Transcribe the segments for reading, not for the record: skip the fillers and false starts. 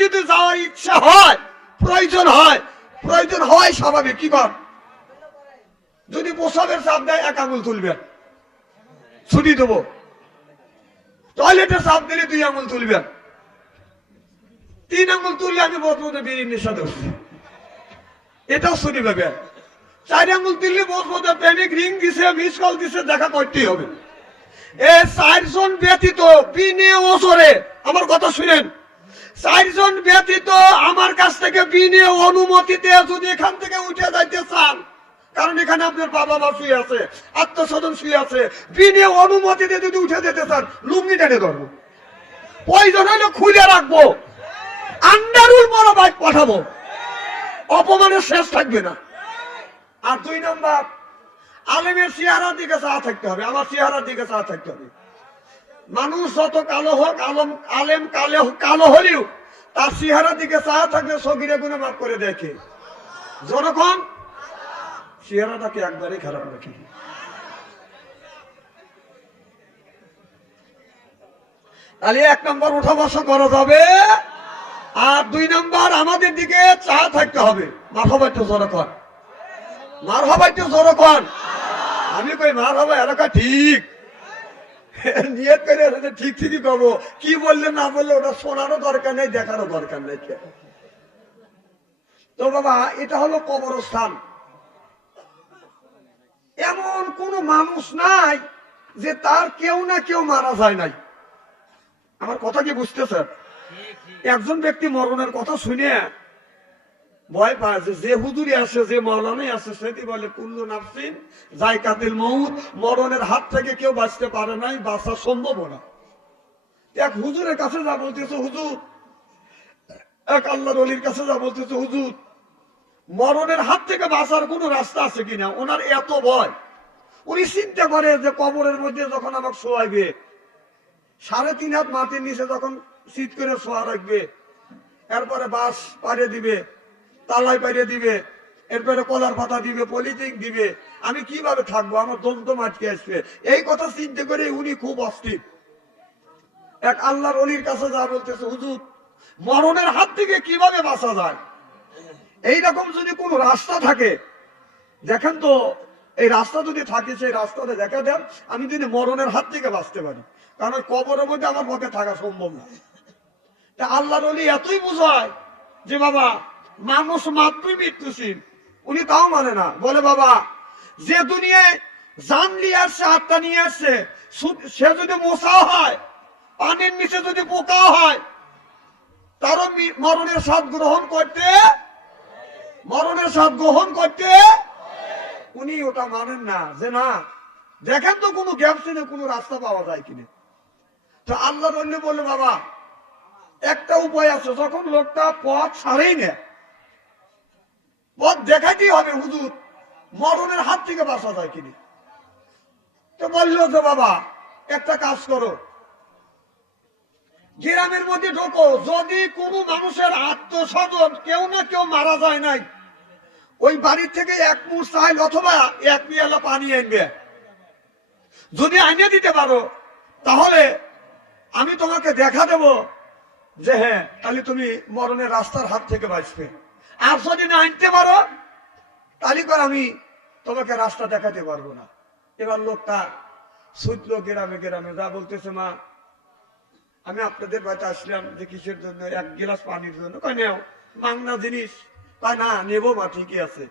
যদি যাওয়ার ইচ্ছা হয়, প্রয়োজন হয় স্বাভাবিক। কি কর, যদি প্রসাবের চাপ দেয় 1 আঙুল তুলবেন, ছুটি দেবো। টয়লেটের চাপ দিলে 2 আঙুল তুলবেন, 3 আঙুল তুললে আমি বসবতে বিড়ির নেশা ধরছি, এটাও ছুটি পাবেন। 4 আঙুল তুললে বসবতে প্রেমিক রিং দিছে, মিস কল দিছে, দেখা করতেই হবে। এ 4 জন ব্যতীত বিনে ওজরে, আমার কথা শুনেন, 4 জন ব্যতীত আমার কাছ থেকে বিনে অনুমতিতে যদি এখান থেকে উঠে যাইতে চান, কারণ এখানে আপনার বাবা মা শুয়ে আছে, আত্মস্বজন শুয়ে আছে, বিনে অনুমতিতে যদি উঠে যেতে চান, লুঙ্গি টেনে ধরবো, প্রয়োজন হলে খুলে রাখবো, আন্ডারুল বড় বাইক পাঠাবো, অপমানের শেষ থাকবে না। আর 2 নম্বর, আলেমের চেহারার দিকে চা থাকতে হবে, আমার চেহারার দিকে চা থাকতে হবে। মানুষ যত কালো হোক, আলেম কালো হলেও তার চেহারার দিকে চা থাকবে, সগিরে গুণে মাফ করে দেখে। যখন চেহারাটাকে একবারে খারাপ রাখি। তাহলে 1 নম্বর উঠা বসা করা যাবে, আর 2 নম্বর আমাদের দিকে চা থাকতে হবে। মারহাবাইতে জোরকন, মারহাবাইতে জোরকন। আমি কই মারহাবা এলাকা ঠিক, নিয়ত করে ঠিক ঠিকই কব, কি বললে না বললে ওটা শোনারও দরকার নেই, দেখারও দরকার নেই। তো বাবা, এটা হলো কবরস্থান। এমন কোন মানুষ নাই যে তার কেউ না কেউ মারা যায় নাই। আমার কথা কি বুঝতেছেন? একজন ব্যক্তি মরণের কথা শুনে ভয় পায়, যে হুজুরি আছে, যে মৌলানাই আছে, সেটি বলে কুল্লু নাফসিন যায়কাতুল মউত, মরণের হাত থেকে কেউ বাঁচতে পারে নাই, বাঁচা সম্ভব না। এক হুজুরের কাছে যা বলতেছে হুজুর, এক আল্লাহর ওলির কাছে যা বলতেছে হুজুর, মরণের হাত থেকে বাঁচার কোন রাস্তা আছে কিনা। ওনার এত ভয়, উনি চিন্তা করে যে কবরের মধ্যে যখন আমাকে শোয়াইবে, 3.5 হাত মাটির নিচে যখন শীত করে শোয়া রাখবে, এরপরে বাঁশ পাড়িয়ে দিবে, তালাই পাড়িয়ে দিবে, এরপরে কলার পাতা দিবে, পলিথিন দিবে, আমি কিভাবে থাকবো, আমার দম আটকে আসবে। এই কথা চিন্তা করে উনি খুব অস্থির। এক আল্লাহর ওলির কাছে যা বলতেছে হুজুর, মরণের হাত থেকে কিভাবে বাঁচা যায়, এইরকম যদি কোনো রাস্তা থাকে দেখেন তো, এই রাস্তা যদি থাকে সেই রাস্তাটা দেখা দেন, আমি যদি মরণের হাত থেকে বাঁচতে পারি। কারণ কবরের মধ্যে আমার পক্ষে থাকা সম্ভব না। তা আল্লাহর ওলি এতই বুঝায় যে বাবা, মানুষ মাত্রই মৃত্যুশীল, উনি তাও মানে না। বলে বাবা, যে দুনিয়ায় জান নিয়ে আসছে, আত্মা নিয়ে আসছে, সে যদি মশাও হয়, পানির নিচে যদি পোকাও হয়, তারও মরণের স্বাদ গ্রহণ করতে উনি ওটা মানেন না। যে না, দেখেন তো কোনো গ্যাপ চিনে কোনো রাস্তা পাওয়া যায় কিনা। তো আল্লাহ বললে বাবা, একটা উপায় আছে, যখন লোকটা পথ ছাড়েই না, পথ দেখাইতেই হবে হুজুর, মরণের হাত থেকে বাঁচা যায় কিনা। তো বললো যে বাবা, একটা কাজ করো, গ্রামের মধ্যে ঢোকো, যদি কোনো মানুষের আত্মস্বজন কেউ না কেউ মারা যায় নাই, ওই বাড়ির থেকে 1 মুঠ চাল অথবা 1 পিয়ালা পানি আনবে। যদি আনিয়ে দিতে পারো, তাহলে আমি তোমাকে দেখা দেব যে হ্যাঁ, তাহলে তুমি মরণের রাস্তার হাত থেকে বাঁচবে। আর যদি না আনতে পারো, তাহলে করে আমি তোমাকে রাস্তা দেখাতে পারবো না। এবার লোকটা ছুটলো গ্রামে গ্রামে, যা বলতেছে, মা আমি আপনাদের বাড়িতে আসলাম যে কিসের জন্য, 1 গ্লাস পানির জন্য। কয় নেও, মাংনা জিনিস। কয় না, নেবো মা, ঠিকই আছে,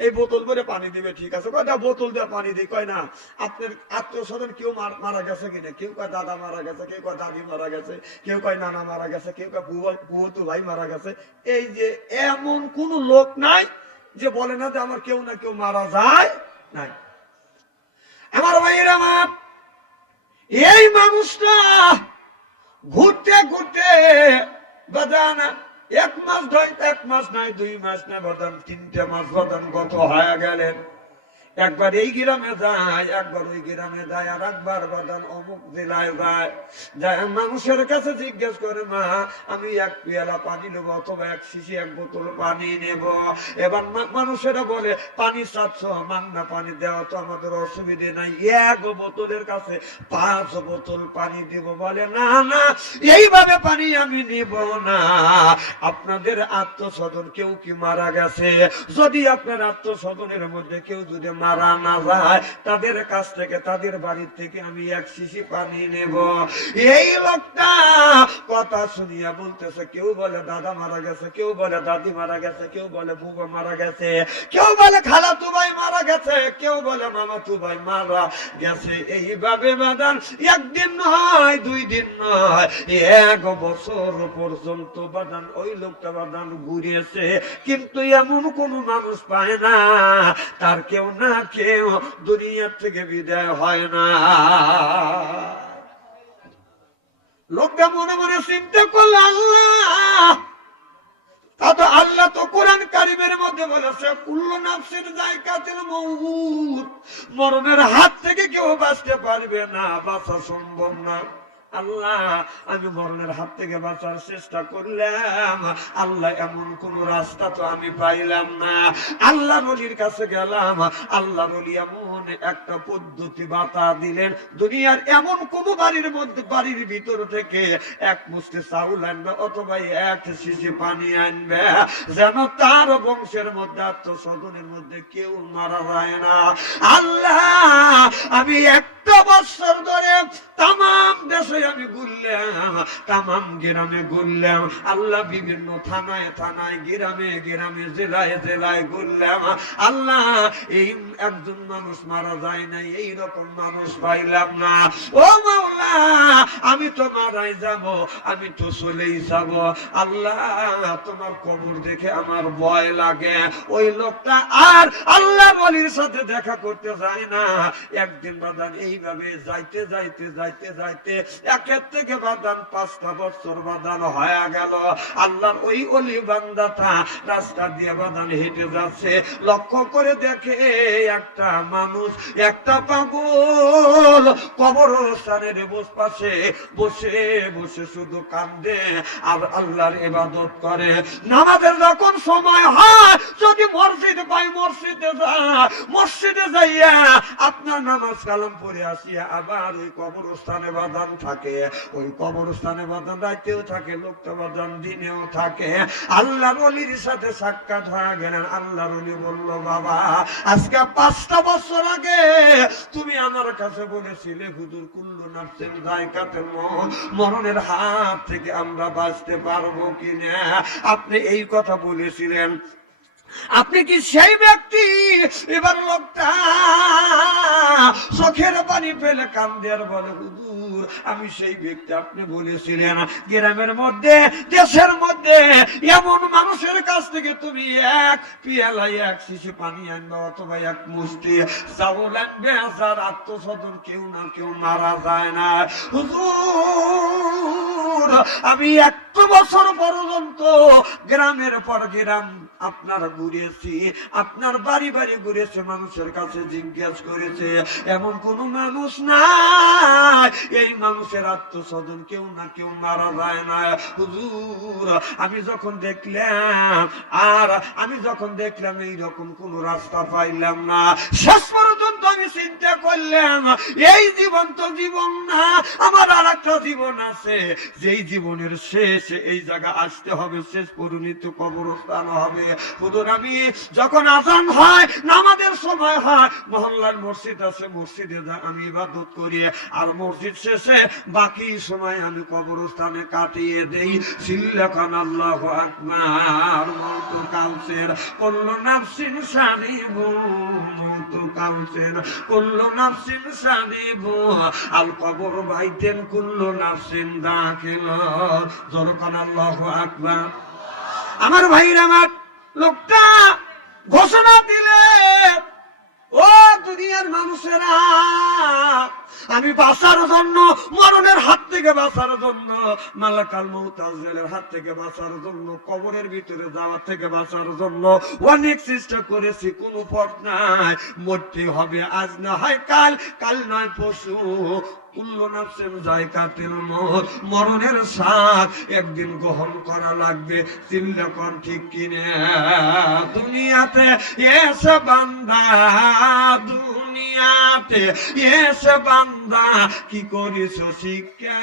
এই বোতল করে পানি দিবে, ঠিক আছে। কয় না, বোতল দিয়ে পানি দিই। কয় না, আপনার আত্মীয় স্বজন কেউ মারা গেছে কিনা, কেউ কয় দাদা মারা গেছে, কেউ কয় দাদি মারা গেছে, কেউ কয় নানা মারা গেছে, কেউ কয় বুয়ো ভাই মারা গেছে। এই যে এমন কোন লোক নাই যে বলে না যে আমার কেউ না কেউ মারা যায় নাই। আমার ভাইয়ের আমার, এই মানুষটা ঘুরতে ঘুরতে বাদানা 1 মাস ধরে, 1 মাস নাই, 2 মাস নাই, বদান 3টে মাস বদান গত হয়ে গেলেন। একবার এই গ্রামে যায়, একবার ওই গ্রামে যায়, আর একবার বাদান অমুক জেলায় যায়। মানুষের কাছে জিজ্ঞেস করে, মা আমি এক পেয়ালা পানি নেব অথবা এক শিশি এক বোতল পানি নেব। এবার মানুষেরা বলে, পানি চাচ্ছ, মাংনা পানি দেওয়া তো আমাদের অসুবিধে নাই, এক বোতলের কাছে 5 বোতল পানি দিব। বলে, না না, এইভাবে পানি আমি নিব না। আপনাদের আত্মস্বজন কেউ কি মারা গেছে? যদি আপনার আত্মস্বজনের মধ্যে কেউ যদি মারা না যায়, তাদের কাছ থেকে, তাদের বাড়ির থেকে আমি এক শিশি পানি নেব। এই লোকটা কথা শুনিয়া বলতেছে, কেউ বলে দাদা মারা গেছে, কেউ বলে দাদি মারা গেছে, কেউ বলে বুবা মারা গেছে, কেউ বলে খালাতু ভাই মারা গেছে, কেউ বলে মামাতু ভাই মারা গেছে। এইভাবে বাদান একদিন নয়, 2 দিন নয়, 1 বছর পর্যন্ত বাদান ওই লোকটা বাদান ঘুরিয়েছে, কিন্তু এমন কোন মানুষ পায় না তার কেউ না কেউ দুনিয়ার থেকে বিদায় হয় না। লোকটা মনে মনে চিন্তা করল, আল্লাহ তো কোরআন কারিমের মধ্যে বলেছে, কুল্লু নাফসিন যায়কাতুল মউত, মরণের হাত থেকে কেউ বাঁচতে পারবে না, বাঁচা সম্ভব না। আল্লাহ, আমি মরণের হাত থেকে বাঁচার চেষ্টা করলাম, আল্লাহ এমন কোন রাস্তা তো আমি পাইলাম না। আল্লাহ নবীর কাছে গেলাম, আল্লাহ নবী এমন একটা পদ্ধতি বাতা দিলেন, দুনিয়ার এমন কোন বাড়ির মধ্যে, বাড়ির ভিতর থেকে এক মুষ্টি চাউল আনবে অথবা এক শিশি পানি আনবে, যেন তার বংশের মধ্যে, আত্মস্বজনের মধ্যে কেউ মারা যায় না। আল্লাহ, আমি একটা বছর ধরে তামাম দেশে আমি ঘুরলাম, তামাম গ্রামে ঘুরলাম, আল্লাহ বিভিন্ন থানায় থানায়, গ্রামে গ্রামে, জেলায় জেলায় ঘুরলাম। আল্লাহ, এই একজন মানুষ মারা যায় নাই, এইরকম মানুষ পাইলাম না। ও মাওলা, আমি তো মারাই যাব, আমি তো চলেই যাব। আল্লাহ, তোমার কবর দেখে আমার ভয় লাগে। ওই লোকটা আর আল্লাহ ওলির সাথে দেখা করতে যায় না। একদিন বাদান এইভাবে যাইতে যাইতে যাইতে যাইতে একের থেকে বাদান 5টা বছর বাদান হয়ে গেল। আল্লাহর ওই অলি বান্দাটা রাস্তা দিয়ে বাদান হেঁটে যাচ্ছে, লক্ষ্য করে দেখে একটা মানুষ, একটা পাগল কবরস্থানের পাশে বসে বসে শুধু কান্দে আর আল্লাহর ইবাদত করে। নামাজের যখন সময় হয়, যদি মসজিদ পাই মসজিদে যায়, মসজিদে যাইয়া আপনার নামাজ কালাম পড়ে আসিয়া আবার ওই কবরস্থানে বাদান থাকে, ওই কবরস্থানে বাদান রাইতেও থাকে, লোকটা বাদান দিনেও থাকে। আল্লাহর ওলির সাথে সাক্ষাৎ হয়ে গেলেন। আল্লাহর ওলি বলল, বাবা, আজকে 5টা বছর আগে তুমি আমার কাছে বলেছিলে, হুজুর, কুল্লু নাফসিন যায়কাতুল মউত, মরণের হাত থেকে আমরা বাঁচতে পারবো কিনা, আপনি এই কথা বলেছিলেন, আপনি কি সেই ব্যক্তি? এবার লোকটা চোখের পানি ফেলে কান্দে আর বলে, হুজুর, আমি সেই ব্যক্তি, আপনি বলেছিলেন গ্রামের মধ্যে, দেশের মধ্যে এমন মানুষের কাছ থেকে তুমি এক পেয়ালা, এক শিশি পানি আনবে অথবা এক মুষ্টি চাউল আনবে, যার আত্মস্বজন কেউ না কেউ মারা যায় না। হুজুর, আমি 1 বছর পর্যন্ত গ্রামের পর গ্রাম আপনার ঘুরেছি, আপনার বাড়ি বাড়ি ঘুরেছে, মানুষের কাছে জিজ্ঞেস করেছে, এমন কোন মানুষ নাই এই মানুষের আত্মস্বজন কেউ না কেউ মারা যায় না। হুজুর, আমি যখন দেখলাম এইরকম কোন রাস্তা পাইলাম না, শেষ পর্যন্ত আমি চিন্তা করলাম, এই জীবন তো জীবন না, আমার আর একটা জীবন আছে, যেই জীবনের শেষে এই জায়গা আসতে হবে, শেষ পরিণত কবরস্থান হবে। হুজুর, আমি যখন আযান হয়, নামাজের সময় হয়, মহল্লার মসজিদ আছে, মসজিদে আমি ইবাদত করি, আর মসজিদ শেষে বাকি সময় আমি কবরস্থানে কাটিয়ে দেই। সিল্লাকান আল্লাহু আকবার, মওত কাউসের, কুল্লু নাফসিন শারিবু, মওত কাউসের, কুল্লু নাফসিন শারিবু, আল কবর বাইতেন, কুল্লু নাফসিন দাখিল, যরকান আল্লাহু আকবার। আমার ভাইরা, আমার লোকটা ঘোষণা দিলে, ও দুনিয়ার মানুষেরা, আমি বাঁচার জন্য, মরণের হাত থেকে বাঁচার জন্য, মালাকাল মউত আজরাইলের হাত থেকে বাঁচার জন্য, কবরের ভিতরে যাওয়ার থেকে বাঁচার জন্য অনেক চেষ্টা করেছি, কোনো পথ নাই। মরতে হবে, আজ না হয় কাল, কাল নয় পরশু। কুল্লু নাফসিন যায়কাতুল মউত, মরণের স্বাদ একদিন গ্রহণ করা লাগবে। চিল্লা কোন ঠিক কিনা? দুনিয়াতে এসে বান্দা, দুনিয়াতে এসে বান্দা কি করিস শিক্ষা,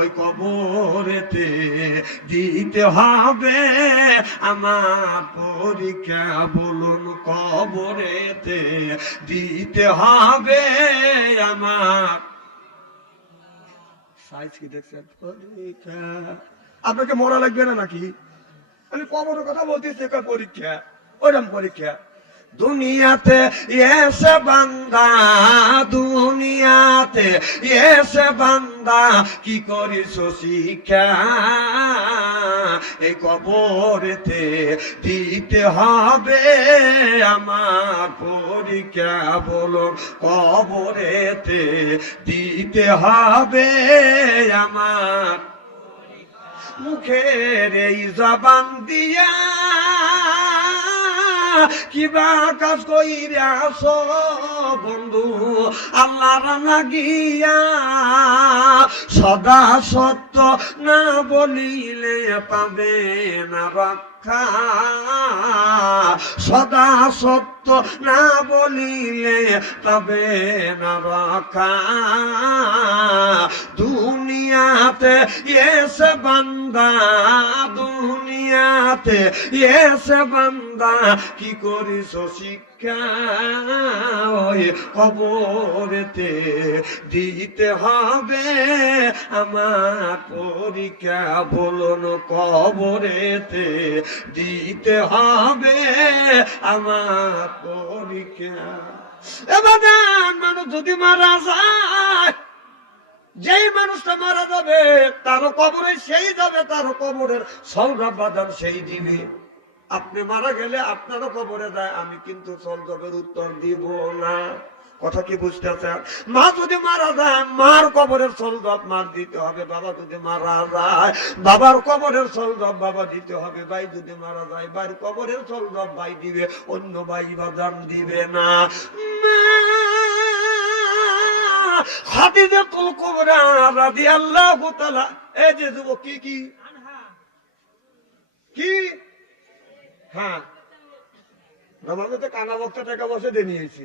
ওই কবরেতে দিতে হবে আমার পরীক্ষা। বলুন কবরেতে দিতে হবে আমার। সাইজ কি দেখছেন? পরীক্ষা। আপনাকে মরা লাগবে না নাকি? আমি কবরের কথা বলতেছি, পরীক্ষা, ওইরকম পরীক্ষা। দুনিয়াতে এসে বান্দা, দুনিয়াতে এসে বান্দা কি করিস শিক্ষা, এই কবরেতে দিতে হবে আমার পরীক্ষা। বলো কবরেতে দিতে হবে আমার। মুখের এই জবান দিয়া কিবা কাজ কইরাছ বন্ধু আল্লাহর লাগিয়া, সদা সত্য না বলিলে পাবে না রক্ষা, সদা সত্য না বলিলে পাবে না রক্ষা। দুনিয়াতে এসে বান্দা, দুনিয়াতে এসে বান্দা কি করিস শিক্ষা, ওই কবরেতে দিতে হবে আমার পরীক্ষা। বলুন কবরেতে দিতে হবে আমার পরীক্ষা। এবার মানুষ যদি মারা যায়, যেই মানুষটা মারা যাবে তারও কবরে সেই যাবে, তারও কবরের সওগাত বাদান সেই দিবে। আপনি মারা গেলে আপনারও কবরে যায়, আমি কিন্তু সওগাতের উত্তর দিব না। কথা কি বুঝতেছেন? মা যদি মারা যায়, মার কবরের সওগাত মার দিতে হবে। বাবা যদি মারা যায়, বাবার কবরের সওগাত বাবা দিতে হবে। ভাই যদি মারা যায়, ভাইয়ের কবরের সওগাত ভাই দিবে, অন্য ভাই বাদান দিবে না। খাদিজাতুল কুবরা রাদিয়াল্লাহু তাআলা, এই যে যুবক কি কি কি, হ্যাঁ নামাজে কানা বক্তা টাকা বসে দিয়ে নিয়েছি।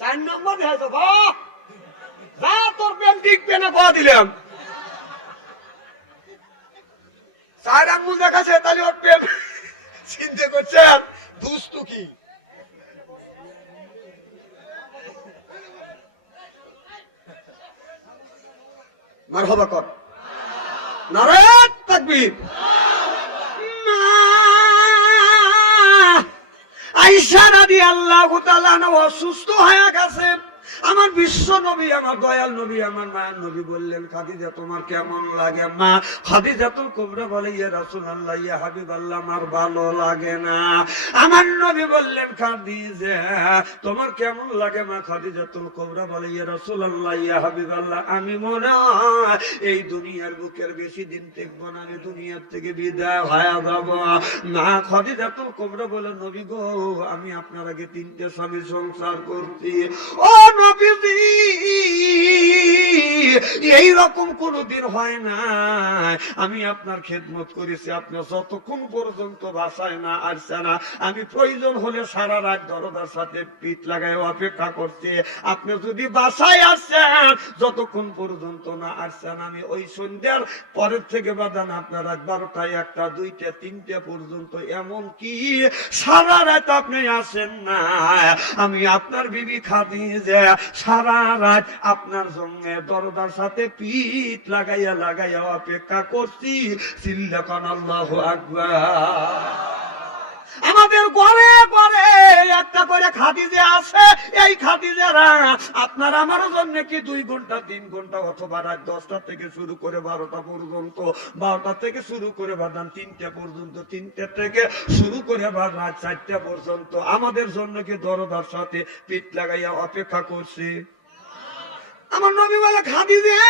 4 নম্বর দেখাইছো, যা তোর প্রেম টিকবে না কয়া দিলাম। 4 আঙ্গুল দেখাচ্ছে, তাহলে ওর প্রেম চিন্তা করছেন দুস্তু কি। মারহাবা কর, নারায়ে তাকবীর। আয়েশা রাদিয়াল্লাহু তাআলা অসুস্থ হয়ে গেছে। আমার বিশ্ব নবী, আমার দয়াল নবী, আমার মায়ের নবী বললেন, খাদিজা তোমার কেমন লাগে? মা খাদিজাতুল কুবরা বলে, ইয়া রাসূলুল্লাহ, ইয়া হাবিবাল্লাহ, আমার ভালো লাগে না। আমার নবী বললেন, খাদিজা তোমার কেমন লাগে? মা খাদিজাতুল কুবরা বলে, ইয়া রাসূলুল্লাহ, ইয়া হাবিবাল্লাহ, আমি মনে হয় এই দুনিয়ার বুকের বেশি দিন থাকবো না, আমি দুনিয়ার থেকে বিদায় হয়ে যাব। মা খাদিজাতুল কুবরা বলে, নবী গো, আমি আপনার আগে 3টে স্বামী সংসার করছি। ও নবীজি, এইরকম কোনদিন হয় না আমি আপনার খেদমত করেছি, আপনি যতক্ষণ পর্যন্ত বাসায় না আসছেন না, আমি প্রয়োজন হলে সারা রাত দরজার সাথে পিঠ লাগাই অপেক্ষা করছি। আপনি যদি বাসায় আসছেন, যতক্ষণ পর্যন্ত না আসছেন, আমি ওই সন্ধ্যার পরের থেকে বাদান আপনার 12টা 1টা 2টা 3টা পর্যন্ত, এমন কি সারা রাত আপনি আসেন না, আমি আপনার বিবি খাদিজা সারা রাত আপনার সঙ্গে দরজার সাথে পিঠ লাগাইয়া লাগাইয়া অপেক্ষা করছি। চিল্লা কোন আল্লাহু আকবার। আমাদের ঘরে ঘরে একটা করে খাদিজা আছে, এই খাদিজারা আপনার আমার জন্য কি 2 ঘন্টা 3 ঘন্টা অথবা রাত 10টা থেকে শুরু করে 12টা পর্যন্ত, 12টা থেকে শুরু করে বাদান 3টা পর্যন্ত, 3টা থেকে শুরু করে রাত 4টা পর্যন্ত আমাদের জন্য কি দরদার সাথে পিঠ লাগাইয়া অপেক্ষা করছে? আমার নবী বলে খাদিজা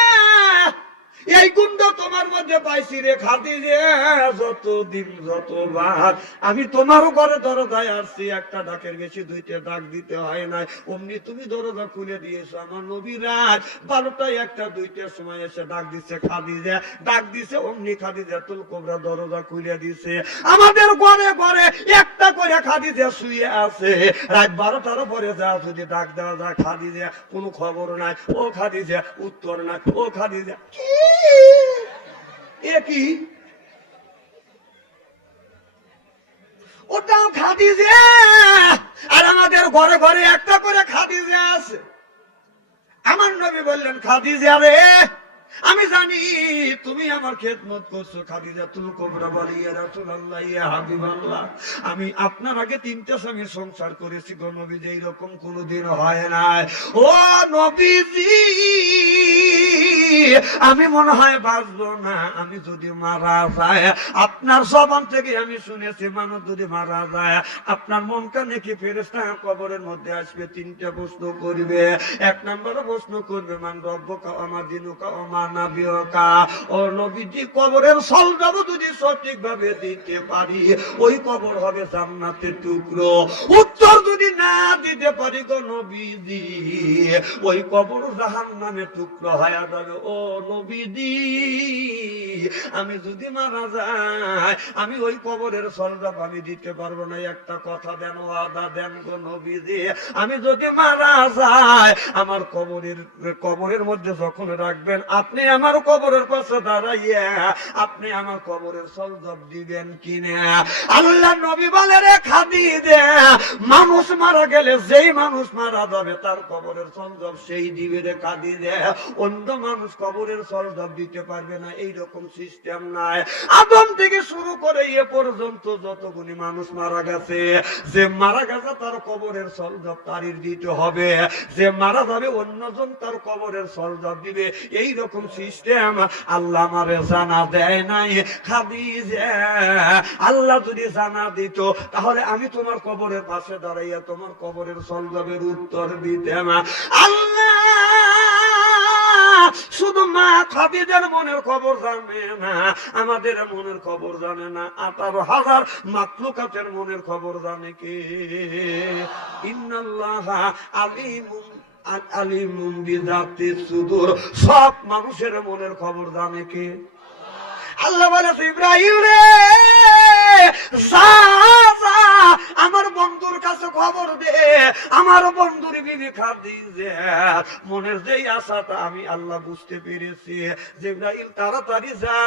এই গুণটা তোমার মধ্যে পাইছি রে খাদিজা, যতদিন যতবার আমি তোমার ঘরে দরজায় আসছি, একটা ডাকের বেশি 2টা ডাক দিতে হয় নাই, অমনি তুমি দরজা খুলে দিয়েছো। আমার নবী রাত 12টায় 1টা 2টার সময় এসে ডাক দিচ্ছে খাদিজা, ডাক দিছে অমনি খাদিজাতুল কুবরা দরজা খুলে দিছে। আমাদের ঘরে ঘরে একটা করে খাদিজা শুয়ে আছে, রাত 12টার পরে যা যদি ডাক দেওয়া যায় খাদিজা কোনো খবর নাই, ও খাদিজা উত্তর নাই, ও খাদিজা কি ওটাও খাদিজা। আর আমাদের ঘরে ঘরে একটা করে খাদিজা আছে। আমার নবী বললেন খাদিজা রে আমি জানি তুমি আমার খেদমত করছো। খাদিজাতুল কুবরা বলে ইয়া রাসূলুল্লাহ ইয়া হাবিবাল্লাহ, আমি আপনার আগে 3টা স্বামী সংসার করেছি গো নবীজি, এরকম কোনোদিন হয় নাই। ও নবীজি আমি মনে হয় বাঁচবো না, আমি যদি মারা যায়, আপনার জবান থেকে আমি শুনেছি মানুষ যদি মারা যায় আপনার মনটা নাকি ফেরেশতা কবরের মধ্যে আসবে, 3টা প্রশ্ন করবে। 1 নম্বর প্রশ্ন করবে মান রব্বুকা ওয়া মা দীনুকা ওয়া মা নাবিয়ুকা। ও নবীজি কবরের সলজব যদি সঠিকভাবে দিতে পারি ওই কবর হবে জান্নাতের টুকরো। উত্তর যদি না দিতে পারি গো নবীজি ওই কবর জাহান্নামের টুকরো হয়ে যাবে। ও নবীজি আমি যদি মারা যাই আমি ওই কবরের সলজব আমি দিতে পারবো না, একটা কথা দেন, ওয়াদা দেন গো নবীজি, আমি যদি মারা যাই আমার কবরের মধ্যে যখন রাখবেন আপনি আমার কবরের পাশে দাঁড়াইয়া আপনি আমার কবরের সলজব দিবেন কিনা? আল্লাহ নবী বলে রে খাদিজা মানুষ মারা গেলে যেই মানুষ মারা যাবে তার কবরের সলজব সেই দিবে রে খাদিজা, অন্য মানুষ কবরের সলজব দিতে পারবে না, এইরকম সিস্টেম নাই। আদম থেকে শুরু করে এ পর্যন্ত যতগুলি মানুষ মারা গেছে, যে মারা গেছে তার কবরের সলজব তারই দিতে হবে, যে মারা যাবে অন্যজন তার কবরের সলজব দিবে, এই রকম সিস্টেম আল্লাহ আমারে জানা দেয় নাই। খাদিজা আল্লাহ যদি জানা দিত তাহলে আমি তোমার কবরের পাশে দাঁড়াইয়া তোমার কবরের সলজবের উত্তর দিতাম। আল্লাহ শুধু মা খাদিজার মনের খবর জানে না, আমাদের মনের খবর জানে না, 18,000 মাখলুকাতের মনের খবর জানে কে? ইন্নাল্লাহা আলিমুন বিযাতিস সুদূর, সব মানুষের মনের খবর জানে কে? আল্লাহ বলে ইব্রাহিম রে আমার বন্ধুর কাছে খবর দে, আমার বন্ধুর বিবি খাদিজা মনের যেই আশাটা আমি আল্লাহ বুঝতে পেরেছি। জিবরাইল তাড়াতাড়ি যা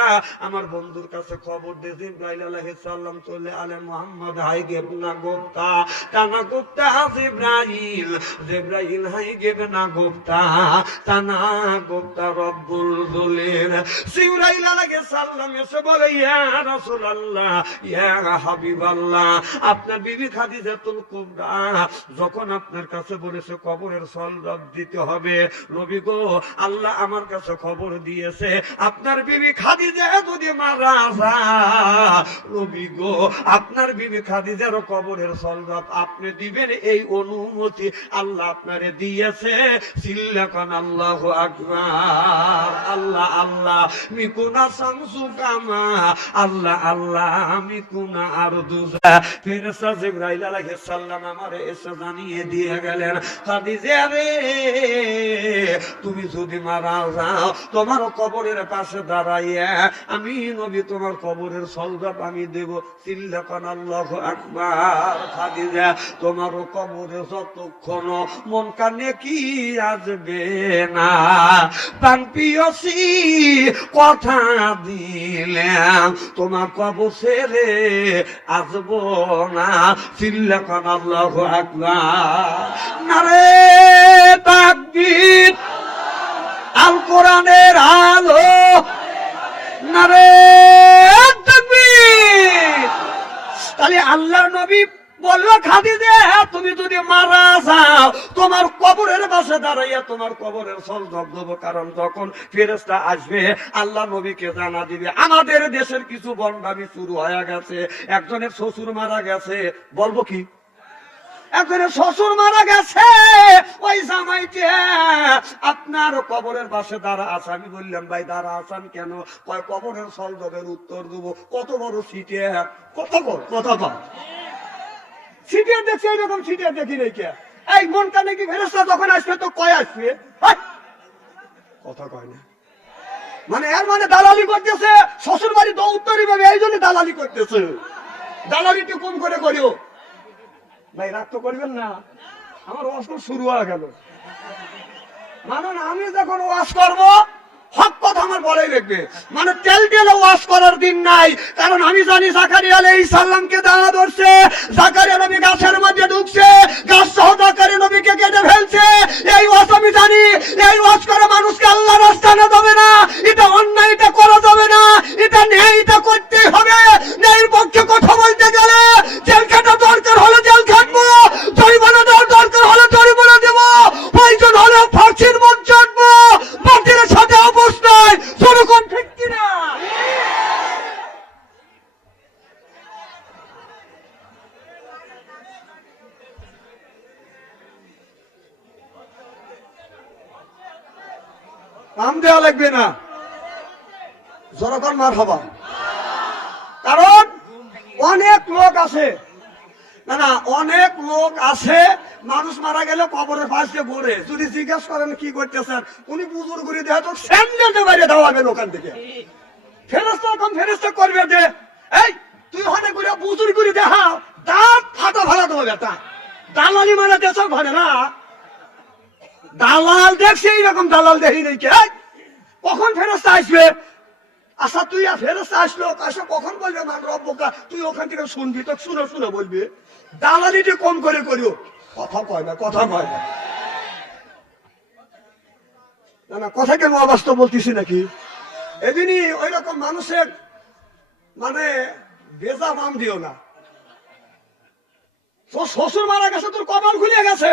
আমার বন্ধুর কাছে খবর দে। জিবরাইল আলাইহিস সালাম চলে আলে মুহাম্মদ হাই গেব না গোপ্তা টানা গোপ্তা জিবরাইল হাই গেব না গোপ্তা টানা গোপ্তা রব্বুল জলিল। জিবরাইল আলাইহিস সালাম এসে বলে ইয়া রাসূলুল্লাহ ইয়া হাবিবাল্লাহ আপনার বিবি খাদিজাতুল কুবরা যখন আপনার কাছে বলেছে কবরের সলজব দিতে হবে, নবী গো আল্লাহ আমার কাছে খবর দিয়েছে আপনার বিবি খাদিজা যদি মারা যায়, নবী গো আপনার বিবি খাদিজার কবরের সলজব আপনি দিবেন এই অনুমতি আল্লাহ আপনারে দিয়েছে। সিল্লাকান আল্লাহু আকবার। আল্লাহ আল্লাহ মিকুনা শামসু কামা, আল্লাহ আল্লাহ মিকুনা আরদুজা। ফেরেশতা জিবরাইল আলাইহিস সালাম আমারে এসে জানিয়ে দিয়ে গেলেন খাদিজা রে তুমি যদি মারা যাও তোমার কবরের পাশে দাঁড়াইয়া আমি নবী তোমার কবরের সলজব আমি দেব। সিল্লাকান আল্লাহু আকবার। খাদিজা তোমার কবরে যতক্ষণ মন কানে কি আসবে না, প্রাণ প্রিয়সী কথা দিলাম তোমার কবর ছেড়ে আসবো না। সিল্লাকান আল্লাহু আকবার। নারে তাকবীর, আল কোরআনের আলো, নারে তাকবীর। তাহলে আল্লাহর নবী বলল খাদিজা তুমি যদি মারা যাও তোমার কবরের পাশে দাঁড়াইয়া তোমার কবরের সলজব দেবো। কারণ যখন ফেরেশতা আসবে আল্লাহ নবীকে জানা দিবে আমাদের দেশের কিছু বন্ডামি শুরু হয়ে গেছে, একজনের শ্বশুর মারা গেছে, বলবো কি একজনের শ্বশুর মারা গেছে, ওই জামাইকে আপনার কবরের পাশে দাঁড়া আছে। আমি বললাম ভাই দাঁড়া আছেন কেন? কয় কবরের সলজবের উত্তর দেবো। কত বড় সিটে, কত বড় কথা কর সিটে দেখছি, এইরকম সিটে দেখি নাই কে। এই মনটা নাকি ফেরেশতা যখন আসবে তো কয় আসবে, কথা কয় না। মানে এর মানে দালালি করতেছে, শ্বশুর বাড়ি তো উত্তরই পাবে, এই জন্য দালালি করতেছে। দালালিটি কম করে করিও ভাই, রাগ তো করবেন না। আমার ওয়াজ শুরু হয়ে গেল, মানে আমি যখন ওয়াজ করবো হক কথা আমার বলেই দেখবে, মানে তেল তেলে ওয়াজ করার দিন নাই। কারণ আমি জানি জাকারিয়া আলাইহিস সালামকে দাওয়া ধরছে, জাকারিয়া নবী গাছের মধ্যে ঢুকছে, গাছ সহ জাকারিয়া নবীকে কেটে ফেলছে। এই ওয়াজ আমি জানি, এই ওয়াজ করে মানুষকে আল্লাহর রাস্তায় না যাবে না, এটা অন্যায়, এটা করা যাবে না, এটা ন্যায়, এটা করতেই হবে। ন্যায়ের পক্ষে কথা বলতে গেলে জেল খাটা দরকার হলে জেল খাটবো, জরিমানা দেওয়ার দরকার হলে জরিমানা দেবো, প্রয়োজন হলে ফাঁসির মঞ্চ চাটবো, বাতিলের সাথে অবস্থায় জনগণ ঠিক কিনা? নাম দেওয়া লাগবে না, জনগণ মার হবা। কারণ অনেক লোক আছে, না না অনেক লোক আছে মানুষ মারা গেলে কবরের পাশে ঘুরে, যদি জিজ্ঞাসা করেন কি করতেছেন, উনি বুজুর করে দেয় তো স্যান্ডেলতে বাইরে দাওয়াবেন ওখান থেকে। ফেরেশতা কম ফেরেশতা করবে যে এই তুই ওখানে ঘুরে বুজুর করে দেখা দাঁত ফাটা ভাড়া দেবো বেটা। দালালি মারা দেশ ভাড়ে না, দালাল দেখছে এইরকম দালাল দেখি নেই কে। কখন ফেরেশতা আসবে? আচ্ছা তুই ফেরেশতা আসলো, আসো কখন বলবে মান রব্বকা, তুই ওখান থেকে শুনবি, তো শুনে শুনে বলবি। দালালিটি কম করে করিও, কথা কয় না, কথা কয় না, না না কথা কেন অবাস্তব বলতেছি নাকি? এদিনই ওই রকম মানুষের মানে বেজা নাম দিও না। তোর শ্বশুর মারা গেছে, তোর কপাল খুলে গেছে,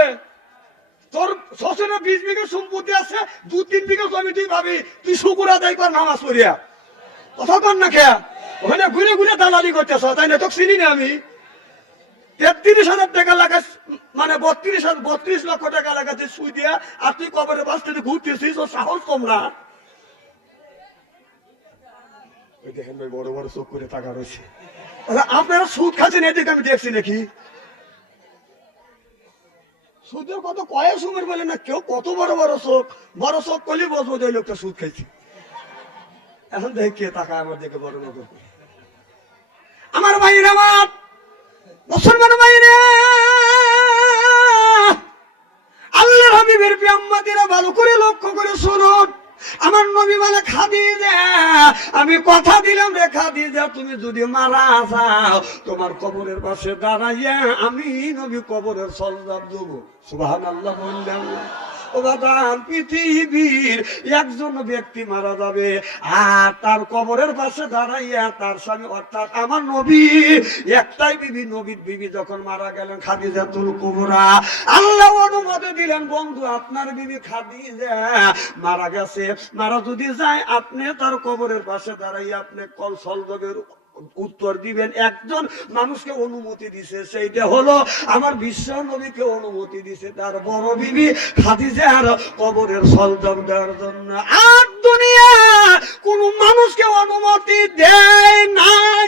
তোর শ্বশুরের 20 বিঘা সম্পত্তি আছে, 2-3 বিঘা জমি তুই ভাবি তুই শুকুর আদায় কর নামাজ পড়িয়া, কথা কর না খেয়া ওখানে ঘুরে ঘুরে দালালি করতেছ, তাই না? তোকে চিনি না আমি। 33,000 টাকা লাগাস, মানে 32 লক্ষ টাকা লাগাতে সুই দিয়া, আর তুই কবরের পাশ থেকে ঘুরতেছিস, ও সাহস কম না। ওই দেখেন ভাই বড় বড় চোখ করে টাকা রয়েছে, আপনারা সুদ খাচ্ছেন এদিকে আমি দেখছি নাকি? সুদের কত কয়েক সময় বলে না কেউ, কত বড় বড় চোখ করলে বসবো যে লোকটা সুদ খাইছে। এখন দেখি কে টাকা আমার দেখে বড় নজর। আমার ভাইয়ের, আমার মুসলমান ভাইরে, আল্লাহর হাবিবের প্রিয়ম্মাতিরা ভালো করে লক্ষ্য করে শুনুন। আমার নবী বলে খাদিজা, আমি কথা দিলাম রে খাদিজা, তুমি যদি মারা যাও তোমার কবরের পাশে দাঁড়াইয়া আমি নবী কবরের সলজব দেবো। সুবহানাল্লাহ বললাম। ও বাদান, পৃথিবীর একজন ব্যক্তি মারা যাবে আর তার কবরের পাশে দাঁড়াইয়া তার স্বামী অর্থাৎ আমার নবী, একটাই বিবি, নবীর বিবি যখন মারা গেলেন খাদিজাতুল কুবরা, আল্লাহ অনুমতি দিলেন বন্ধু আপনার বিবি খাদিজা মারা গেছে, মারা যদি যায় আপনি তার কবরের পাশে দাঁড়াইয়া আপনি কল সলজবের উত্তর দিবেন। একজন মানুষকে অনুমতি দিছে, সেইটা হলো আমার বিশ্ব নবীকে অনুমতি দিছে তার বড় বিবি খাদিজার কবরের সলজব দেওয়ার জন্য। আর দুনিয়া কোন মানুষকে অনুমতি দেয় নাই।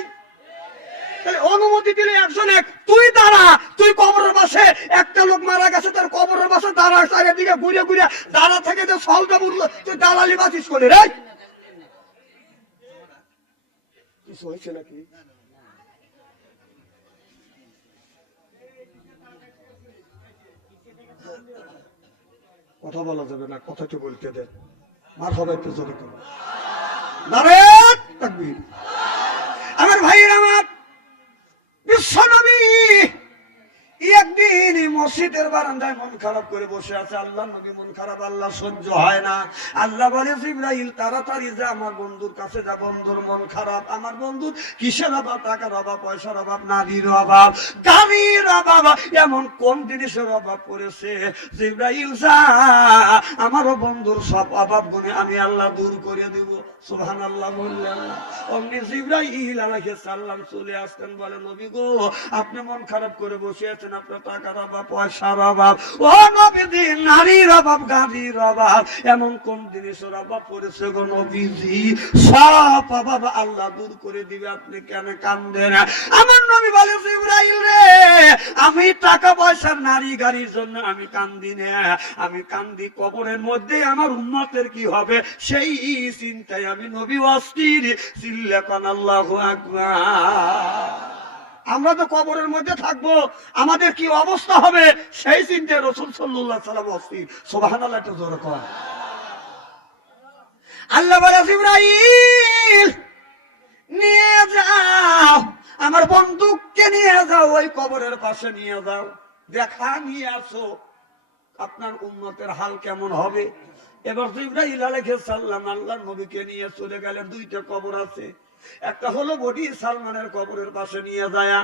অনুমতি দিলে একজন তুই দাঁড়া, তুই কবরের পাশে, একটা লোক মারা গেছে তার কবরের পাশে দাঁড়া, চারিদিকে ঘুরে ঘুরে দাঁড়া থেকে যে সলজব উঠলো, তুই দালালি বাতিস করে রে। কিছু হয়েছে নাকি? কথা বলা যাবে না, কথাটি বলতে দেন। মার হবে একটু জোরে করো। নারায়ণ তাকবীর। আমার ভাইয়ের, আমার বিশ্ব নবী একদিন মসজিদের বারান্দায় মন খারাপ করে বসে আছে। আল্লাহ নবী মন খারাপ আল্লাহ সহ্য হয় না। আল্লাহ বলে জিবরাইল তাড়াতাড়ি যা আমার বন্ধুর কাছে যা, বন্ধুর মন খারাপ। আমার বন্ধুর কিসের অভাব? টাকার অভাব, পয়সার অভাব, নারীর অভাব, গাড়ির অভাব, এমন কোন জিনিসের অভাব পড়েছে? জিবরাইল যা আমারও বন্ধুর সব অভাব গুনে আমি আল্লাহ দূর করে দিব। সুবহানাল্লাহ বললেন না? অমনি জিবরাইল আলাইহিস সালাম চলে আসতেন, বলে নবী গো আপনি মন খারাপ করে বসে আছেন, আপনার টাকার অভাব, পয়সার অভাব, ও নবীজি নারীর অভাব, গাড়ির অভাব, এমন কোন জিনিসের অভাব পড়েছে গো নবীজি? সব অভাব আল্লাহ দূর করে দিবে, আপনি কেন কান্দেন? আমার নবী বলে জিবরাইল রে আমি টাকা পয়সার, নারী গাড়ির জন্য আমি কান্দি না, আমি কান্দি কবরের মধ্যে আমার উম্মতের কি হবে সেই চিন্তায় আমি নবী অস্থির। চিল্লাকান আল্লাহু আকবার। আমরা তো কবরের মধ্যে থাকবো, আমাদের কি অবস্থা হবে সেই চিন্তায় রাসূল সাল্লাল্লাহু আলাইহি ওয়াসাল্লাম অস্থির। সুবহানাল্লাহ, একটু জোরে কর। আল্লাহ বলে জিবরাইল নিয়ে যাও, আমার বন্দুককে নিয়ে যাও, ওই কবরের পাশে নিয়ে যাও, দেখা নিয়ে আসো আপনার উম্মতের হাল কেমন হবে। এবার জিবরাইল আলাইহিস সালাম আল্লাহর নবীকে নিয়ে চলে গেলেন। দুইটা কবর আছে, একটা হলো বডি সালমানের কবরের পাশে নিয়ে যায়,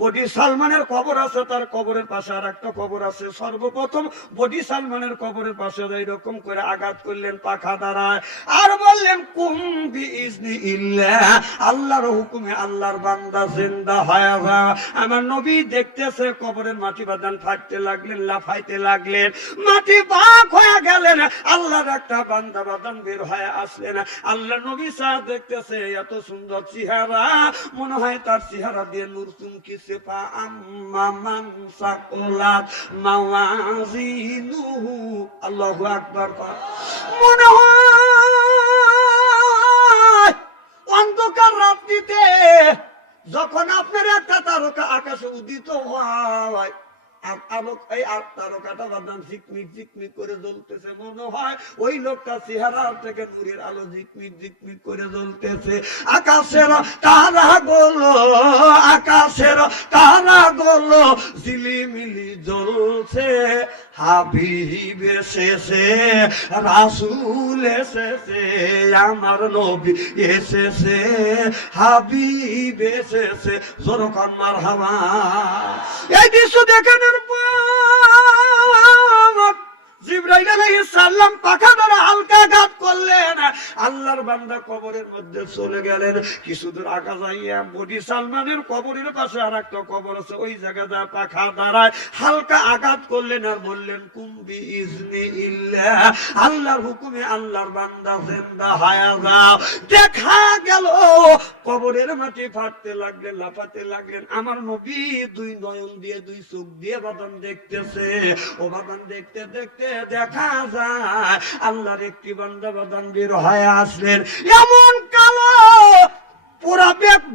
বডি সালমানের কবর আছে, তার কবরের পাশে আর একটা কবর আছে। সর্বপ্রথম বডি সালমানের কবরের পাশে এইরকম করে আঘাত করলেন পাখা দ্বারায়, আর বললেন কুম বিইজনিল্লাহ, আল্লাহর হুকুমে আল্লাহর বান্দা জিন্দা হয়ে যা। আমার নবী দেখতেছে কবরের মাটি বাদান ফাটতে লাগলেন, লাফাইতে লাগলেন, মাটি বাক হয়ে গেলেন, আল্লাহর একটা বান্দা বাদান বের হয়ে আসলেন। আল্লাহ নবী সাহেব দেখতেছে এত সুন্দর চেহারা, মনে হয় তার চেহারা দিয়ে নূর চুমকি সেপা। আম্মা মান সাকুলাত মাওয়াজিনুহু, আল্লাহু আকবার। মনে হয় অন্ধকার রাত্রিতে যখন আপনার একটা তারকা আকাশে উদিত হয়, তারকাটা বাদাম ঝিকমিক ঝিকমিক করে জ্বলতেছে, মনে হয় ওই লোকটা চেহারা থেকে নূরের আলো ঝিকমিক ঝিকমিক করে জ্বলতেছে। আকাশের তারা গুলো, আকাশের তারা গুলো ঝিলিমিলি জ্বলছে, হাবিব এসেছে, রাসূল এসেছে, আমার নবী এসেছে, হাবিব এসেছে, জোরকান মারহাবা। এই দৃশ্য দেখানোর পর জিবরাইল আলাইহিস সালাম পাখা দ্বারা হালকা আঘাত করলেন, আল্লাহর বান্দা কবরের মধ্যে চলে গেলেন। কিছুদূর আগা যাইয়া বডি সালমানের কবরের পাশে আর একটা কবর আছে, ওই জায়গাটা পাখা দ্বারা হালকা আঘাত করলেন, আর বললেন কুম বিইজনিল্লাহ, আল্লাহর হুকুমে আল্লাহর বান্দা জিন্দা হয়ে যাও। দেখা গেল কবরের মাটি ফাটতে লাগলেন, লাফাতে লাগলেন। আমার নবী দুই নয়ন দিয়ে, দুই চোখ দিয়ে বাদান দেখতেছে। ও বাদান দেখতে দেখতে দেখা যায় আল্লাহর একটি বান্দা বাদান বের হয়ে আসলেন, এমন কালো পুরা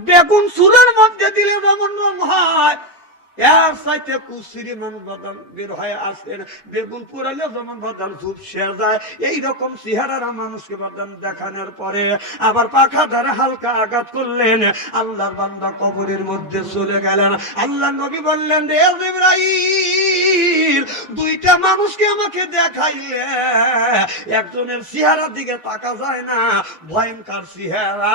বেগুন চুলের মধ্যে দিলে যেমন রং হয়, এর সাইতে কুসিরি মানুষ বাদান বের হয়ে আসলেন, বেগুন পুরালে যেমন বাদান ঝুপসে যায়, এইরকম চেহারারা মানুষকে বাদান দেখানোর পরে আবার পাখা দ্বারা হালকা আঘাত করলেন, আল্লাহর বান্দা কবরের মধ্যে চলে গেলেন। আল্লাহ নবী বললেন রে জিবরাইল, দুইটা মানুষকে আমাকে দেখাইলে, একজনের চেহারার দিকে তাকা যায় না, ভয়ঙ্কর চেহারা,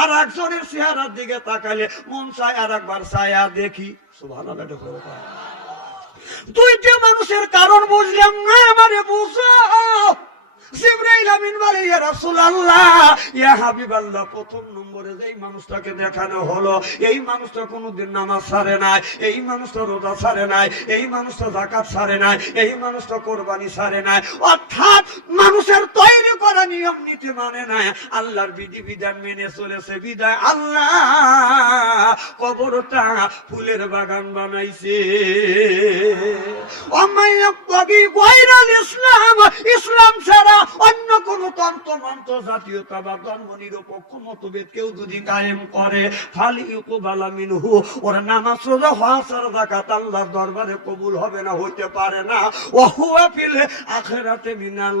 আর একজনের চেহারার দিকে তাকালে মন চায় আর একবার ছায়া দেখি। সুবহানাল্লাহ। দুইটা মানুষের কারণ বুঝলাম না, আমারে বুঝো। জিবরাইল আমিন বলে ইয়া রাসূলুল্লাহ, ইয়া হাবিবাল্লাহ, প্রথম নম্বরে যেই মানুষটাকে দেখানো হলো, এই মানুষটা কোনোদিন নামাজ ছাড়ে নাই, এই মানুষটা রোজা ছাড়ে নাই, এই মানুষটা যাকাত ছাড়ে নাই, এই মানুষটা কোরবানি ছাড়ে নাই, অর্থাৎ মানুষের তৈরি করা নিয়ম নীতি মানে নাই, আল্লাহর বিধি বিধান মেনে চলেছে, বিধায় আল্লাহ কবরটা ফুলের বাগান বানাইছে। ইসলাম ছাড়া অন্য কোন তন্ত্র মন্ত্র জাতীয়তা বা ধর্ম নিরপেক্ষ মতভেদ কেউ যদি কায়েম করে, ফালি ইউকুবালা মিনহু, ওর নামাজ রোজা হজ আর যাকাত আল্লাহর দরবারে কবুল হবে না, হইতে পারে না। ওয়া হুয়া ফিল আখিরাতি মিনাল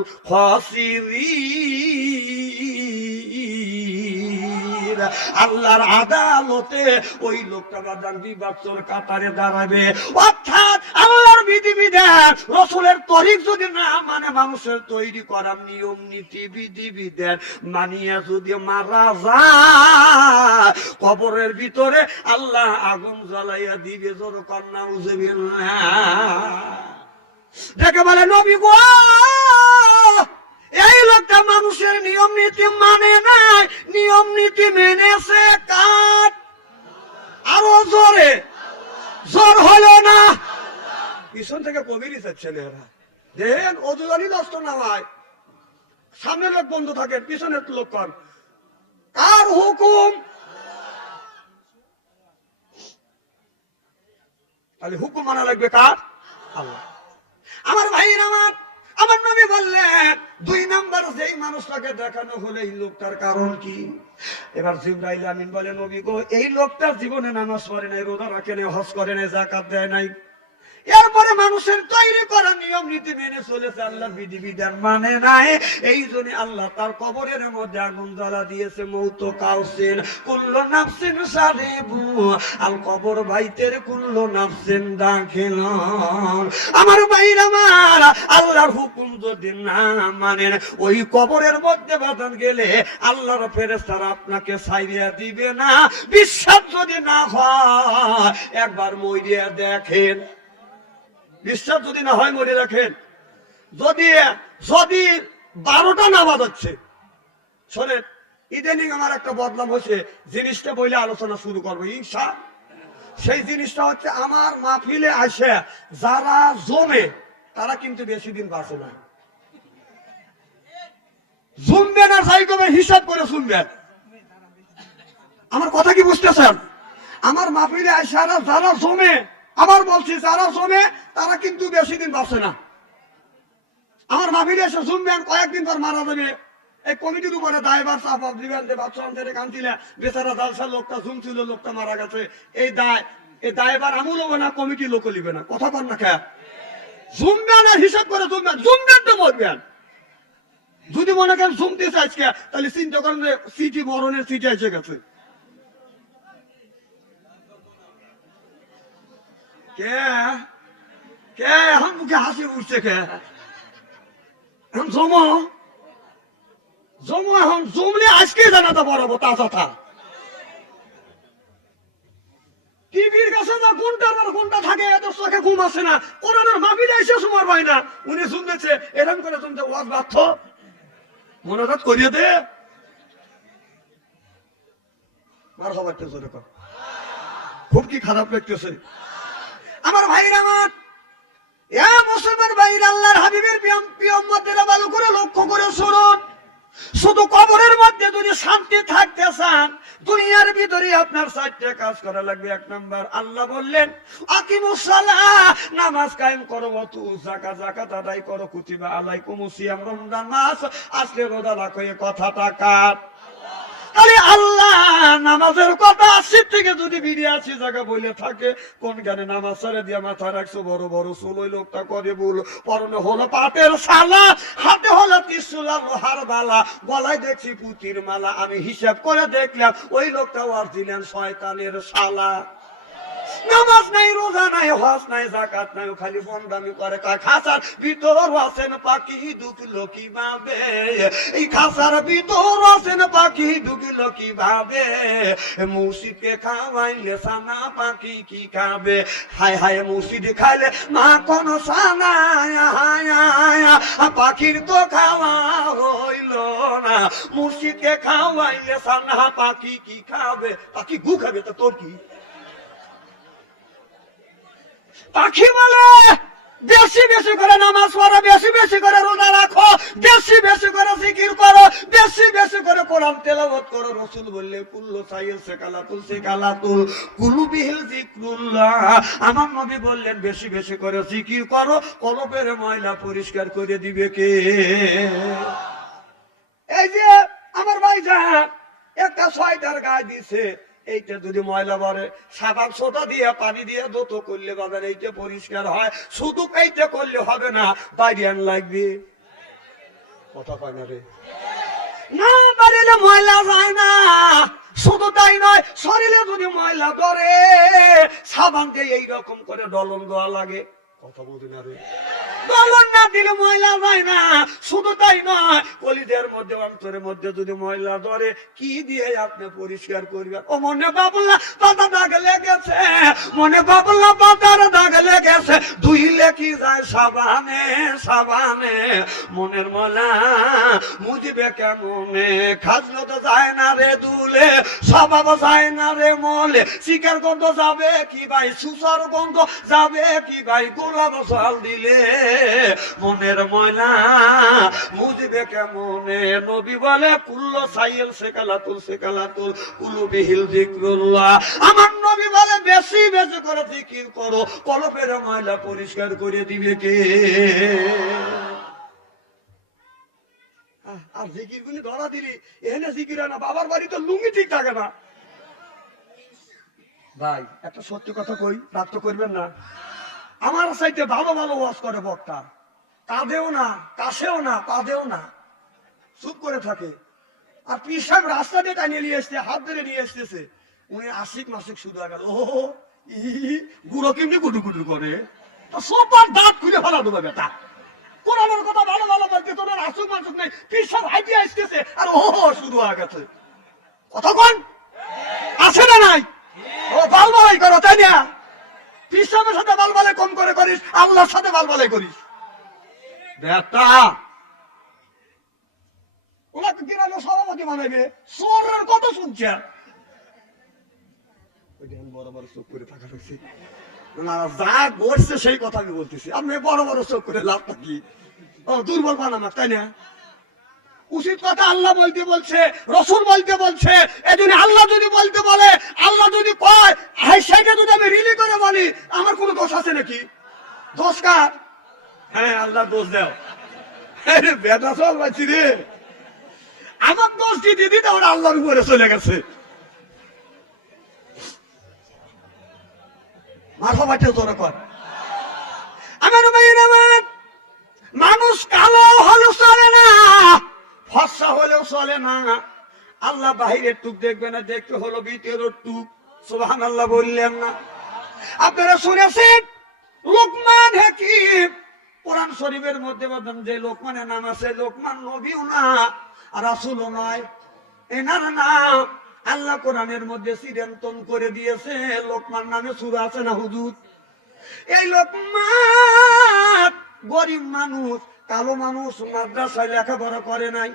খাসিরিন, আল্লাহর আদালতে ওই লোকটা বাদান বিবাদর কাতারে দাঁড়াবে, অর্থাৎ আল্লাহর বিধিবিধান রাসূলের তরিক যদি না মানে মানুষের তৈরি করা নিয়ম নীতি বিধিবিধান মানিয়া যদি মারা যায় কবরের ভিতরে আল্লাহ আগুন জ্বালাইয়া দিবে। জোর কন্যা উজবিল্লাহ। দেখে বলে নবী গো এই লোকটা মানুষের নিয়ম নীতি মানে নাই, নিয়ম নীতি মেনেছে কার? আরো জোরে, জোর হলো না। পিছন থেকে কবিরই চাচ্ছেন এরা, দেখেন অজুজানি নষ্ট না হয়, সামনের লোক বন্ধ থাকে, পিছনের লোক কর। কার হুকুম? তাহলে হুকুম মানা লাগবে কার? আল্লাহ। আমার ভাইরা আমার নবী বললেন 2 নাম্বার যেই মানুষটাকে দেখানো হলে এই লোকটার কারণ কি? এবার জিবরাইল আমিন বলে নবী গো এই লোকটা জীবনে নামাজ পড়ে নাই, রোজা রাখে নাই, হজ করে নাই, যাকাত দেয় নাই, এরপরে মানুষের তৈরি করা নিয়ম নীতি মেনে চলেছে, আল্লাহর বিধিবিধান মানে নাই, এই জন্য আল্লাহ তার কবরের মধ্যে আগুন জ্বালা দিয়েছে। মৌত কাউসিন কুল্লু নাফসিন সারিবু আল কবর বাইতের কুল্লু নাফসিন দাখিল। আমার ভাইরা আমার, আল্লাহর হুকুম যদি না মানেন ওই কবরের মধ্যে বাঁধান গেলে আল্লাহর ফেরেশতারা আপনাকে ছাইরিয়া দিবে না। বিশ্বাস যদি না হয় একবার মরিয়া দেখেন, বিশ্বাস যদি না হয় মরে রাখেন। যদি 12টা নামাজ হচ্ছে, শোনেন ইদানিং আমার একটা বদনাম হয়েছে, জিনিসটা বলে আলোচনা শুরু করবো ইনশা। সেই জিনিসটা হচ্ছে আমার মাহফিলে আসে যারা জমে তারা কিন্তু বেশি দিন বাঁচে না। জমবে না যাই কবে হিসাব করে শুনবেন। আমার কথা কি বুঝতেছেন? আমার মাহফিলে আসে যারা জমে, আবার বলছি যারা জমে তারা কিন্তু বেশি দিন বাঁচে না। আমার মাহফিলে এসে শুনবেন কয়েকদিন পর মারা যাবে। এই কমিটির উপরে দায়বার চাপ দিবেন যে বাচ্চা কানছিলে বেচারা জালসার লোকটা জুমছিল, লোকটা মারা গেছে, এই দায়বার আমুল হবে না, কমিটি লোক লিবে না। কথা কর না খেয়া জুমবেন আর হিসাব করে জুমবেন তো বলবেন। যদি মনে করেন জুমতে চাইছে তাহলে চিন্তা করেন যে সিটি মরণের সিটি এসে গেছে। কে কে এখন মুখে হাসি উঠছে কে? এখন জমো এখন জমলে আজকে জানাতে পারবো তাজা। টিভির কাছে না ঘন্টার পর ঘন্টা থাকে, এত চোখে ঘুম আসে না, কোরআনের মাহফিলে এসে সময় পায় না। উনি শুনতেছে এরকম করে শুনতে ওয়াজ বাধ্য মনোজাত করিয়ে দে মার হবার জোরে কর। খুব কি খারাপ লাগতেছে আমার ভাইরা আমার, মুসলমান ভাইরা, আল্লাহর হাবিবের প্রিয় উম্মতেরা ভালো করে লক্ষ্য করে শুনুন। শুধু কবরের মধ্যে যদি শান্তি থাকতে চান দুনিয়ার ভিতরে আপনার 4টা কাজ করা লাগবে। 1 নাম্বার আল্লাহ বললেন আকিমুস সালাহ, নামাজ কায়েম করো, ওয়াতু যাকাত আদায় করো, কুতিবা আলাইকুমুস সিয়াম, রমজান মাস আসলে রোজা রাখো। এই কথাটা কার? তাহলে আল্লাহ নামাজের কথা 80 থেকে যদি 82 জায়গা বলে থাকে, কোন জ্ঞানে নামাজ ছেড়ে দিয়ে মাথা রাখছো বড় বড় চুল, ওই লোকটা করে বল, পরনে হলো পাটের শালা, হাতে হলো ত্রিশূল লোহার বালা, গলায় দেখছি পুতির মালা, আমি হিসাব করে দেখলাম ওই লোকটা অরিজিনাল শয়তানের শালা। নামাজ নাই, রোজা নাই, হজ নাই, যাকাত নাই, খালি বন্দামি করে। খাসার ভিতর আছেন পাখি ঢুকলো কিভাবে, এই খাসার ভিতর আছেন পাখি ঢুকলো কিভাবে, মুর্শিদকে খাওয়াইলে সানা পাখি কি খাবে, হায় হায় মুর্শিদ খাইলে মা কোন সানা, পাখির তো খাওয়া হইল না, মুর্শিদকে খাওয়াইলে সানা পাখি কি খাবে, পাখি গু খাবে তো তোর কি? পাখি বলে বেশি বেশি করে নামাজ পড়ো, বেশি বেশি করে রোজা রাখো, বেশি বেশি করে জিকির করো, বেশি বেশি করে কোরআন তেলাওয়াত করো। রাসূল বললে কুল্লু সাইয়্যিদ সেকালাতুল কুলুবিহিল যিকরুল্লাহ। আমার নবী বললেন বেশি বেশি করে জিকির করো, কলবের ময়লা পরিষ্কার করে দিবে কে? এই যে আমার ভাইজান একটা 6টার গায়ে দিছে, এইটা যদি ময়লা ভরে সাবান সোটা দিয়ে পানি দিয়ে দত করলে বাজার এইটা পরিষ্কার হয়। শুধু এইটা করলে হবে না, বাইরিয়ান লাগবে। কথা কয় না রে, না বাড়িলে ময়লা যায় না। শুধু তাই নয়, শরীরে যদি ময়লা ধরে সাবান দিয়ে এইরকম করে ডলন দেওয়া লাগে। কথা বলতে না রে, গোবর না দিলে ময়লা যায় না। শুধু তাই নয়, কলিদের মধ্যে অন্তরের মধ্যে যদি ময়লা ধরে কি দিয়ে আপনি পরিষ্কার করবেন? ও মনে বাবুল্লা পাতা দাগ লেগেছে, মনে বাবুল্লা পাতার দাগ লেগেছে, ধুইলে কি যায় সাবানে সাবানে, মনের ময়লা মুজিবে কেমনে? খাজলো তো যায় না রে দুলে, স্বভাব যায় না রে মলে, শিকার গন্ধ যাবে কি ভাই, সুসার গন্ধ যাবে কি ভাই, গোলাপ জল দিলে মনের ময়লা মুজিবে কেমনে? নবী বলে কুল্লো সাইল সেকালাতুল সেকালাতুল কুলুবিহিল যিকরুল্লাহ। আমার নবী বলে বেশি বেশি করে জিকির করো, কলবের ময়লা পরিষ্কার করে দিবে কে? আর জিকির গুলি ধরা দিলি, এখানে জিকির হয় না, বাবার বাড়ি তো লুঙ্গি ঠিক থাকে না। ভাই একটা সত্য কথা কই, রাগ তো করবেন না, আমার সাইতে ভালো ভালো ওয়াজ করে বক্তা, কাঁদেও না, কাছেও না, কাঁদেও না, চুপ করে থাকে। আর পীর সাহেব রাস্তা দিয়ে টানিয়ে নিয়ে আসছে, হাত ধরে নিয়ে আসতেছে, উনি আশিক মাসিক শুধু গেল, ও গুঁড়ো কেমনি গুটু গুটু করে, সবার দাঁত খুলে ফেলা দেবে বেটা। কোরআনের কথা ভালো ভালো বলতে তোর আসুক মাসুক নেই, পীর সাহেব হাইতে আসতেছে আর ও শুধু হয়ে গেছে। কতক্ষণ আছে না নাই? ও বালবালাই করো তাই না? পীর সাহেবের সাথে বালবালাই কম করে করিস, আল্লাহর সাথে বালবালাই করিস বেটা। ওনাকে গ্রামে সভাপতি বানাইবে, সোরের কত শুনছে, বড় বড় চোখ করে থাকা হয়েছে না, যা করছে সেই কথা আমি বলতেছি, আপনি বড় বড় চোখ করে লাভ থাকি, ও দুর্বল বানামা তাই না? উচিত কথা আল্লাহ বলতে বলছে, রসুল বলতে বলছে, এজন্য আল্লাহ যদি বলতে বলে, আল্লাহ যদি কয়, সেইটা যদি আমি রিলি করে বলি, আমার কোনো দোষ আছে নাকি? দোষ কার? হ্যাঁ আল্লাহ দোষ দাও, বেটা চল পাচ্ছি রে, আমার দোষ দিতে দিতে ওরা আল্লাহর উপরে চলে গেছে। মাথা বাটে তোরা কর। আমার ভাইয়ের আমার, মানুষ কালো হলেও চলে না, ফর্সা হলেও চলে না। আল্লাহ বাহিরের টুক দেখবে না, দেখতে হলো ভিতরের টুক। সুবহানাল্লাহ বললেন না? আপনারা শুনেছেন লোকমান হাকিম কোরআন শরীফের মধ্যে বলেন যে লোকমানের নাম আছে, লোকমান নবীও না আর রাসূলও নয়, এনার নাম আল্লাহ কোরআনের মধ্যে চিরন্তন করে দিয়েছে। লোকমান নামে সূরা আছে না হুজুর? এই লোকমান গরিব মানুষ, কালো মানুষ, মাদ্রাসায় লেখাপড়া করে নাই,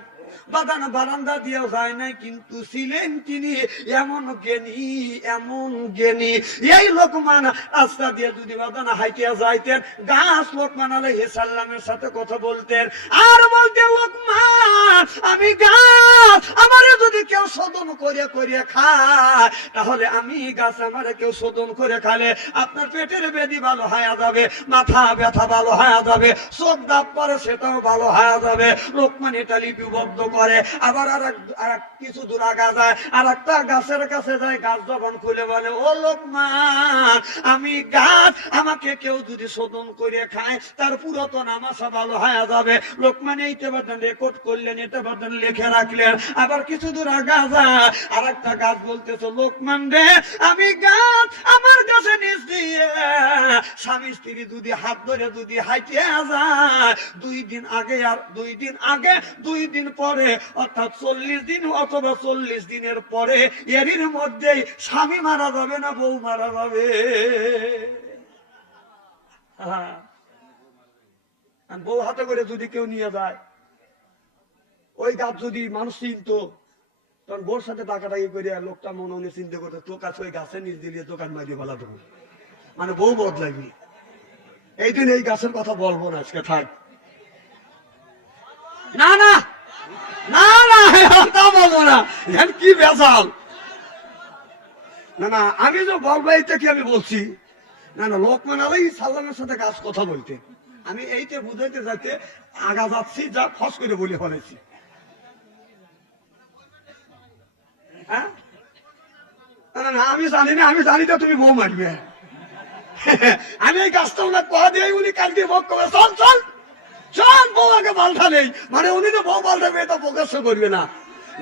বাগান বারান্দা দিয়েও যায় নাই, কিন্তু ছিলেন তিনি এমন জ্ঞানী, এমন জ্ঞানী। এই লোকমান রাস্তা দিয়ে যদি বাগান হাইটিয়া যাইতেন, গাছ লোকমান আলাইহিস সালামের সাথে কথা বলতেন আর বলতেন, লোকমান আমি গাছ, আমারে যদি কেউ শোধন করে করে খায়, তাহলে আমি গাছ, আমারে কেউ শোধন করে খালে আপনার পেটের বেদি ভালো হয়ে যাবে, মাথা ব্যথা ভালো হয়ে যাবে, চোখ দাপ পরে সেটাও ভালো হয়ে যাবে। লোকমান এটা লিপিবদ্ধ করে। আবার আর কিছু দূর আগা যায়, আর একটা গাছের কাছে যায়, গাছ যখন খুলে বলে, ও লোকমান আমি গাছ, আমাকে কেউ যদি শোধন করে খায় তার পুরাতন আমাশা ভালো হয়ে যাবে। লোকমান এইটা বাদন রেকর্ড করলেন, এটা বাদন লিখে রাখলেন। আবার কিছু দূর আগা যায়, আর একটা গাছ বলতেছে, লোকমান রে আমি গাছ, আমার গাছে নিচ দিয়ে স্বামী স্ত্রী যদি হাত ধরে যদি হাইটিয়ে যায়, 2 দিন আগে আর 2 দিন আগে 2 দিন পরে, অর্থাৎ 40 দিন অথবা 40 দিনের পরে এর মধ্যেই স্বামী মারা যাবে না বউ মারা যাবে। বউ হাতে করে যদি কেউ নিয়ে যায়, ওই গাছ যদি মানুষ চিনতো, তখন বউর সাথে ডাকাডাকি করে লোকটা মনে মনে চিন্তা করতো, তোর কাছে ওই গাছে নিচ দিলে দোকান মারিয়ে ফেলা দেবো, মানে বউ বদলাবি। এই দিন এই গাছের কথা বলবো না আজকে, থাক। না না না না, তা বলবো না, কি বেজাল। না না, আমি যে বলবো এইটা কি আমি বলছি না, না, লোকমান আলাইহিস সালামের সাথে গাছ কথা বলতে, আমি এইটা বুঝাইতে যাইতে আগা যাচ্ছি, যা ফস করে বলে ফেলেছি। হ্যাঁ না না, আমি জানি না, আমি জানি তো তুমি বউ মারবে। আমি এই গাছটা ওনার কথা দিয়ে উনি কালকে ভোগ করবে, চল চল চল, বউ আগে পাল্টা নেই, মানে উনি তো বউ পাল্টাবে, এটা প্রকাশ্য করবে না।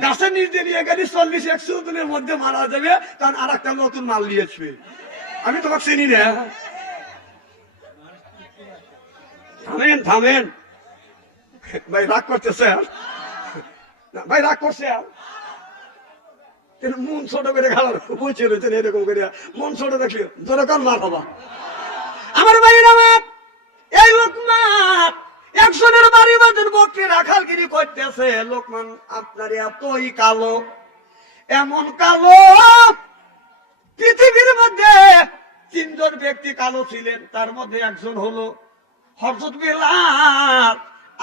গাছের নিচ দিয়ে নিয়ে গেলে 40-100 দিনের মধ্যে মারা যাবে, কারণ আর একটা নতুন মাল নিয়ে আসবে। আমি তোমাকে চিনি না। থামেন থামেন ভাই, রাগ করতেছে ভাই, রাগ করছে মন ছোট করে খাওয়ার বলছে রয়েছেন এরকম করে মন ছোট দেখলে যখন মার হবা। আমার ভাইয়ের আমার এই লোকমান একজনের বাড়ি বাড়ির বকরি রাখালগিরি করতেছে। লোকমান আপনার এতই কালো, এমন কালো, পৃথিবীর মধ্যে তিনজন ব্যক্তি কালো ছিলেন, তার মধ্যে একজন হলো হযরত বেলাল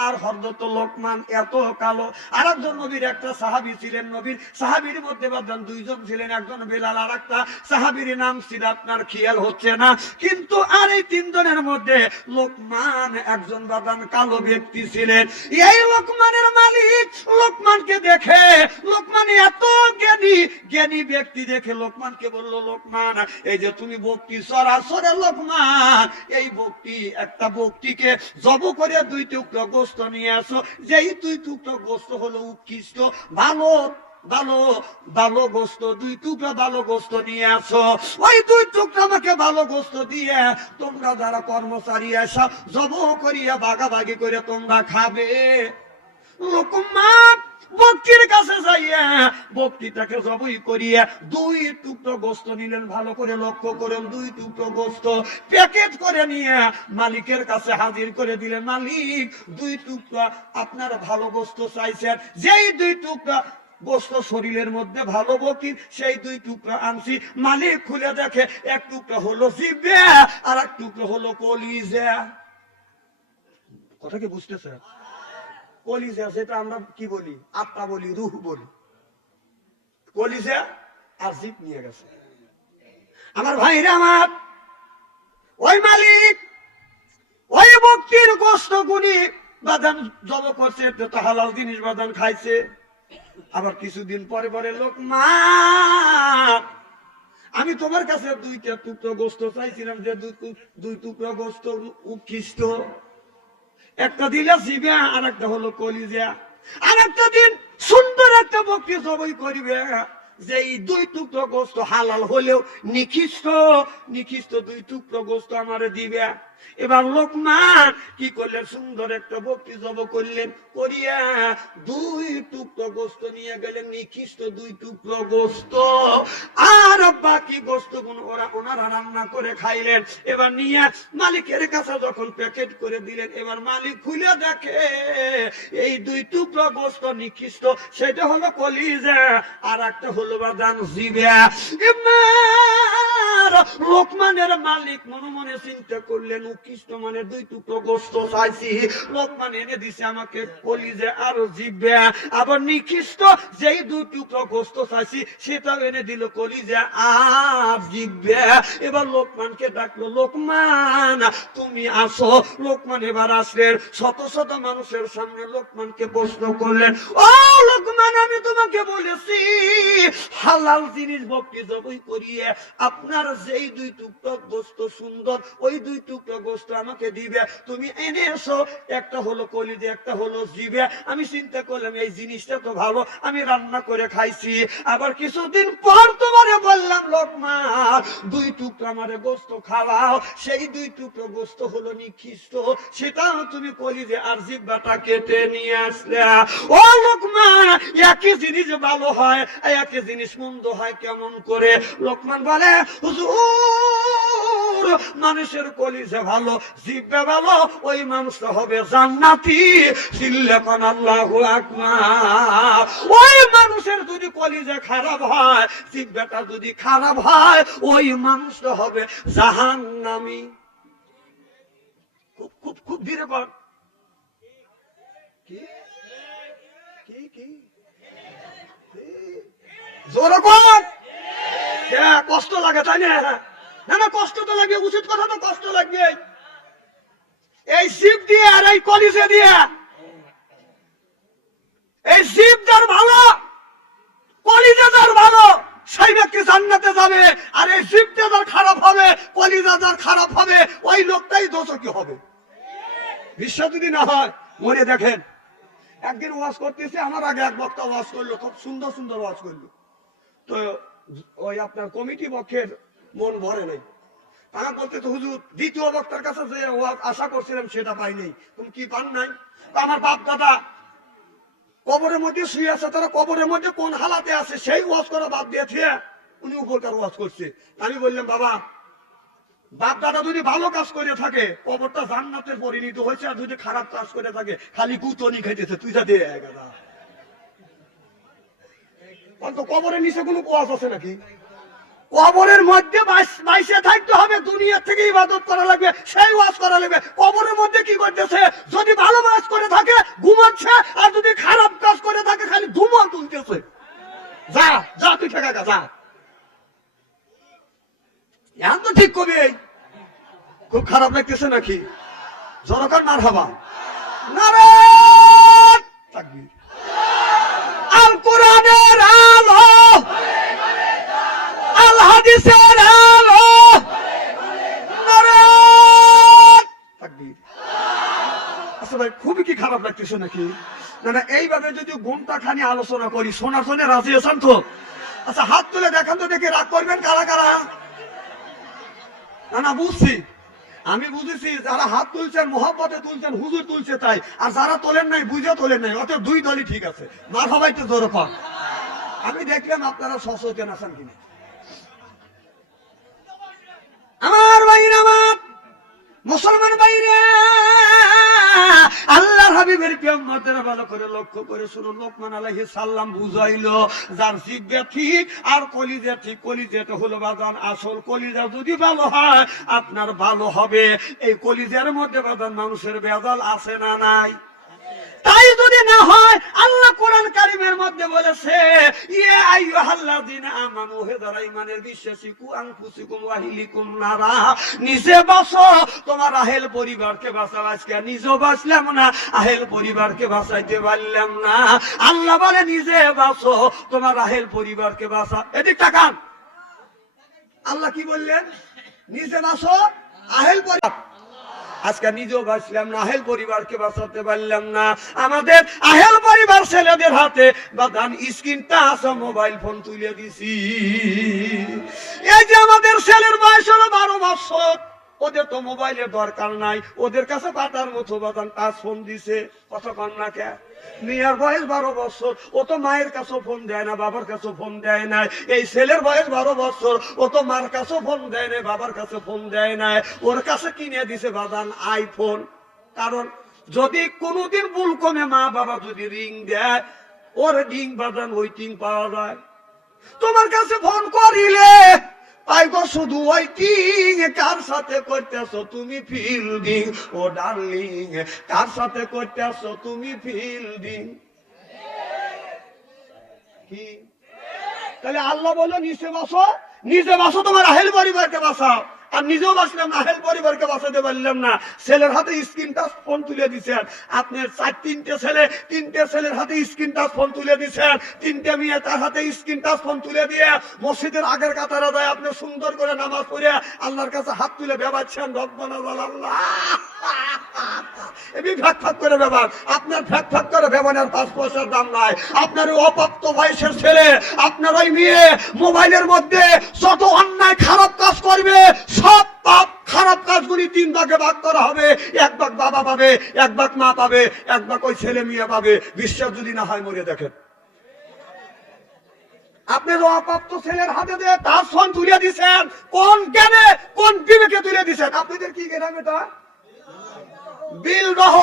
আর হযরত লোকমান। এত কালো। আর একজন নবীর একটা সাহাবী ছিলেন, নবীর সাহাবীর মধ্যে বাদান দুইজন ছিলেন, একজন বেলাল আর একটা সাহাবীর নাম ছিল আপনার খেয়াল হচ্ছে না, কিন্তু আর এই তিনজনের মধ্যে লোকমান একজন বাদান কালো ব্যক্তি ছিলেন। এই লোকমানের মালিক লোকমানকে দেখে, লোকমান এত জ্ঞানী জ্ঞানী ব্যক্তি দেখে লোকমানকে বলল, লোকমান এই যে তুমি বকটি চড়াছড়ে লোকমান, এই বকটি একটা বকটিকে জব করে দুই টুকরো গোস্ত নিয়ে আসো, যেই দুই টুকরো গোস্ত হলো উৎকৃষ্ট ভালো ভালো ভালো গোস্ত, দুই টুকরা ভালো গোস্ত নিয়ে আসো। ওই দুই টুকরা আমাকে ভালো গোস্ত দিয়ে তোমরা যারা কর্মচারী আসা জব করিয়া ভাগাভাগি করে তোমরা খাবে। লোকমান বকটির কাছে যাইয়া বকটিটাকে জবাই করিয়া দুই টুকরো গোস্ত নিলেন। ভালো করে লক্ষ্য করেন, দুই টুকরো গোস্ত প্যাকেট করে নিয়ে মালিকের কাছে হাজির করে দিলেন। মালিক, দুই টুকরা আপনার ভালো গোস্ত চাইছেন, যেই দুই টুকরা গোস্ত শরীরের মধ্যে ভালো বকির, সেই দুই টুকরা আনছি। মালিক খুলে দেখে এক টুকরা হলো জিহ্বা আর এক টুকরা হলো কলিজা। কথা কি বুঝতেছে? কলিজা যেটা আমরা কি বলি, আত্মা বলি, রূহ বলি, কলিজা আর জিভ নিয়ে গেছে। আমার ভাইরা আমার, ওই মালিক ওই বক্তির গোস্ত গুনি বাদান জব করছে, তো হালাল জিনিস বাদান খাইছে। আবার কিছুদিন পরে পরে লোকমান, আমি তোমার কাছে দুইটা টুকরো গোস্ত চাইছিলাম, যে দুই টুকরো গোস্ত উৎকৃষ্ট, একটা দিলে জিভা আর একটা হলো কলিজা। আর একটা দিন সুন্দর একটা বকরি জবাই করিবে, যে এই দুই টুকরো গোস্ত হালাল হলেও নিখিষ্ট নিখিষ্ট দুই টুকরো গোস্ত আমারে দিবে। এবার লোকমান কি করলেন, সুন্দর একটা বকরি জব করলেন, করিয়া দুই টুকরো গোস্ত নিয়ে গেলেন, নিখিষ্ট দুই টুকরো গোস্ত। আর বাকি গোস্ত ওনারা রান্না করে খাইলেন। এবার নিয়ে মালিকের কাছে যখন প্যাকেট করে দিলেন, এবার মালিক খুলে দেখে এই দুই টুকরো গোস্ত নিখিষ্ট, সেটা হলো কলিজা আর একটা হলো বাদান জিভা। এবার লোকমানের মালিক মনে মনে চিন্তা করলেন, উৎকৃষ্ট মানে দুই টুকরো গোস্ত চাইছি, লোকমান এনে দিছে আমাকে কলিজা আর জিভা। আবার নিখিষ্ট যেই দুই টুকরো গোস্ত চাইছি সেটাও এনে দিল কলিজা আর জিভা। এবার লোকমানকে ডাকলো, লোকমান তুমি আসো। লোকমান এবার আসলেন, শত শত মানুষের সামনে লোকমানকে প্রশ্ন করলেন, ও লোকমান, আমি তোমাকে বলেছি হালাল জিনিস বকরি জবাই করিয়ে আপনার যেই দুই টুকরো গোস্ত সুন্দর, ওই দুই টুকরো গোস্ত আমাকে দিবে। তুমি এনে এসো, একটা হলো কলিজা, একটা হলো জিভা। আমি চিন্তা করলাম এই জিনিসটা তো ভালো, আমি রান্না করে খাইছি। আবার কিছুদিন পর তোমারে বললাম, লোকমান দুই টুকরো আমারে গোস্ত খাওয়াও, সেই দুই টুকরো গোস্ত হলো নিখিষ্ট, সেটাও তুমি কলিজা আর জিহ্বাটা কেটে নিয়ে আসলে। ও লোকমান, একই জিনিস ভালো হয়, একই জিনিস মন্দ হয় কেমন করে? লোকমান বলে, হুজুর মানুষের কলিজা ভালো, জিহ্বা ভালো, ওই মানুষটা হবে জান্নাতি। সিল্লাকান আল্লাহু আকবার। ওই মানুষের যদি কলিজা খারাপ হয়, জিহ্বাটা যদি খারাপ হয়, ওই মানুষটা হবে জাহান্নামী। খুব খুব খুব ধীরে কর। কি কি কি জোরে কর। কষ্ট লাগে তাই না? না না, কষ্ট তো লাগে, উচিত কথা তো কষ্ট লাগবে। এই জিভ দিয়ে আর এই কলিজা দিয়ে, এই জিভ যার ভালো, কলিজা যার ভালো, সেই ব্যক্তি জান্নাতে যাবে। আর এই জিভটা যার খারাপ হবে, কলিজা যার খারাপ হবে, ওই লোকটাই দোষী হবে। বিশ্বাস যদি না হয় মনে দেখেন, একদিন ওয়াজ করতেছে, আমার আগে এক বক্তা ওয়াজ করলো, খুব সুন্দর সুন্দর ওয়াজ করলো। তো ওই আপনার কমিটি পক্ষের মন ভরে নাই, আমার বলতে তো হুজুর দ্বিতীয় বক্তার কাছে যে আশা করছিলাম সেটা পাইনি। তুমি কি পান নাই? আমার বাপ দাদা কবরের মধ্যে শুয়ে আছে, তারা কবরের মধ্যে কোন হালাতে আছে সেই ওয়াজ করা বাদ দিয়েছে, উনি উপরকার ওয়াজ করছে। আমি বললাম বাবা, বাপ দাদা যদি ভালো কাজ করে থাকে কবরটা জান্নাতের পরিণত হয়েছে, আর যদি খারাপ কাজ করে থাকে খালি গুতনি খাইতেছে। তুই যা দিয়ে গেলা কবরের নিচে কোনো ওয়াজ আছে নাকি? কবরের মধ্যে বাইসে থাকতে হবে, দুনিয়া থেকে ইবাদত করা লাগবে, সেই ওয়াজ করা লাগবে। কবরের মধ্যে কি করতেছে? যদি ভালো কাজ করে থাকে ঘুমাচ্ছে, আর যদি খারাপ কাজ করে থাকে খালি ধুমা তুলতেছে। যা যা তুই ঠেকা যা। এখন তো ঠিক কবি, খুব খারাপ লাগতেছে নাকি? জনকার মার হাবা নারে তাকবীর। আল কোরআনের আলো, আল হাদিসের আলো, নারে তাকবীর। আচ্ছা ভাই, খুবই কি খারাপ লাগতেছে নাকি? না না, এইভাবে যদি ঘন্টা খানি আলোচনা করি শোনার জন্য রাজি আছেন তো? আচ্ছা হাত তুলে দেখান তো দেখি, রাগ করবেন কারা কারা? না না, বুঝছি, আমি বুঝেছি যারা হাত তুলছেন মোহাম্মতে তুলছেন, হুজুর তুলছে তাই, আর যারা তোলেন নাই বুঝে তোলেন নাই, অত দুই দলই ঠিক আছে। মার সবাই তো জোর কম। আমি দেখলাম আপনারা সচেতন আছেন কিনা। আমার ভাইরা, আমার মুসলমান ভাইরা, আল্লাহর হাবিবের কিয়ামতের ভালো করে লক্ষ্য করে শুনুন। লোকমান আলাইহিস সালাম বুঝাইলো, যার জিহ্বা ঠিক আর কলিজা ঠিক। কলিজাটা হলো বাজান আসল, কলিজা যদি ভালো হয় আপনার ভালো হবে। এই কলিজার মধ্যে বাজান মানুষের ভেজাল আছে না নাই? তাই যদি না হয় আল্লাহ কোরআন কারীমের মধ্যে বলেছে, ইয়া আইয়ুহাল্লাযিনা আমানু, হে যারা ঈমানের বিশ্বাসী, কু আনফুসিকুম ওয়া আহলিকুম নারা, নিজে বাঁচো তোমার আহেল পরিবারকে বাঁচাও। আজকে নিজেও বাঁচলাম না, আহেল পরিবারকে বাঁচাইতে পারলাম না। আল্লাহ বলে নিজে বাঁচো তোমার আহেল পরিবারকে বাঁচাও। এদিক তাকান, আল্লাহ কি বললেন? নিজে বাঁচো আহেল পরিবার। আজকে নিজেও বাঁচলাম না, আহেল পরিবারকে বাঁচাতে পারলাম না। আমাদের আহেল পরিবার ছেলেদের হাতে বাদান স্ক্রিন টাচ মোবাইল ফোন তুলে দিছি। এই যে আমাদের ছেলের বয়স হলো 12 বছর, ওদের তো মোবাইলের দরকার নাই, ওদের কাছে পাতার মতো বাদান টাচ ফোন দিছে। কত কন্যা কে মেয়ের বয়স 12 বছর, ও তো মায়ের কাছেও ফোন দেয় না, বাবার কাছেও ফোন দেয় না। এই ছেলের বয়স 12 বছর, ও তো মার কাছেও ফোন দেয় না, বাবার কাছে ফোন দেয় না। ওর কাছে কিনে দিছে বাদান আইফোন। কারণ যদি কোনোদিন ভুল কমে মা বাবা যদি রিং দেয়, ওর রিং বাদান ওই টিং পাওয়া যায়। তোমার কাছে ফোন করিলে পাইগো শুধু ওয়াইটিং। কার সাথে করতেছো তুমি ফিল্ডিং, ও ডার্লিং, কার সাথে করতেছো তুমি ফিল্ডিং? কি তাহলে আল্লাহ বললো নিচে বাসো, নিজে বাসো তোমার আহেল পরিবারকে বাঁচাও। আর নিজেও বাঁচলাম না, আহেল পরিবারকে বাঁচাতে পারলাম না। ছেলের হাতে স্ক্রিন টাচ ফোন তুলে দিচ্ছেন। আপনার 4-3টে ছেলে, 3টে ছেলের হাতে স্ক্রিন টাচ ফোন তুলে দিচ্ছেন। 3টে মেয়ে তার হাতে স্ক্রিন টাচ ফোন তুলে দিয়ে মসজিদের আগের কাতারে যায় আপনি সুন্দর করে নামাজ পড়ে আল্লাহর কাছে হাত তুলে বেবাচ্ছেন, রব্বানা জালাল্লাহ। এমনি ফ্যাক ফ্যাক করে বেবান। আপনার ফ্যাক ফ্যাক করে বেবানের 5 পয়সার দাম নাই। আপনার অপ্রাপ্ত বয়সের ছেলে, আপনার ওই মেয়ে মোবাইলের মধ্যে যত অন্যায় খারাপ কাজ করবে, সব পাপ খারাপ কাজগুলি 3 ভাগে ভাগ করা হবে। 1 ভাগ বাবা পাবে, 1 ভাগ মা পাবে, 1 ভাগ ওই ছেলে মেয়ে পাবে। বিশ্বাস যদি না হয় মরে দেখেন। আপনি অপ্রাপ্ত ছেলের হাতে দিয়ে তার ফোন তুলে দিচ্ছেন, কোন জ্ঞানে কোন বিবেকে তুলে দিচ্ছেন? আপনাদের কি গ্রাম এটা? বিলদহ।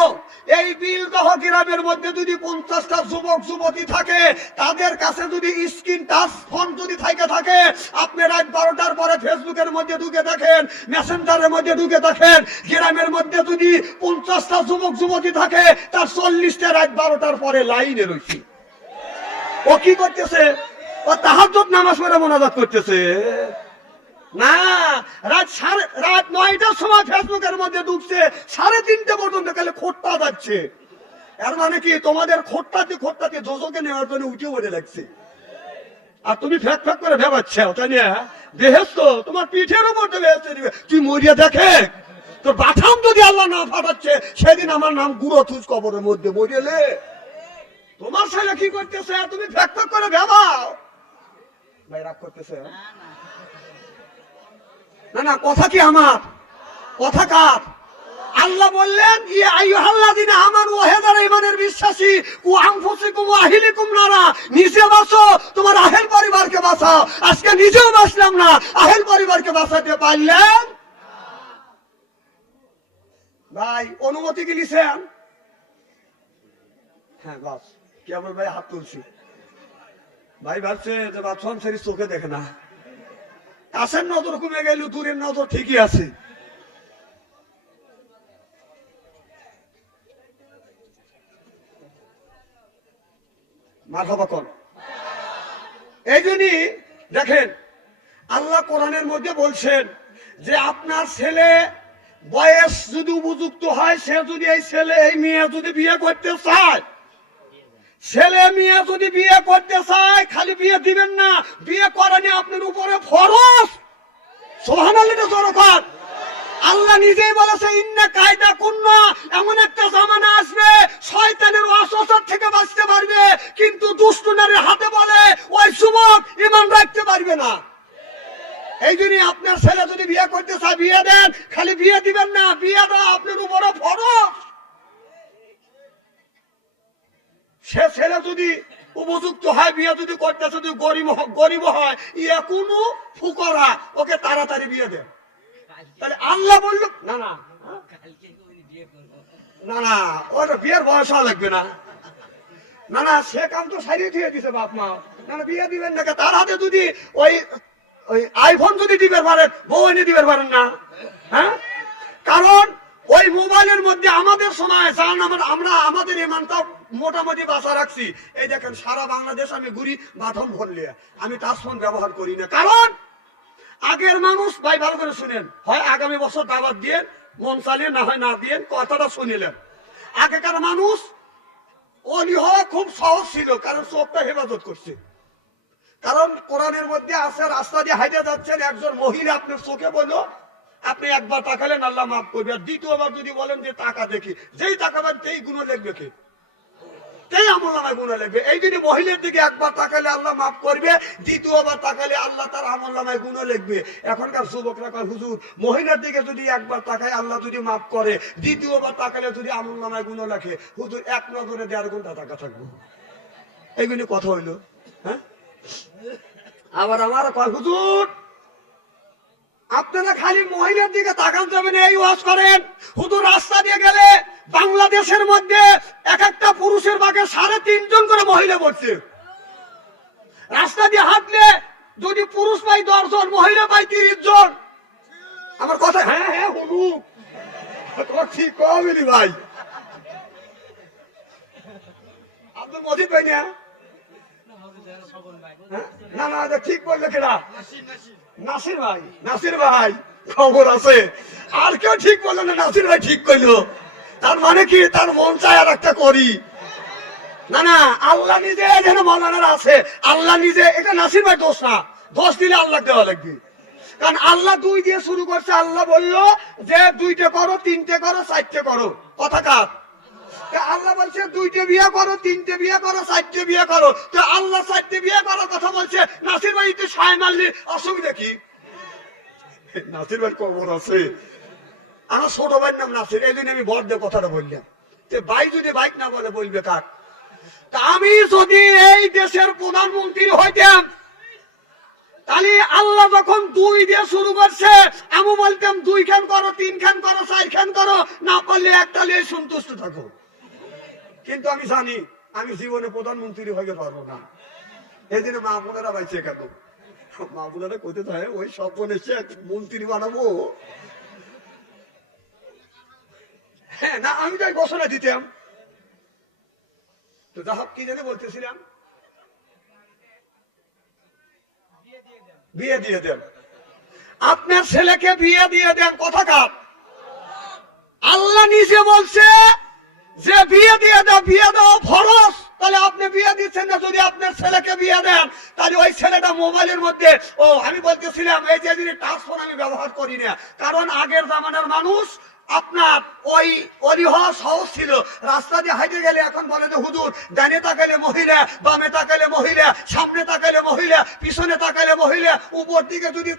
এই বিলদহ গ্রামের মধ্যে যদি 50টা যুবক যুবতী থাকে, তাদের কাছে যদি স্ক্রিন টাচ ফোন যদি থাকে, আপনি রাত 12টার পরে ফেসবুকের মধ্যে ঢুকে দেখেন, মেসেঞ্জারের মধ্যে ঢুকে দেখেন, গ্রামের মধ্যে যদি 50টা যুবক যুবতী থাকে, তার 40টা রাত 12টার পরে লাইনে রয়েছে। ও কি করতেছে? ও তাহাজ্জুদ নামাজ পড়ে মোনাজাত করতেছে না। রাত 9টার সময় ফেসবুকের মধ্যে ঢুকছে, 3:30 পর্যন্ত কালে খোট্টা যাচ্ছে। এর মানে কি তোমাদের খোট্টাতে যোজকে নেওয়ার জন্য উঠে পড়ে লাগছে। আর তুমি ফ্যাক ফ্যাক করে ভেবাচ্ছ, তাই না? বেহেশত তোমার পিঠের উপর বেহেশত দিবে। তুই মরিয়া দেখে তোর বাথাম যদি আল্লাহ না ফাটাচ্ছে, সেদিন আমার নাম গুঁড়ো থুস কবরের মধ্যে মরিয়েলে। তোমার ছেলে কি করতেছে? তুমি ফ্যাক ফ্যাক করে ভেবাও। ভাই রাগ করতেছে? না না, কথা কি আমার? কথা কার? আল্লাহ বললেন ইয়া আইয়ুহাল্লাযিনা আমানু, হে যারা ঈমানের বিশ্বাসী, কু আনফুসিকুম ওয়া আহলিকুম নারা, নিজে বাঁচো, তোমার আহেল পরিবারকে বাঁচাও। আজকে নিজেও বাঁচলাম না, আহেল পরিবারকে বাঁচাতে পারলেন ভাই? অনুমতি কি লিছেন? হ্যাঁ বাস, কেবল ভাই হাত তুলছি। ভাই ভাবছে যে বাথরুম সেরি চোখে দেখে না, কাছের নজর কমে গেল, দূরের নজর ঠিকই আছে। মারহাবা কর। এই জন্যই দেখেন আল্লাহ কোরআনের মধ্যে বলছেন যে আপনার ছেলে বয়স যদি উপযুক্ত হয়, সে যদি এই ছেলে এই মেয়ে যদি বিয়ে করতে চায়, ছেলে মেয়ে যদি বিয়ে করতে চায়, খালি বিয়ে দিবেন না, বিয়ে করানি আপনার উপরে ফরজ। সুবহানাল্লাহ দরকার। আল্লাহ নিজেই বলেছে ইন্না কায়দা কুন্না, এমন একটা জামানা আসবে শয়তানের ওয়াসওয়াসা থেকে বাঁচতে পারবে, কিন্তু দুষ্ট নারীর হাতে বলে ওই যুবক ঈমান রাখতে পারবে না। এই জন্য আপনার ছেলে যদি বিয়ে করতে চায় বিয়ে দেন, খালি বিয়ে দিবেন না, বিয়ে দেওয়া আপনার উপরে ফরজ। সে ছেলে যদি উপযুক্ত হয়, বিয়ে যদি করতে যদি গরিব হয়, ইয়া কোনো ফুকরা, ওকে তাড়াতাড়ি বিয়ে দেন। তাহলে আল্লাহ বলল না না না না, ওর বিয়ের বয়স লাগবে না, না না, সে কাম তো সারিয়ে দিয়ে দিছে বাপ মা, না না বিয়ে দিবেন না। তার হাতে যদি ওই ওই আইফোন যদি দিবে পারেন, বউ এনে দিবে পারেন না? হ্যাঁ, কারণ ওই মোবাইলের মধ্যে আমাদের সময় জান আমরা আমাদের ইমানটা মোটামুটি বাঁচা রাখছি। এই দেখেন সারা বাংলাদেশ আমি ঘুরি বাথম ভরলে, আমি টাচ ফোন ব্যবহার করি না। কারণ আগের মানুষ, ভাই ভালো করে শুনেন, হয় আগামী বছর দাওয়াত দিয়ে মন চালিয়ে, না হয় না দিয়ে, কথাটা শুনিলেন। আগেকার মানুষ অলি হওয়া খুব সহজ ছিল, কারণ চোখটা হেফাজত করছে। কারণ কোরআনের মধ্যে আছে, রাস্তা দিয়ে হাইটে যাচ্ছেন, একজন মহিলা আপনার চোখে বললো, আপনি একবার তাকালেন আল্লাহ মাফ করবে, আর দ্বিতীয়বার যদি বলেন যে টাকা দেখি, যেই তাকাবেন সেই গুণ লিখবে কে? সেই আমলনামায় গুণ লিখবে। এই জন্য মহিলার দিকে একবার তাকালে আল্লাহ মাফ করবে, দ্বিতীয়বার তাকালে আল্লাহ তার আমলনামায় গুণ লিখবে। এখনকার যুবকরা কয় হুজুর মহিলার দিকে যদি একবার তাকায় আল্লাহ যদি মাফ করে, দ্বিতীয়বার তাকালে যদি আমলনামায় গুণ লেখে, হুজুর এক নজরে 1.5 ঘন্টা টাকা থাকবো। এইগুলি কথা হইলো। হ্যাঁ, আবার আমার কয় হুজুর আপনারা খালি মহিলার দিকে তাকান যাবেন, এই ওয়াজ করেন। হুজুর রাস্তা দিয়ে গেলে বাংলাদেশের মধ্যে এক একটা পুরুষের বাগে 3.5 জন করে মহিলা পড়ছে। রাস্তা দিয়ে হাঁটলে যদি পুরুষ পাই 10 জন, মহিলা পাই 30 জন। আমার কথা হ্যাঁ হ্যাঁ হলু ঠিক কমিলি ভাই আব্দুল মজিদ ভাই না? না না, ঠিক বললে কেনা নাসির ভাই, নাসির ভাই খবর আছে। আর কেউ ঠিক বললো না, নাসির ভাই ঠিক করলো। তার মানে কি, তার মন চায় আর একটা করি। না না, আল্লাহ নিজে যেন মৌলানার আছে, আল্লাহ নিজে, এটা নাসির ভাই দোষ না, দোষ দিলে আল্লাহ দেওয়া লাগবে। কারণ আল্লাহ 2 দিয়ে শুরু করছে। আল্লাহ বললো যে 2টে করো, 3টে করো, 4টে করো। কথা কার? আল্লাহ বলছে 2টে বিয়ে করো, 3টে বিয়ে করো, 4টে বিয়ে করো। তো আল্লাহ 4টে বিয়ে করার কথা বলছে, নাসির ভাই একটু সায় মারলে অসুবিধা কি? নাসির ভাই খবর আছে। আমার ছোট ভাইয়ের নাম নাসির, এই জন্য আমি বড় দিয়ে কথাটা বললাম যে ভাই যদি বাইক না বলে বলবে কাক। তা আমি যদি এই দেশের প্রধানমন্ত্রী হইতাম, তাহলে আল্লাহ যখন 2 দিয়ে শুরু করছে, আমি বলতাম 2 খান করো, 3 খান করো, 4 খান করো, না পারলে একটা নিয়ে সন্তুষ্ট থাকো। কিন্তু আমি জানি আমি জীবনে প্রধানমন্ত্রী হইতে পারবো না। এই জন্য মা বোনেরা বাইছে কেন, মা বোনেরা কোথায় থাকে, ওই স্বপ্ন এসে মন্ত্রী বানাবো। হ্যাঁ না, আমি তাই ঘোষণা দিতাম। তো যা কি জানে বলতেছিলাম, বিয়ে দিয়ে দেন, আপনার ছেলেকে বিয়ে দিয়ে দেন। কথা কার? আল্লাহ নিজে বলছে যে বিয়ে দিয়ে দাও, বিয়ে দাও ফরজ। তাহলে আপনি বিয়ে দিচ্ছেন না, যদি আপনার ছেলেকে বিয়ে দেন তাহলে ওই ছেলেটা মোবাইলের মধ্যে, ও আমি বলতেছিলাম এই যে টাচ ফোন আমি ব্যবহার করি না, কারণ আগের জামানার মানুষ আপনার ওই হওয়া সহজ ছিল। রাস্তা দিয়ে হাইটে গেলে এখন বলে যে হুজুর ডানে তাকাইলে মহিলা, বামে তাকাইলে মহিলা, সামনে তাকাইলে মহিলা, পিছনে তাকাইলে মহিলা, উপর দিকে যদি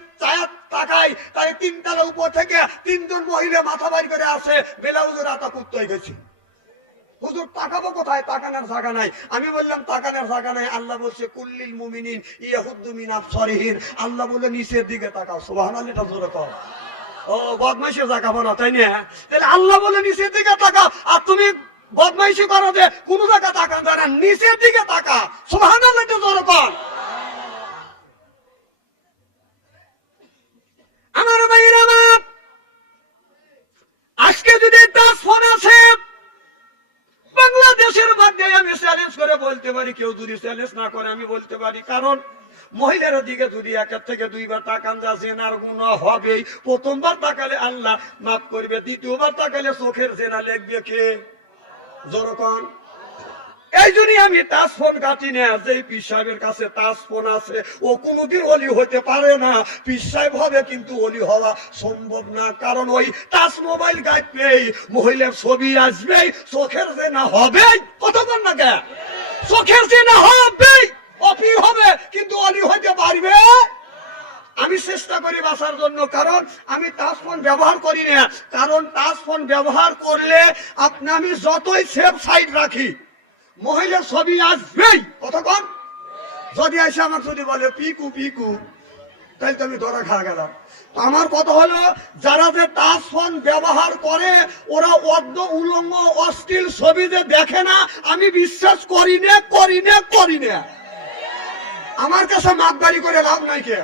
তাকাই তাই 3 তলা উপর থেকে 3 জন মহিলা মাথা বাইর করে আসে, বেলাউজের আতা কুত্ত হয়ে গেছে। হুজুর তাকাবো কোথায়? তাকানোর জায়গা নাই। আমি বললাম তাকানোর জায়গা নাই। আল্লাহ বলছে কুল্লিল মুমিনিন ইয়াহুদ্দু মিন আবসারিহিম। আল্লাহ বলে নিচের দিকে তাকাও। সুবহানাল্লাহ, এটা জোরে কও। ও বদমাইশে তাকাবো না, তাই না? তাহলে আল্লাহ বলে নিচের দিকে তাকাও, আর তুমি বদমাইশি করো যে কোন জায়গা তাকান যায় না, নিচের দিকে তাকা। সুবহানাল্লাহ, এটা জোরে কও। আমার ভাইরা আমার, আজকে যদি টাচ ফোন আছে বাংলাদেশের মধ্যে, আমি চ্যালেঞ্জ করে বলতে পারি, কেউ যদি চ্যালেঞ্জ না করে আমি বলতে পারি, কারণ মহিলার দিকে যদি 1 থেকে 2 বার তাকান যা জেনার গুনাহ হবেই। প্রথমবার তাকালে আল্লাহ মাফ করবে, দ্বিতীয়বার তাকালে চোখের জেনা লিখবে কে? জোরকন। এই জন্যই আমি টাচ ফোন কাটি না। যে পীর সাহেবের কাছে টাচ ফোন আছে ও কোনোদিন ওলি হতে পারে না। পীর সাহেব হবে কিন্তু ওলি হওয়া সম্ভব না, কারণ ওই টাচ মোবাইল গাইতেই মহিলার ছবি আসবেই, চোখের জেনা হবেই। কতক্ষণ না কে? চোখের জেনা হবেই, অপীর হবে কিন্তু ওলি হতে পারবে। আমি চেষ্টা করি বাঁচার জন্য, কারণ আমি টাচ ফোন ব্যবহার করি না। কারণ টাচ ফোন ব্যবহার করলে আমি যতই সেফ সাইড রাখি মহিলার ছবি আসবেই। কতক্ষণ? যদি এসে আমার যদি বলে পিকু পিকু, তাই তো আমি ধরা খা গেলাম। তো আমার কথা হলো, যারা যে টাচ ফোন ব্যবহার করে ওরা অর্ধ উলঙ্গ অশ্লীল ছবি যে দেখে না, আমি বিশ্বাস করি না, করি না, করি না। আমার কাছে মাতবাড়ি করে লাভ নাই। কে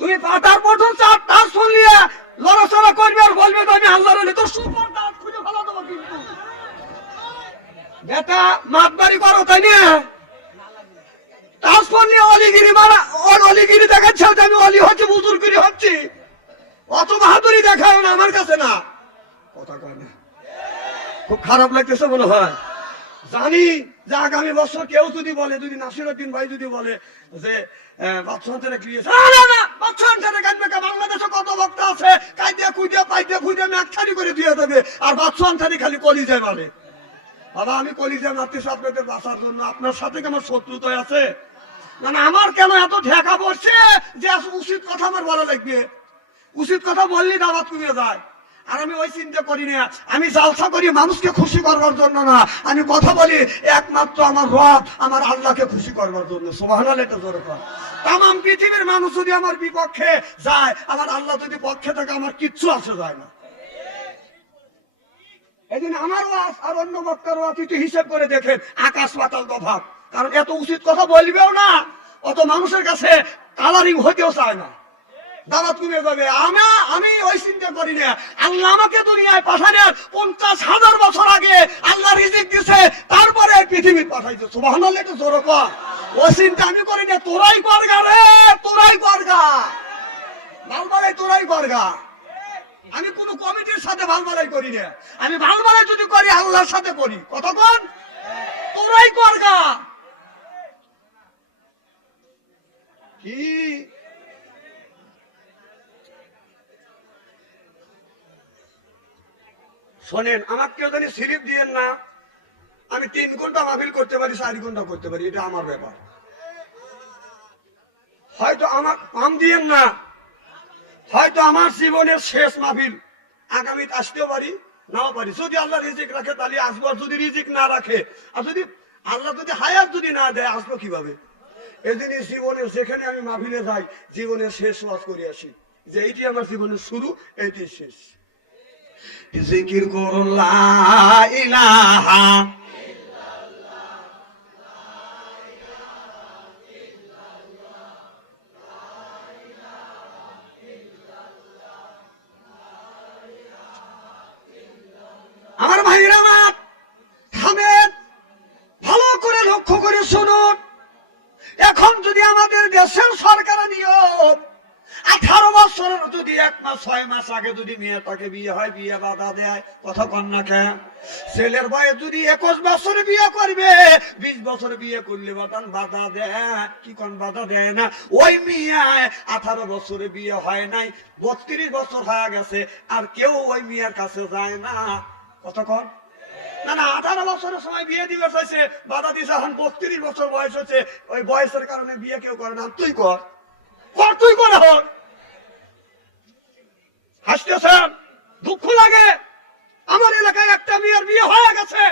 তুমি পাতার পঠন টাচ ফোন নিয়ে লড়াচড়া করবে আর বলবে তো আমি আল্লাহর ওলি, তোর সুপার দাঁত খুঁজে ফেলা দেবো কিন্তু। বেটা মাতবাড়ি করো, তাই না? টাচ ফোন নিয়ে অলিগিরি মারা, ওর অলিগিরি দেখাচ্ছে যে আমি অলি হচ্ছি, বুজুর্গিরি হচ্ছি। অত বাহাদুরি দেখাও না আমার কাছে, না কথা কয় না। খুব খারাপ লাগতেছে মনে হয়। জানি যে আগামী বছর কেউ যদি বলে, যদি নাসিরউদ্দিন ভাই যদি বলে যে বাংলাদেশে কত বক্তা আছে, কাইদে কুইদে পাইদে ফুইদে ম্যাকছারি করে দিয়ে দেবে, আর বাদশাহানি খালি কলিজায় মারে। বাবা আমি কলিজায় মারতেছি আপনাদের বাঁচার জন্য। আপনার সাথে কি আমার শত্রুতা আছে? মানে আমার কেন এত ঠেকা পড়ছে যে উচিত কথা আমার বলা লাগবে? উচিত কথা বললে দাওয়াত কমে যায়। আর আমি ওই চিন্তা করি না। আমি জালসা করি মানুষকে খুশি করবার জন্য না, আমি কথা বলি একমাত্র আমার রব, আমার আল্লাহকে খুশি করবার জন্য। সুবহানাল্লাহ, এটা জোরে কর। তামাম পৃথিবীর মানুষ যদি আমার বিপক্ষে যায়, আমার আল্লাহ যদি পক্ষে থাকে, আমার কিচ্ছু আসে যায় না। এই জন্য আমার ওয়াজ আর অন্য বক্তার ওয়াজ একটু হিসেব করে দেখেন, আকাশ পাতাল তফাৎ। কারণ এত উচিত কথা বলবেও না, অত মানুষের কাছে কালারিং হতেও চায় না, দাওয়াত কমে যাবে। আমি ওই চিন্তা করি না। আল্লাহ আমাকে দুনিয়ায় পাঠানোর 50,000 বছর আগে আল্লাহ রিজিক দিছে, তারপরে পৃথিবী পাঠাইছে। সুবহানাল্লাহ, একটু জোরে কর। ওই চিন্তা আমি করি না। তোরাই করগা রে, তোরাই করগা, ভালবালাই তোরাই করগা। আমি কোন কমিটির সাথে ভালবালাই করি না। আমি ভালবালাই যদি করি আল্লাহর সাথে করি। কতক্ষণ? তোরাই করগা। কি শোনেন, আমাকে কেউ জানি স্লিপ দিয়েন না। আমি 3 ঘন্টা মাহফিল করতে পারি, 4 ঘন্টা করতে পারি, এটা আমার ব্যাপার। হয়তো আমার পাম দিয়েন না, হয়তো আমার জীবনের শেষ মাহফিল, আগামীতে আসতেও পারি নাও পারি। যদি আল্লাহ রিজিক রাখে তাহলে আসবো, আর যদি রিজিক না রাখে, আর যদি আল্লাহ যদি হায়াত যদি না দেয়, আসবো কিভাবে? এদিনই জীবনের যেখানে আমি মাহফিলে যাই, জীবনের শেষ ওয়াজ করে আসি যে এইটি আমার জীবনের শুরু, এইটি শেষ। জিকির করুন লা ইলাহা আমার ভাইরা আমার, থামেন, ভালো করে লক্ষ্য করে শুনুন। এখন যদি আমাদের দেশের সরকার নিয়ম 18 বছরের যদি 1 মাস 6 মাস আগে যদি মেয়ে তাকে বিয়ে হয়, বিয়ে বাধা দেয়। কথা কন না কেন? ছেলের বয়স যদি 21 বছরে বিয়ে করবে, 20 বছরে বিয়ে করলে বাধা দেয়। কি কোন বাধা দেয় না? ওই মেয়ে 18 বছরে বিয়ে হয় নাই, 32 বছর হয়ে গেছে, আর কেউ ওই মেয়ের কাছে যায় না। কথা কন না? না, 18 বছরের সময় বিয়ে দিবে চাইছে, বাধা দিছে। এখন 32 বছর বয়স হচ্ছে, ওই বয়সের কারণে বিয়ে কেউ করে না। তুই কর, কর তুই করে হন। হাসতেছেন, দুঃখ লাগে। আমার এলাকায় একটা মেয়ের বিয়ে হয়ে গেছে,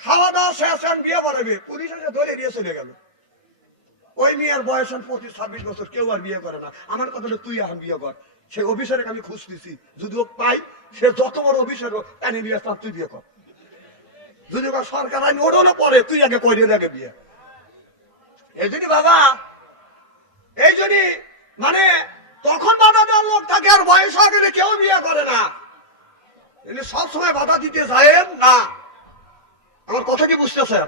খাওয়া দাওয়া শেষ, বিয়ে বাড়াবে, পুলিশ এসে ধরে নিয়ে চলে গেল। ওই মেয়ের বয়স 25-26 বছর, কেউ আর বিয়ে করে না। আমার কথা হলো তুই এখন বিয়ে কর। সে অফিসারে আমি খুঁজতেছি, যদি ও পাই, সে যত বড় অফিসার হোক এনে বিয়ে তার তুই বিয়ে কর। যদি সরকার আইন ওঠো না পরে, তুই আগে করে লাগে বিয়ে। এই জন্য বাবা, এই জন্য মানে তখন বাধা দেওয়ার লোক থাকে, আর বয়স হয়ে গেলে কেউ বিয়ে করে না। সবসময় বাধা দিতে চায়েন না। আমার কথা কি বুঝতেছেন?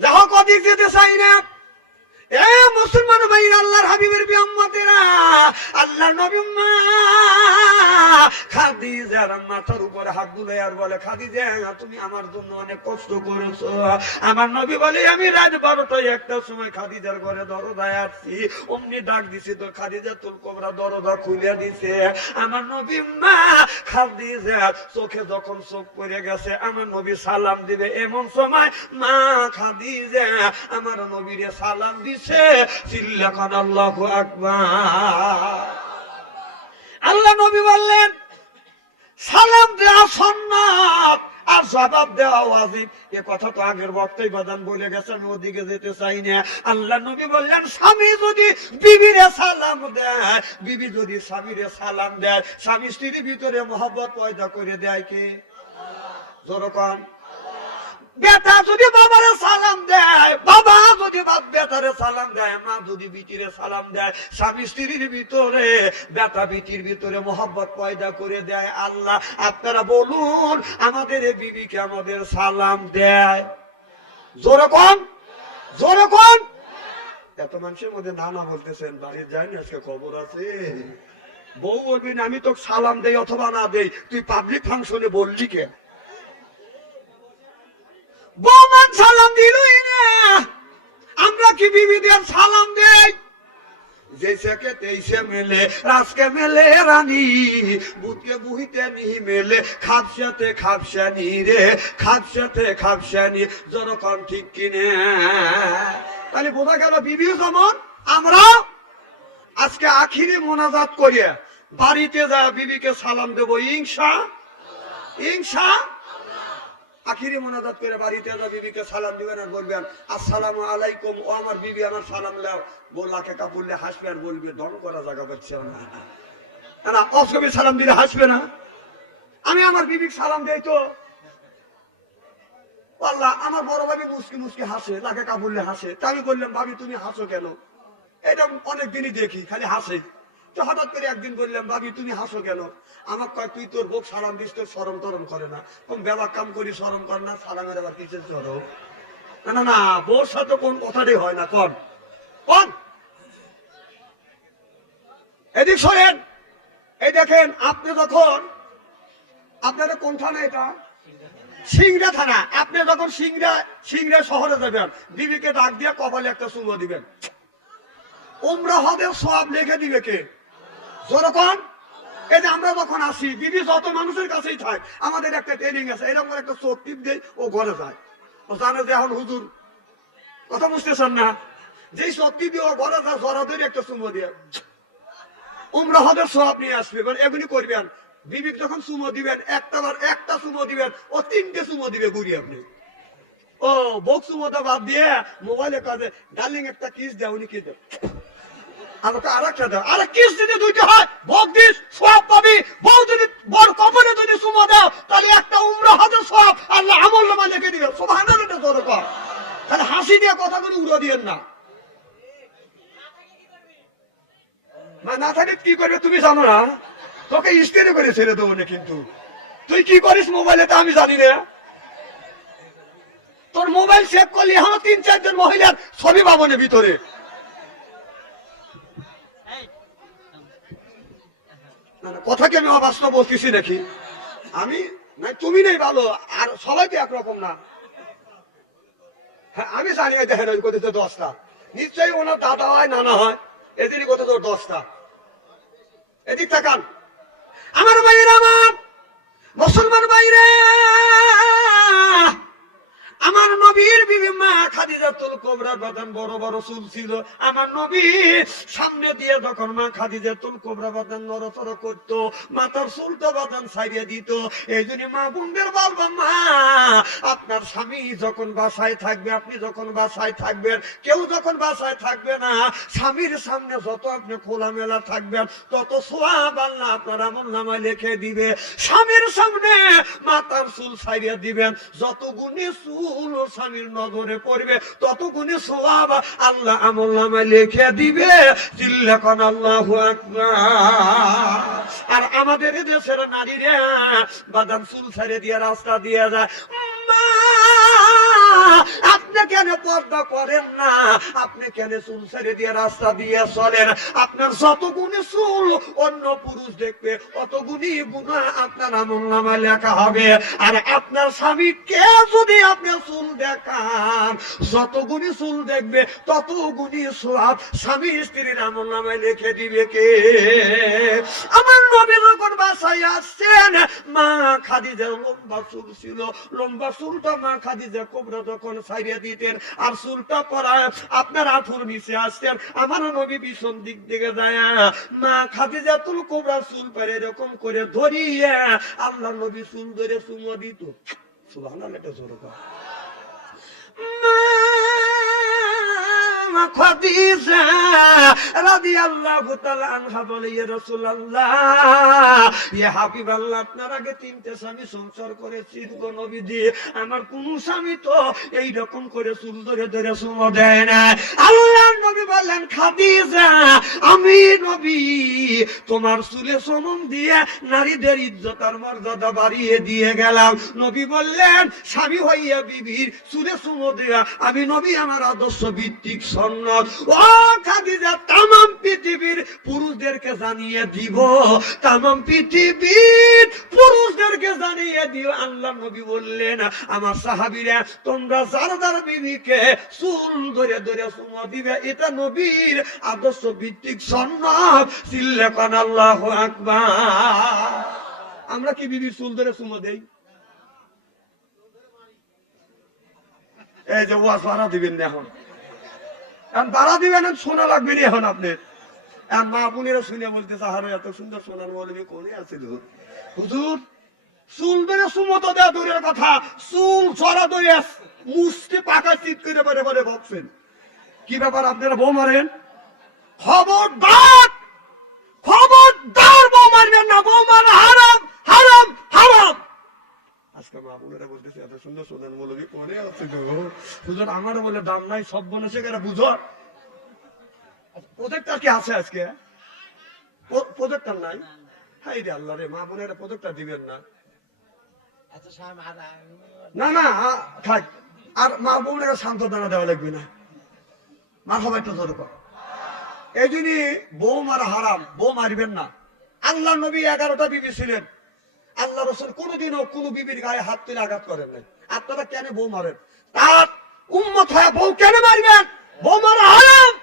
যা হোক, অধিক যেতে চাই না। এ মুসলমান ভাই, আল্লাহর হাবিবের বিয়াম্মতেরা, আল্লাহর নবী মা খাদিজার মাথার উপরে হাত বুলাই আর বলে, খাদিজা তুমি আমার জন্য অনেক কষ্ট করেছো। আমার নবী বলে, আমি রাত 12টায় একটার সময় খাদিজার ঘরে দরজায় আসছি, অমনি ডাক দিছি তো খাদিজা তুল কোবরা দরজা খুলে দিছে। আমার নবী মা খাদিজা চোখে যখন চোখ পড়ে গেছে, আমার নবী সালাম দিবে, এমন সময় মা খাদিজা আমার নবীরে সালাম দিছে। চিল্লাখান আল্লাহু আকবার। আল্লাহ নবী বললেন, সালাম দেওয়া সুন্নাত আর জবাব দেওয়া ওয়াজিব। এ কথা তো আগের বক্তাই বাদান বলে গেছে, আমি ওদিকে যেতে চাই না। আল্লাহ নবী বললেন, স্বামী যদি বিবিরে সালাম দেয়, বিবি যদি স্বামীরে সালাম দেয়, স্বামী স্ত্রীর ভিতরে মহব্বত পয়দা করে দেয় কে? যেরকম বেটা যদি বাবারে সালাম দেয়, বাবা যদি বেটারে সালাম দেয়, মা যদি বিটিরে সালাম দেয়, স্বামী স্ত্রীর ভিতরে, বেটা বিটির ভিতরে মহব্বত পয়দা করে দেয়। আল্লাহ আপনারা বলুন, আমাদের এই বিবিকে আমাদের সালাম দেয়? জোরে কোন, জোরে কোন। এত মানুষের মধ্যে না বলতেছেন, বাড়ির যায়নি, আজকে খবর আছে। বউ বলবি না আমি তো সালাম দেই অথবা না দেই, তুই পাবলিক ফাংশনে বললি কে? বৌমান সালাম দিলই না, আমরা কি বিবিদের সালাম দেই? जैसे तैसे मिले राजके मिले रानी बुतके बुहिते नहीं मिले खापसाते खापसानी रे खापसाते खापसानी जरकम ठीक किने তাহলে বোঝা গেল বিবি যেমন আমরা আজকে আখিরি মোনাজাত করিয়া বাড়িতে যা বিবিকে সালাম দেব ইনশাআল্লাহ। আখিরি মোনাজাত করে বাড়িতে যা বিবিকে সালাম দিবেন আর বলবেন আসসালামু আলাইকুম। ও আমার বিবি আমার সালাম লাও, গোলাকে কাপড়লে হাসবে আর বলবে ধন করা জায়গা পাচ্ছে না, না অসবে সালাম দিলে হাসবে না। আমি আমার বিবিকে সালাম দেই তো আল্লাহ, আমার বড় ভাবি মুসকি মুসকি হাসে, লাকে কাপড়লে হাসে। তা আমি বললাম ভাবি তুমি হাসো কেন? এটা অনেকদিনই দেখি খালি হাসে। তো হঠাৎ করে একদিন বললাম ভাবি তুমি হাসো কেন? আমার কয় তুই তোর বউ সালাম দিস, তোর সরম টরম করে না। কোন ব্যবহার কাম করি সরম করে না, সালামের আবার কিসের সরম? না না না, বউর সাথে কোন কথাটাই হয় না। কোন কোন এদিক শোনেন, এই দেখেন আপনি যখন আপনাদের কোন থানা এটা? সিংড়া থানা। আপনি যখন সিংড়া শহরে যাবেন, বিবিকে ডাক দিয়ে কপালে একটা চুমো দিবেন, উমরা হজের সওয়াব লিখে দিবে কে? যখন এই যে আমরা যখন আসি, বিবি যত মানুষের কাছেই থাক, আমাদের একটা ট্রেনিং আছে, এরকম একটা চোখ টিপ দেয়, ও ঘরে যায়। ও জানে যে এখন হুজুর কথা বুঝতেছেন না, যেই চোখ টিপ দিয়ে ও ঘরে যায়, জরা ধরে একটা চুমো দিয়ে উমরা হজের সওয়াব নিয়ে আসবে। এগুলি করবেন। বিবিক যখন চুমো দিবেন, একটা চুমো দিবেন, ও 3টে চুমো দিবে ঘুরি আপনি। ও বক চুমোটা বাদ দিয়ে মোবাইলে কাজে ডার্লিং একটা কিস দেয়, উনি কি দেয় আমাকে আরেকটা দাও, আরে কিস দিতে দুইটা হয়, ভোগ দিস সওয়াব পাবি। বউ যদি বড় কপালে যদি চুমো দাও, তাহলে একটা উমরা হজের সওয়াব আল্লাহ আমলনামা লিখে দিবে। সুবহানাল্লাহ। তোর কর তাহলে হাসি দিয়ে কথাগুলো উড়ো দিয়েন না। না থাকলে কি করবে তুমি জানো না? তোকে স্টেনে করে ছেড়ে দেবো না, কিন্তু তুই কি করিস মোবাইলে তা আমি জানি না। তোর মোবাইল সেভ করলে এখনো 3-4 জন মহিলার ছবি পাবো না ভিতরে। কথা কি আমি অবাস্তব বলতেছি নাকি? আমি না তুমি নেই ভালো, আর সবাই তো একরকম না। হ্যাঁ আমি জানি, দেখেন ওই কোথায় 10টা, নিশ্চয়ই ওনার দাদা হয় নানা হয়, এদেরই কোথায় 10টা। এদিক তাকান আমার ভাইয়েরা, আমার মুসলমান ভাইরা, আমার নবীর বিবি মা খাদিজাতুল কুবরার বাদান বড় বড় চুল ছিল। আমার নবী সামনে দিয়ে যখন মা খাদিজাতুল কুবরা বাদান নড়াচড়া করতো, মাথার চুলটা বাদান ছাড়িয়ে দিত। এই জন্য মা বোনদের বলবো, মা আপনার স্বামী যখন বাসায় থাকবে, আপনি যখন বাসায় থাকবেন, কেউ যখন বাসায় থাকবে না, স্বামীর সামনে যত আপনি খোলামেলা থাকবেন, তত সওয়াব আল্লাহ আপনার আমলনামায় লিখে দিবে। স্বামীর সামনে মাথার চুল ছাড়িয়ে দিবেন, যত গুণে চুল ও স্বামীর নজরে পড়বে, তত গুণে সওয়াব আল্লাহ আমলনামায় লিখে দিবে। চিল্লাকান আল্লাহু আকবার। আর আমাদের দেশের নারীরা বাদাম চুল ছাড়িয়ে দিয়ে রাস্তা দিয়ে যায়। আপনি কেন পর্দা করেন না? আপনি কেন চুল ছেড়ে দিয়ে রাস্তা দিয়ে চলেন? আপনার যত গুণে চুল অন্য পুরুষ দেখবে, অত গুণী গুণা আপনার আমলনামায় লেখা হবে। আর আপনার স্বামীকে যদি আপনি চুল দেখান, যত গুণী চুল দেখবে, তত গুণী সওয়াব স্বামী স্ত্রীর আমলনামায় লিখে দিবে কে? আমার নবী যখন বাসায় আসছেন, মা খাদিজার লম্বা চুল ছিল। লম্বা চুলটা মা খাদিজা কুবরা যখন ছাইড়ে দিতেন, আর চুলটা পরায় আপনার আঁঠুর নিচে আসতেন, আমার নবী পিছন দিক থেকে যায়, মা খাদিজাতুল কুবরা চুল পরে এরকম করে ধরিয়ে আল্লাহ নবী চুল ধরে চুমো দিত। সুবহানাল্লাহ, এটা জোরে কর। খাদিজা রাদিয়াল্লাহু তাআলা আনহা বলে, ইয়া রাসূলুল্লাহ, ইয়া হাবিবাল্লাহ, আপনার আগে তিনটে স্বামী সংসার করেছি গো নবীজি, আমার কোন স্বামী তো এই রকম করে চুল ধরে ধরে চুমো দেয় না। আল্লাহর নবী বললেন, খাদিজা, আমি নবী তোমার চুলে চুমুন দিয়ে নারীদের ইজ্জত আর মর্যাদা বাড়িয়ে দিয়ে গেলাম। নবী বললেন, স্বামী হইয়া বিবির চুলে চুমো দেয়া আমি নবী আমার আদর্শ ভিত্তিক সন্ন্যত। ও খাদিজা, তামাম পৃথিবীর পুরুষদেরকে জানিয়ে দিব, তামাম পৃথিবীর পুরুষদেরকে জানিয়ে দিও। আল্লাহ নবী বললেন, আমার সাহাবীরা, তোমরা যার যার বিবিকে চুল ধরে ধরে চুমো দিবে, এটা নবীর আদর্শ ভিত্তিক সন্ন্যত। চিল্লাকান আল্লাহু আকবার। আমরা কি বিবির চুল ধরে চুমো দেই? এই যে ওয়াজ বাড়া দিবেন না, এখন বাড়া দিবেন, শোনা লাগবে না এখন আপনার। মা বোনেরা শুনে বলতেছে, আরে এত সুন্দর সোনার মৌলবী কোনে আছে হুজুর? চুল ধরে চুমো তো দেয়া দূরের কথা, চুল ছড়া ধরে মুষ্টি পাকা চিত করে পরে পরে ভাবছেন কি ব্যাপার, আপনারা বউ মারেন? খবরদার, খবরদার, বউ মারবেন না, বউ মারা হারাম, হারাম, হারাম। আজকে মা বোনেরা বলতেছে, এত সুন্দর সোনার মৌলবী কোনে আছে হুজুর? আমার বলে দাম নাই, সব বনেছে কেন বুঝো? প্রজেক্টর কি আছে আজকে? প্রজেক্টর নাই? হাই রে আল্লাহ রে, মা বোনেরা প্রজেক্টর দিবেন না? না না থাক, আর মা বোনেরা সান্ত্বনা দেওয়া লাগবে না। মা সবাই তো দরকার। এই জন্য বউ মারা হারাম, বউ মারবেন না। আল্লাহ নবী 11টা বিবি ছিলেন। আল্লাহ রাসূল কোনদিনও কোন বিবির গায়ে হাত তুলে আঘাত করেন নাই। আপনারা কেন বউ মারেন? তার উম্মত হয়ে বউ কেন মারবেন? বউ মারা হারাম।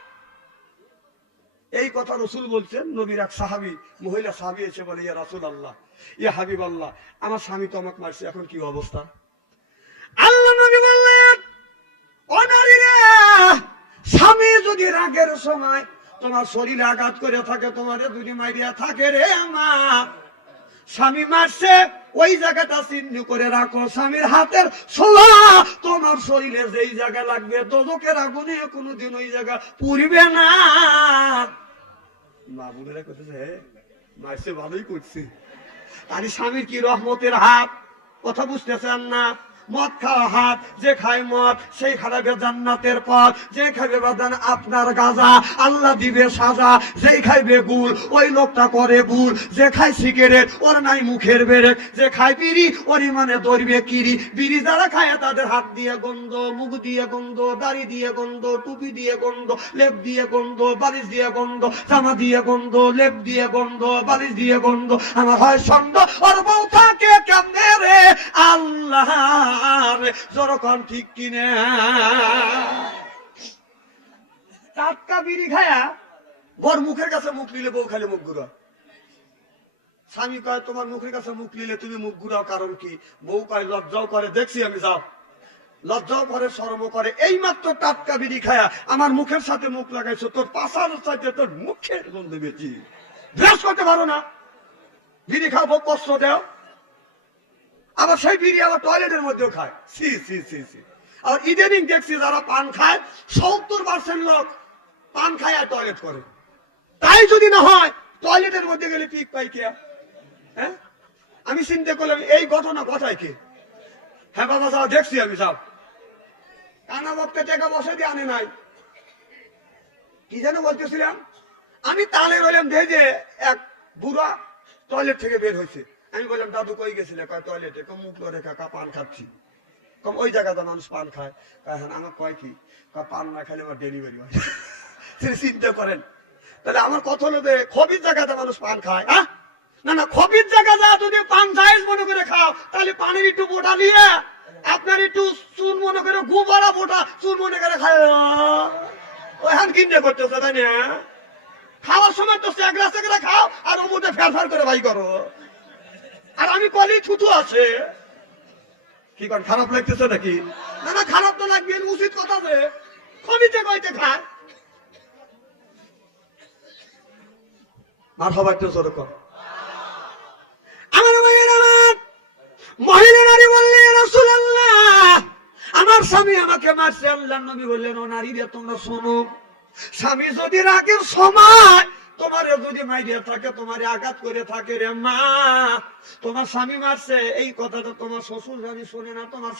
এই কথা রাসূল বলছেন। নবীর এক সাহাবী, মহিলা সাহাবী এসে বলে, ইয়া রাসূলুল্লাহ, ইয়া হাবিবাল্লাহ, আমার স্বামী তো আমাকে মারছে, এখন কি অবস্থা? আল্লাহ নবী বললেন, ও নারীরা, স্বামী যদি রাগের সময় তোমার শরীরে আঘাত করে থাকে, তোমারে যদি মাইরিয়া থাকে রে মা, স্বামী মারছে, ওই জায়গাটা চিহ্ন করে রাখো। স্বামীর হাতের ছোঁয়া তোমার শরীরে যেই জায়গা লাগবে, দোজখের আগুনে কোনোদিন ওই জায়গা পুড়বে না। মা বোনেরা করতেছে, মারছে ভালোই করছে। আর স্বামীর কি রহমতের হাত, কথা বুঝতেছেন না? মদ খাওয়া হাত, যে খায় মদ সেই খারাপে জান্নাতের পথ, যে খাবে বাদান আপনার গাঁজা আল্লাহ দিবে সাজা, যেই খাইবে গুল ওই লোকটা করে ভুল, যে খায় সিগারেট ওর নাই মুখের বেরেক, যে খায় বিড়ি ওরই মানে ধরবে কিরি। বিড়ি যারা খায় তাদের হাত দিয়ে গন্ধ, মুখ দিয়ে গন্ধ, দাড়ি দিয়ে গন্ধ, টুপি দিয়ে গন্ধ, লেপ দিয়ে গন্ধ, বালিশ দিয়ে গন্ধ, জামা দিয়ে গন্ধ, লেপ দিয়ে গন্ধ, বালিশ দিয়ে গন্ধ। আমার হয় সন্দ, ওর বউ থাকে কেমনে রে আল্লাহ, যখন ঠিক কিনে টাটকা বিড়ি খায়া বর মুখের কাছে মুখ নিলে বউ খালি মুখ ঘুরা। স্বামী কয়, তোমার মুখের কাছে মুখ নিলে তুমি মুখ ঘুরাও কারণ কি? বউ কয়, লজ্জাও করে, দেখছি আমি, যাও লজ্জাও করে, শরমও করে। এই মাত্র টাটকা বিড়ি খায়া আমার মুখের সাথে মুখ লাগাইছো, তোর পাশার সাথে তোর মুখের গন্ধ বেশি। ব্রাশ করতে পারো না, বিড়ি খাবো, কষ্ট দেও। আবার সেই বিড়ি আবার টয়লেটের মধ্যেও খায়। সি সি সি সি। আর ইদানিং দেখছি যারা পান খায় 70% লোক পান খায় আর টয়লেট করে। তাই যদি না হয় টয়লেটের মধ্যে গেলে পিক পাই কে? হ্যাঁ, আমি চিন্তা করলাম এই ঘটনা ঘটায় কে? হ্যাঁ বাবা যাও, দেখছি আমি সব কানা বক্তে টাকা বসে দিয়ে আনে নাই। কি যেন বলতেছিলাম আমি, তালে রইলাম যে এক বুড়া টয়লেট থেকে বের হয়েছে। আমি বললাম দাদু কই গেছিলে? কয় টয়লেটে। কম মুখ করে কাকা পান খাচ্ছি। কম ওই জায়গাতে মানুষ পান খায়? হ্যাঁ আমার কয় কি পান না খাইলে আমার ডেলিভারি হয়। চিন্তা করেন, তাহলে আমার কথা হলো যে খবির জায়গাতে মানুষ পান খায়। হ্যাঁ না না, খবির জায়গা যা যদি পান জায়েজ মনে করে খাও, তাহলে পানির একটু বোটা নিয়ে আপনার একটু চুন মনে করে, গুবারা বোটা চুন মনে করে খায়। ওখান কিনে করতেছে তাই না? খাওয়ার সময় তো এক গ্লাস করে খাও আর ওর মধ্যে ফেরফার করে ভাই করো। আর আমি কলি ছুটু আছে কি কর, খারাপ লাগতেছে নাকি? না না, খারাপ তো লাগবে, উচিত কথা যে খবিতে কইতে খায়। মার হবার তো সরকম। আমার মহিলা নারী বললেন রাসূলুল্লাহ আমার স্বামী আমাকে মারছে। আল্লাহর নবী বললেন ও নারীরা তোমরা শোনো, স্বামী যদি রাগের সময় তোমারে যদি মাইরিয়া থাকে, তোমারে আঘাত করে থাকে, রে মা তোমার স্বামী মারছে, এই কথাটা তোমার শ্বশুর জানি শোনে না তোমার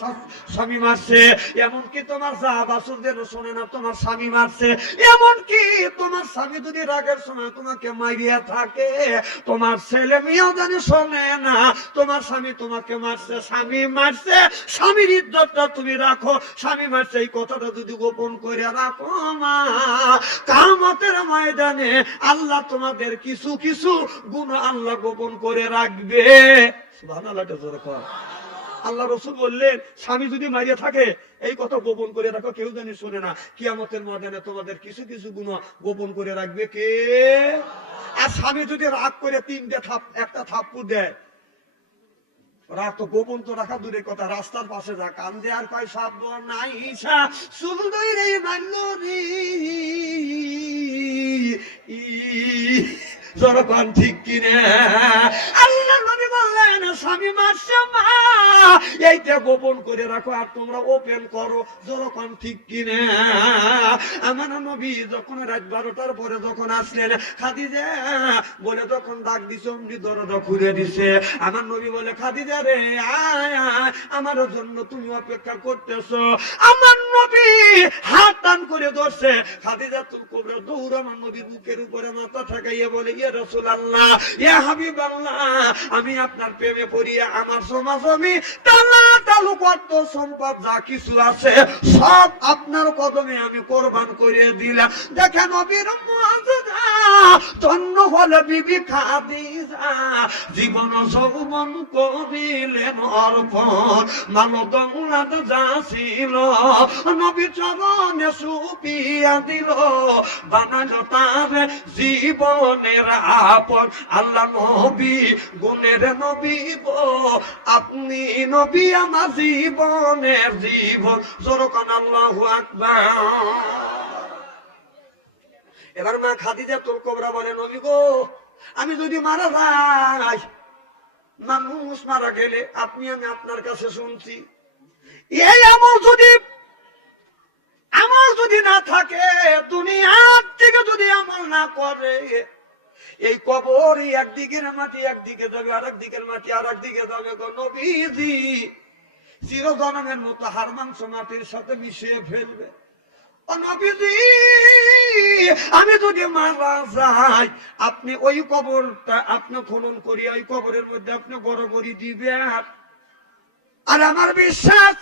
স্বামী মারছে। এমনকি তোমার যা বাসুরদেরও শোনে না তোমার স্বামী মারছে। এমনকি তোমার স্বামী যদি রাগের সময় তোমাকে মাইরিয়া থাকে, তোমার ছেলে মেয়েও জানি শোনে না তোমার স্বামী তোমাকে মারছে। স্বামী মারছে, স্বামীর ইজ্জতটা তুমি রাখো। স্বামী মারছে এই কথাটা যদি গোপন করে রাখো মা, কিয়ামতের ময়দানে আল্লাহ তোমাদের কিছু কিছু গুণ আল্লাহ গোপন করে রাখবে। সুবহানাল্লাহ। আল্লাহ রাসূল বললেন স্বামী যদি মারিয়া থাকে এই কথা গোপন করে রাখো, কেউ জানি শুনে না। কিয়ামতের ময়দানে তোমাদের কিছু কিছু গুণ গোপন করে রাখবে কে? আর স্বামী যদি রাগ করে একটা থাপ্পড় দেয়, রাগ তো গোপন তো রাখা দূরের কথা, রাস্তার পাশে যা কান্দে আর কয় সব নাই সুন্দর রে মান্নরি জনগণ ঠিক কিনে। আল্লাহ নবী বললেন স্বামী মারছে মা, এইটা গোপন করে রাখো আর তোমরা ওপেন করো। জনগণ ঠিক কিনে। আমার নবী যখন রাত 12টার পরে যখন আসলেন, খাদিজা বলে যখন ডাক দিছে অমনি দরজা খুলে দিছে। আমার নবী বলে খাদিজা রে আয় আয়, আমার জন্য তুমি অপেক্ষা করতেছো। আমার নবী হাত টান করে ধরছে। খাদিজাতুল কুবরা দৌড় আমার নবীর বুকের উপরে মাথা ঠেকাইয়া বলে ইয়া রাসূলুল্লাহ, ইয়া হাবিবাল্লাহ, আমি আপনার প্রেমে পড়িয়া আমার সমাজমি টানা তালু কত সম্পদ যা কিছু আছে সব আপনার কদমে আমি কোরবান করে দিলাম। দেখেন নবীর মুআজিজা, ধন্য হলো বিবি খাদিজা, জীবন যৌবন করিলেন অর্পণ, মাল দৌলত যা ছিল নবী চরণে সুপিয়া দিল, বানালো তার জীবনের আপন। আল্লাহ নবী গুণের নবী গো, আপনি নবী আমার জীবনের জীবন। জোরকান আল্লাহু আকবার। এবার মা খাদিজাতুল কুবরা বলে নবী গো, আমি যদি মারা যাই, মানুষ মারা গেলে আপনি আমি আপনার কাছে শুনছি, এই আমল যদি না থাকে, দুনিয়ার থেকে যদি আমল না করে, এই কবর একদিকের মাটি একদিকে যাবে, আর একদিকের মাটি আর একদিকে যাবে গো নবীজি। চিরজনমের মতো হাড় মাংস মাটির সাথে মিশিয়ে ফেলবে। ও নবীজি, আমি যদি মারা যাই, আপনি ওই কবরটা আপনি খনন করি ওই কবরের মধ্যে আপনি গড়গড়ি দিবেন। আর আমার বিশ্বাস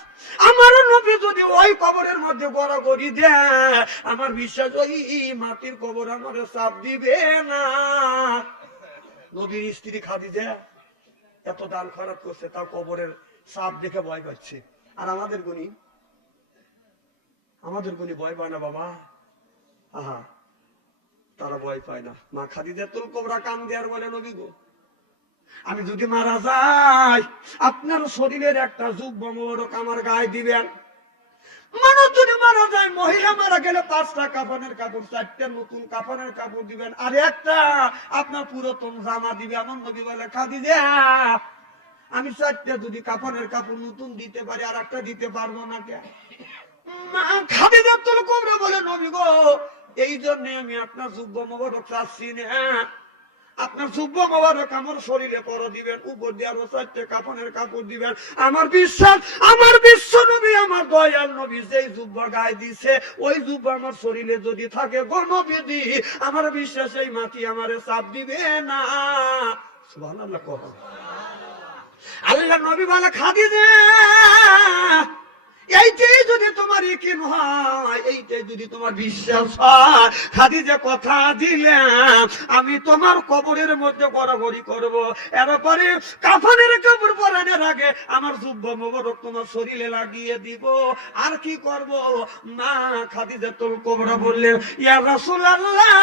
আমার নবী যদি ওই কবরের মধ্যে গড়গড়ি দেয়, আমার বিশ্বাস ওই মাটির কবর আমার চাপ দিবে না। নবীর স্ত্রী খাদিজা এত দান খরচ করছে, তাও কবরের চাপ দেখে ভয় পাচ্ছে। আর আমাদের গুণী ভয় পায় না বাবা। আহা, তারা ভয় পায় না। মা খাদিজাতুল কুবরা কান্দে আর বলে নবী গো, আমি যদি মারা যাই, আপনার শরীরের একটা যুগ মোবারক আমার গায়ে দিবেন। মানুষ যদি মারা যায়, মহিলা মারা গেলে 5টা কাফনের কাপড়, 4টা নতুন কাফনের কাপড় দিবেন, আর একটা আপনার পুরাতন জামা দিবে। আমার নবী বলে, খাদিজা আমি 4টা যদি কাফনের কাপড় নতুন দিতে পারি, আর একটা দিতে পারবো না কে? খাদিজাতুল কুবরা বলে, নবী গো, এই জন্য আমি আপনার যুব্ব মোবারক চাচ্ছি না, আপনার যুব্ব মোবারক আমার শরীরে পরা দিবেন, উপর দিয়ে আরো 4টে কাফনের কাপড় দিবেন। আমার বিশ্বাস, আমার বিশ্ব নবী, আমার দয়াল নবী যেই যুব্ব গায়ে দিছে, ওই যুব্ব আমার শরীরে যদি থাকে গো নবীজি, আমার বিশ্বাস এই মাটি আমারে চাপ দিবে না। সুবহানাল্লাহ। কথা আল্লাহ নবী বলে, খাদিজা এইটাই যদি তোমার ইকিন হয়, এইটাই যদি তোমার বিশ্বাস হয়, খাদিজা কথা দিলাম আমি তোমার কবরের মধ্যে গড়াগড়ি করব, এরপরে কাফনের কাপড় পরানোর আগে আমার যুব্ব মোবারক তোমার শরীরে লাগিয়ে দিব। আর কি করব? মা খাদিজাতুল কুবরা বললেন, ইয়া রাসূলুল্লাহ,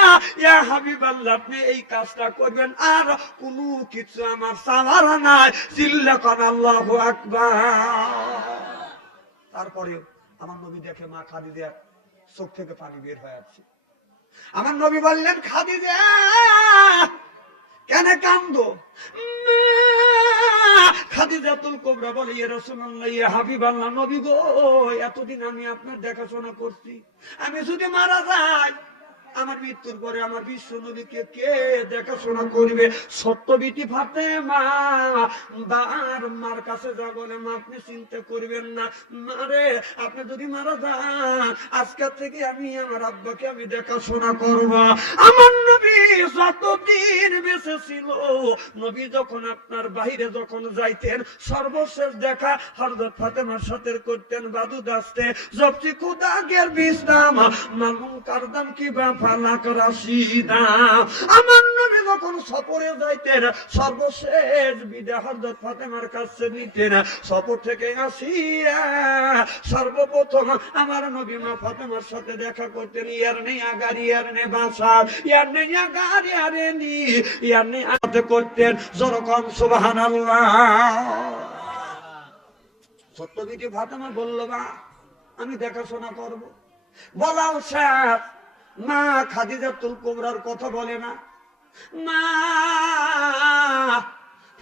ইয়া হাবিবাল্লাহ, আপনি এই কাজটা করবেন, আর কোনো কিছু আমার চাওয়ার নাই। চিল্লাকান আল্লাহু আকবার। তারপরে আমার নবী দেখে মা খাদিজা চোখ থেকে পানি বের হয়ে আসছে। আমার নবী বললেন, খাদিজা কেন কান্দো? খাদিজাতুল কুবরা বলে, ইয়া রাসূলুল্লাহ, ইয়া হাবিবাল্লাহ, নবী গো, এতদিন আমি আপনার দেখাশোনা করছি, আমি যদি মারা যাই, আমার মৃত্যুর পরে আমার বিশ্ব নবীকে কে দেখাশোনা করবে? সত্যবতী ফাতেমা বার মার কাছে যা বলে, মা আপনি চিন্তা করবেন না, মারে আপনি যদি মারা যান, আজকের থেকে আমি আমার আব্বাকে আমি দেখাশোনা করব। আমার নবী যতদিন বেঁচে ছিল, নবী যখন আপনার বাইরে যখন যাইতেন, সর্বশেষ দেখা হযরত ফাতেমার সাথে করতেন বাদু দাস্তে, জবতি খুদাগের বিস্তাম মালুম কারদাম কি বা ফালাক রাশিদা। আমার নবী যখন সফরে যাইতেন, সর্বশেষ বিদায় হযরত ফাতেমার কাছে নিতেন। সফর থেকে আসিয়া সর্বপ্রথম আমার নবী মা ফাতেমার সাথে দেখা করতেন। ইয়ার নেই আগার, ইয়ার নেই বাসার, ইয়ার নেই আগার, ইয়ারে নি, ইয়ার নেই আতে করতেন। যেরকম সুবহানাল্লাহ। সত্যবতী ফাতেমা বলল, মা আমি দেখাশোনা করব। বলাও শেষ, মা খাদিজাতুল কুবরার কথা বলে না। মা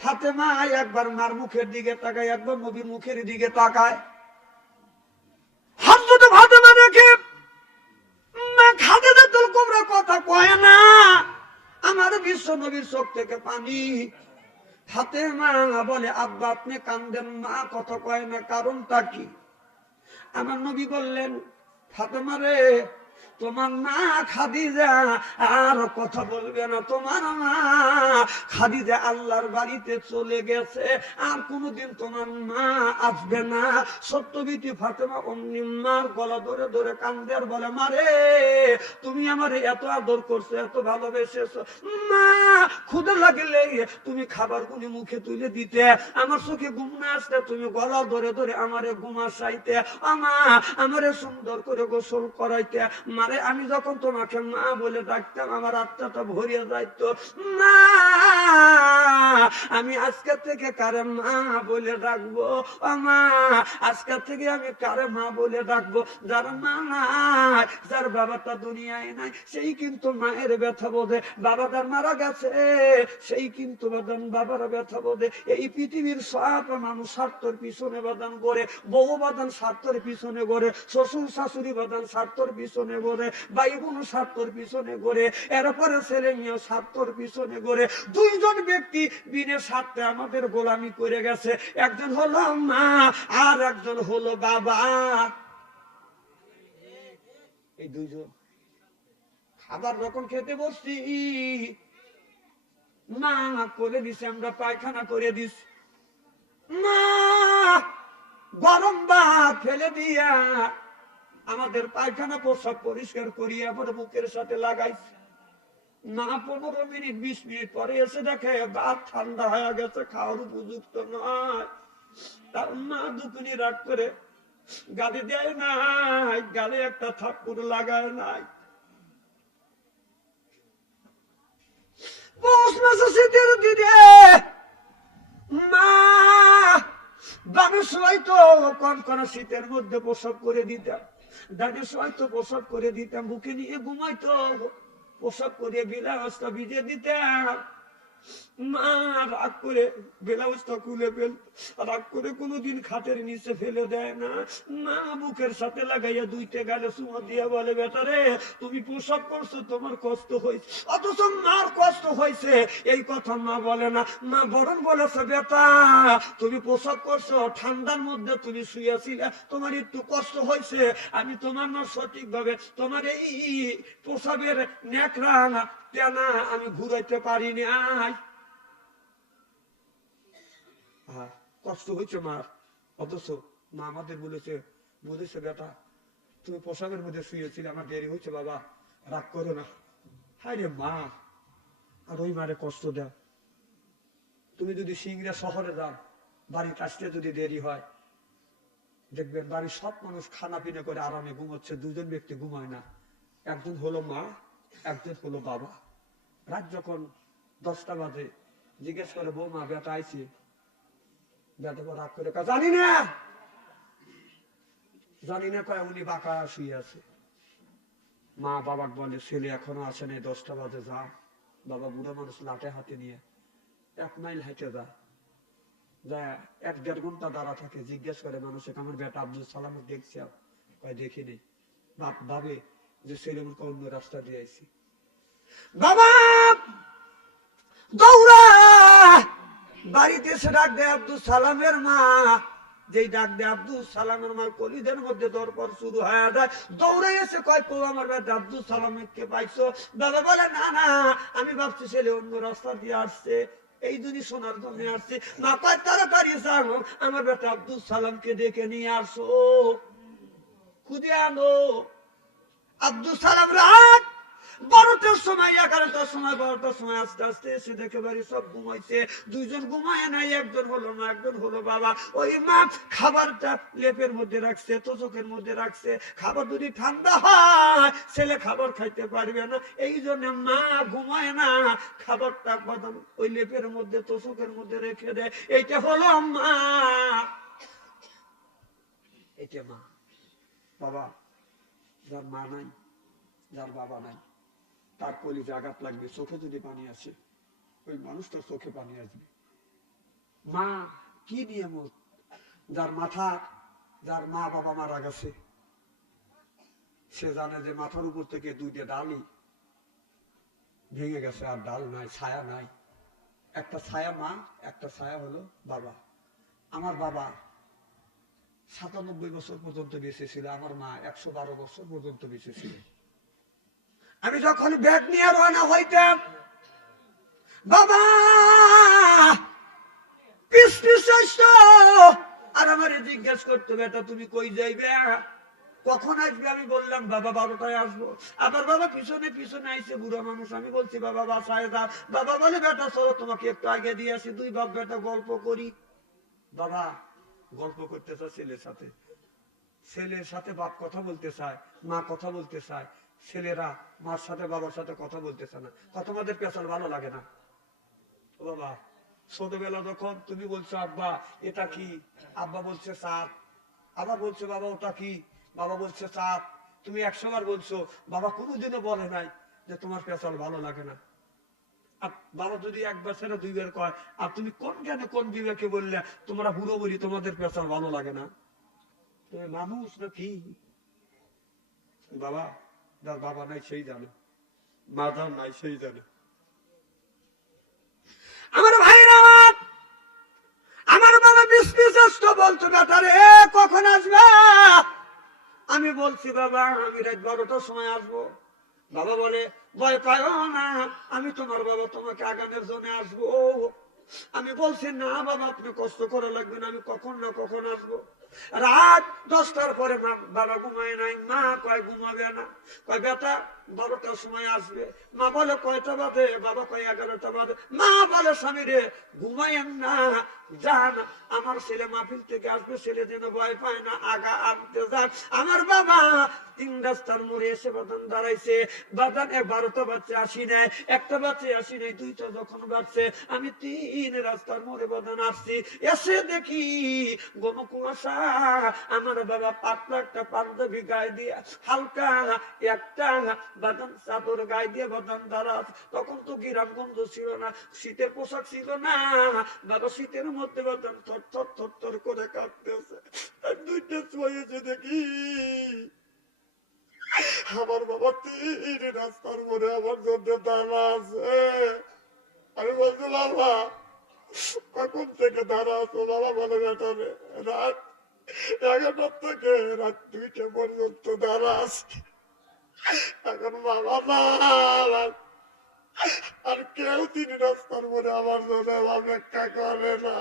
ফাতেমা একবার মার মুখের দিকে তাকায়, একবার নবীর মুখের দিকে তাকায়। হযরত ফাতেমা দেখে মা খাদিজাতুল কুবরা কথা কয় না, আমার বিশ্ব নবীর চোখ থেকে পানি। ফাতেমা বলে, আব্বা আপনি কান্দেন, মা কথা কয় না, কারণটা কি? আমার নবী বললেন, ফাতেমা রে, তোমার মা খাদিজা আর কথা বলবে না, তোমার মা খাদিজা আল্লাহর বাড়িতে চলে গেছে, আর কোনোদিন তোমার মা আসবে না। সত্যবতী ফাতেমা অমনি মার গলা ধরে ধরে কান্দে আর বলে, মারে তুমি আমারে এত আদর করছো, এত ভালোবেসেছো, মা ক্ষুধা লাগলে তুমি খাবারগুলি মুখে তুলে দিতে, আমার চোখে ঘুম না আসতে তুমি গলা ধরে ধরে আমারে ঘুমাসাইতে, আমারে সুন্দর করে গোসল করাইতে। মারে আমি যখন তোমাকে মা বলে ডাকতাম, আমার আত্মাটা ভরিয়ে যাইত। মা আমি আজকে থেকে কারে মা বলে ডাকবো? মা আজকে থেকে আমি কারে মা বলে ডাকবো? যার মা নাই, যার বাবাটা দুনিয়ায় নাই, সেই কিন্তু মায়ের ব্যথা বোধে। বাবা তার মারা গেছে, সেই কিন্তু বাবার ব্যথা বোধে। এই পৃথিবীর সব মানুষ স্বার্থের পিছনে বাদান করে, বউ বাদান স্বার্থের পিছনে করে, শ্বশুর শাশুড়ি বাদান স্বার্থের পিছনে করে, ভাই বোন স্বার্থের পিছনে করে, এরপরে ছেলে মেয়ে স্বার্থের পিছনে করে। দুইজন ব্যক্তি বিনে স্বার্থে আমাদের গোলামি করে গেছে, একজন হলো মা আর একজন হলো বাবা। এই দুইজন খাবার যখন খেতে বসছি, মা করে দিছে, আমরা পায়খানা করে দিছি, মা গরম ভাত ফেলে দিয়া আমাদের পায়খানা প্রস্রাব পরিষ্কার করিয়া পরে মুখের সাথে লাগাইছে। না 15 মিনিট 20 মিনিট পরে এসে দেখে ভাত ঠান্ডা হয়ে গেছে, খাওয়ার উপযুক্ত নয়। তার মা দুপুনি রাগ করে গালে দেয় নাই, গালে একটা থাপ্পড় লাগায় নাই। পৌষ মাসে শীতের দিনে মা বামের সময় তো কনকনা শীতের মধ্যে প্রসব করে দিতাম, ডানের সময় তো প্রসব করে দিতাম, বুকে নিয়ে ঘুমাইতো, প্রসব করে বিলাসটা ভিজে দিতাম। মা রাগ করে ব্লাউজটা খুলে ফেল, রাগ করে কোনোদিন খাটের নিচে ফেলে দেয় না। মা বুকের সাথে লাগাইয়া দুইটা গালে চুমা দিয়ে বলে, বেটা রে তুমি প্রসব করছো, তোমার কষ্ট হয়েছে। অথচ মার কষ্ট হয়েছে এই কথা মা বলে না, মা বরং বলেছে, বেটা তুমি প্রসব করছো, ঠান্ডার মধ্যে তুমি শুয়েছিলে, তোমার একটু কষ্ট হয়েছে, আমি তোমার না সঠিক ভাবে তোমার এই প্রসবের নেকড়া টেনা আমি ঘুরাইতে পারি নাই। কষ্ট হয়েছে মার, অথচ মা আমাদের বলেছে, বলেছে বেটা তুমি পোশাকের মধ্যে শুয়েছিলে, আমার দেরি হচ্ছে, বাবা রাগ করো না। হায় রে মা, আর ওই মারে কষ্ট দেয়। তুমি যদি সিংড়া শহরে যাও, বাড়িতে আসতে যদি দেরি হয়, দেখবেন বাড়ির সব মানুষ খানা পিনা করে আরামে ঘুমোচ্ছে, দুজন ব্যক্তি ঘুমায় না, একজন হলো মা, একজন হলো বাবা। রাত যখন 10টা বাজে জিজ্ঞেস করে, বৌমা বেটা আইছি, বেটা রাগ করে জানি না, জানি না, কয় উনি বাঁকা শুয়ে আছে। মা বাবাকে বলে, ছেলে এখনো আসে নাই, 10টা বাজে যা। বাবা বুড়ো মানুষ লাঠে হাতে নিয়ে 1 মাইল হেঁটে যা, 1-1.5 ঘন্টা দাঁড়া থাকে, জিজ্ঞেস করে মানুষকে, আমার বেটা আব্দুল সালাম দেখছি? কয় দেখিনি। বাপ ভাবে যে ছেলে অন্য রাস্তা দিয়ে আইছি। বাবা দৌড়া বাড়িতে এসে ডাক দেয় আব্দুল সালামের মা। যেই ডাক দেয় আব্দুল সালামের মা, কলিদের মধ্যে দরপর শুরু হয়ে যায়। দৌড়ে এসে কয়, তো আমার বেটা আব্দুল সালামকে পাইছো? বাবা বলে, না না, আমি ভাবছি ছেলে অন্য রাস্তা দিয়ে আসছে, এই জন্য শোনার জন্য আসছে। মা কয়, তাড়াতাড়ি যাও, আমার বেটা আব্দুল সালামকে ডেকে নিয়ে আসো, খুঁজে আনো। আব্দুল সালাম রাত 12টার সময়, 11টার সময়, 12টার সময় আস্তে আস্তে এসে দেখে বাড়ি সব ঘুমাইছে। দুইজন ঘুমায় নাই, একজন হলো মা, একজন হলো বাবা। ওই মা খাবারটা লেপের মধ্যে রাখছে, তোষকের মধ্যে রাখছে। খাবার যদি ঠান্ডা হয় ছেলে খাবার খাইতে পারবে না, এই জন্য মা ঘুমায় না, খাবারটা বাদাম ওই লেপের মধ্যে তোষকের মধ্যে রেখে দেয়। এইটা হলো মা, এটা মা। বাবা যার মা নাই, যার বাবা নাই, তার কলিজে আঘাত লাগবে, চোখে যদি পানি আসে, ওই মানুষটার চোখে পানি আসবে। মা কি নিয়ামত! যার মা বাবা মারা গেছে, সে জানে যে মাথার উপর থেকে 2টা ডালই ভেঙে গেছে, আর ডাল নাই, ছায়া নাই। একটা ছায়া মা, একটা ছায়া হলো বাবা। আমার বাবা 97 বছর পর্যন্ত বেঁচে ছিল, আমার মা 112 বছর পর্যন্ত বেঁচে ছিল। আমি যখন ব্যাগ নিয়ে রওনা হইতাম, বাবা পিস পিস আসতো, আর আমারে জিজ্ঞেস করতো, বেটা তুমি কই যাইবে, কখন আসবে? আমি বললাম, বাবা 12টায় আসবো। আবার বাবা পিছনে পিছনে আইছে, বুড়া মানুষ। আমি বলছি, বাবা বাসায় যা। বাবা বলে, বেটা চলো, তোমাকে একটু আগে দিয়ে আসি, 2 বাপ বেটা গল্প করি। বাবা গল্প করতে চায় ছেলের সাথে, ছেলের সাথে বাপ কথা বলতে চায়, মা কথা বলতে চায়। ছেলেরা মার সাথে বাবার সাথে কথা বলতে চায় না। কথা আমাদের পেছাল ভালো লাগে না। ও বাবা, ছোটবেলা যখন তুমি বলছো আব্বা এটা কি, আব্বা বলছে চাপ, আবার বলছো বাবা ওটা কি, বাবা বলছে চাপ। তুমি 100 বার বলছো, বাবা কোনোদিনও বলে নাই যে তোমার পেছাল ভালো লাগে না। বাবা যদি 1 বার ছেড়ে 2 বার কয়, আর তুমি কোন জ্ঞানে কোন বিবেকে বললে তোমরা বুড়ো বলি তোমাদের পেছাল ভালো লাগে না? তুমি মানুষ নাকি? বাবা যার বাবা নাই সেই জানে, মা যার নাই সেই জানে। আমার ভাইরা, আমার বাবা বিশ আসতো, বলতো, বেটা রে কখন আসবে? আমি বলছি, বাবা আমি রাত 12টার সময় আসবো। বাবা বলে, ভয় পাও না, আমি তোমার বাবা, তোমাকে আগানোর জন্য আসবো। আমি বলছি, না বাবা আপনি কষ্ট করা লাগবে না, আমি কখন না কখন আসবো। রাত 10টার পরে বাবা ঘুমায় নাই। মা কয় ঘুমাবে না, কয় বেটা 12টার সময় আসবে। মা বলে কয়টা বাজে? বাবা কয় 11টা বাজে। মা বলে স্বামী রে ঘুমায়েন না, যান, আমার ছেলে মাহফিল থেকে আসবে, ছেলে যেন ভয় পায় না, আগা আনতে যান। আমার বাবা 3 রাস্তার মোড়ে এসে বাদান দাঁড়াইছে। বাদান 12টা বাচ্চা আসি নাই, 1টা বাচ্চা আসি নাই, 2টা যখন বাজছে আমি 3 রাস্তার মোড়ে বাদান আসছি। এসে দেখি ঘন কুয়াশা। আমার বাবা পাতলা একটা পাঞ্জাবি গায়ে দিয়ে, হালকা একটা বাদান চাদর গায়ে দিয়ে বাদান দাঁড়া। তখন তো গ্রামগঞ্জ ছিল না, শীতের পোশাক ছিল না। বাবা শীতের মধ্যে বাদান থর থর থর থর করে কাঁপতেছে। 2টা ছুঁয়েছে দেখি আমার বাবা 3 রাস্তার মোড়ে আমার জন্য দাঁড়া আছে। আমি বলছি বাবা কখন থেকে দাঁড়া আছো? বাবা বলে বেটারে রাত 11টা থেকে রাত 2টা পর্যন্ত দাঁড়া আছে। এখন বাবা না আর কেউ 3 রাস্তার মোড়ে আমার জন্য অপেক্ষা করে না।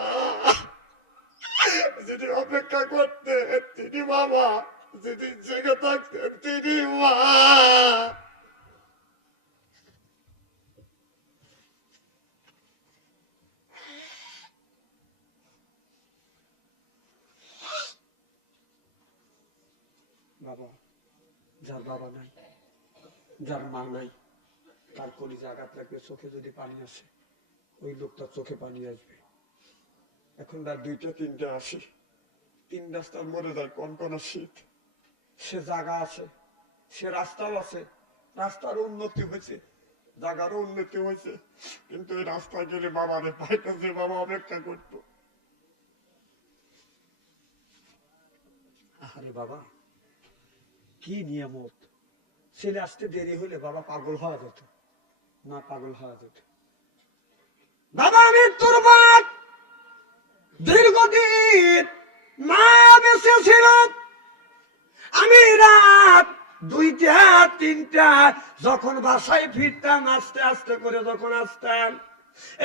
যিনি অপেক্ষা করতে তিনি বাবা, যিনি জেগে থাকতেন তিনি মা। বাবা, যার বাবা নাই, যার মা নাই, তার কলিজা আঘাত লাগবে, চোখে যদি পানি আসে, ওই লোকটার চোখে পানি আসবে। এখন রাত 2টা 3টা আসি, 3 রাস্তার মরে যায়, কনকনা শীত। সে জায়গা আছে, সে রাস্তাও আছে, রাস্তার উন্নতি হয়েছে, জায়গারও উন্নতি হয়েছে, কিন্তু এই রাস্তায় গেলে বাবারে পাইতেছে, বাবা অপেক্ষা করতো। আরে বাবা কি নিয়ামত! ছেলে আসতে দেরি হলে বাবা পাগল হওয়া যেত না, পাগল হওয়া যেত। বাবা মৃত্যুর পর দীর্ঘদিন মা বেঁচে ছিল। আমি রাত 2টা 3টা যখন বাসায় ফিরতাম, আস্তে আস্তে করে যখন আসতাম,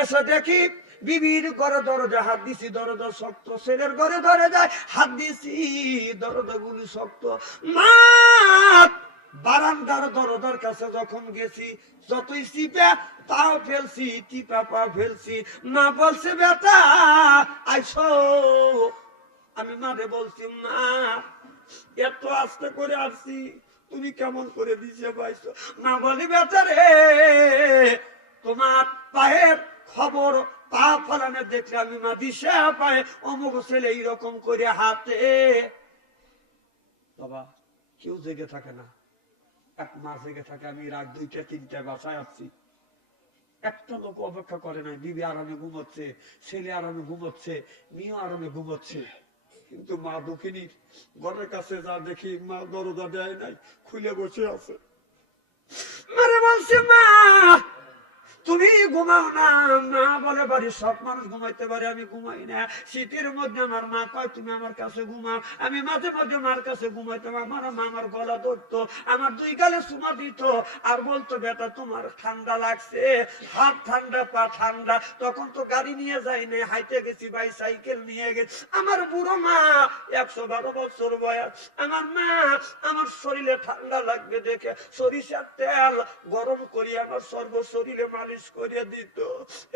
এসে দেখি বিবির ঘরে দরজা হাত দিছি, দরজা শক্ত। ছেলের ঘরে দরজায় হাত দিছি, দরজা গুলি শক্ত। মা বারান্দার দরজার কাছে যখন গেছি, যতই চিপে পাও ফেলছি, টিপা পা ফেলছি, মা বলছে বেটা আইসো। আমি মারে বলছি মা এত আস্তে করে আসছি, তুমি কেমন করে দিছে পাইছো? মা বলি বেটা রে তোমার পায়ের খবর, পা ফলানে দেখলে আমি মা দিশা পায়ে অমুক ছেলে এইরকম করে হাতে। বাবা কেউ জেগে থাকে না, এক মা জেগে থাকে। আমি রাত 2টা 3টা বাসায় আসছি, একটা লোক অপেক্ষা করে নাই। বিবি আরামে ঘুমোচ্ছে, ছেলে আরামে ঘুমোচ্ছে, মেয়ে আরামে ঘুমোচ্ছে, কিন্তু মা দুঃখিনী। ঘরের কাছে যা দেখি মা দরজা দেয় নাই, খুলে বসে আছে। মারে বলছে মা তুমি ঘুমাও না। মা বলে বাড়ির সব মানুষ ঘুমাইতে পারে, আমি ঘুমাই না। শীতের মধ্যে আমার মা কয় তুমি আমার কাছে ঘুমাও। আমি মাঝে মাঝে মার কাছে ঘুমাইতাম। আমার মা আমার গলা ধরতো, আমার 2 গালে চুমা দিত, আর বলতো বেটা তোমার ঠান্ডা লাগছে, হাত ঠান্ডা পা ঠান্ডা। তখন তো গাড়ি নিয়ে যাই না, হাইটে গেছি, বাইসাইকেল নিয়ে গেছি। আমার বুড়ো মা 112 বছর বয়স। আমার মা আমার শরীরে ঠান্ডা লাগবে দেখে সরিষার তেল গরম করি আমার সর্ব শরীরে মালিশ করিয়ে দিত।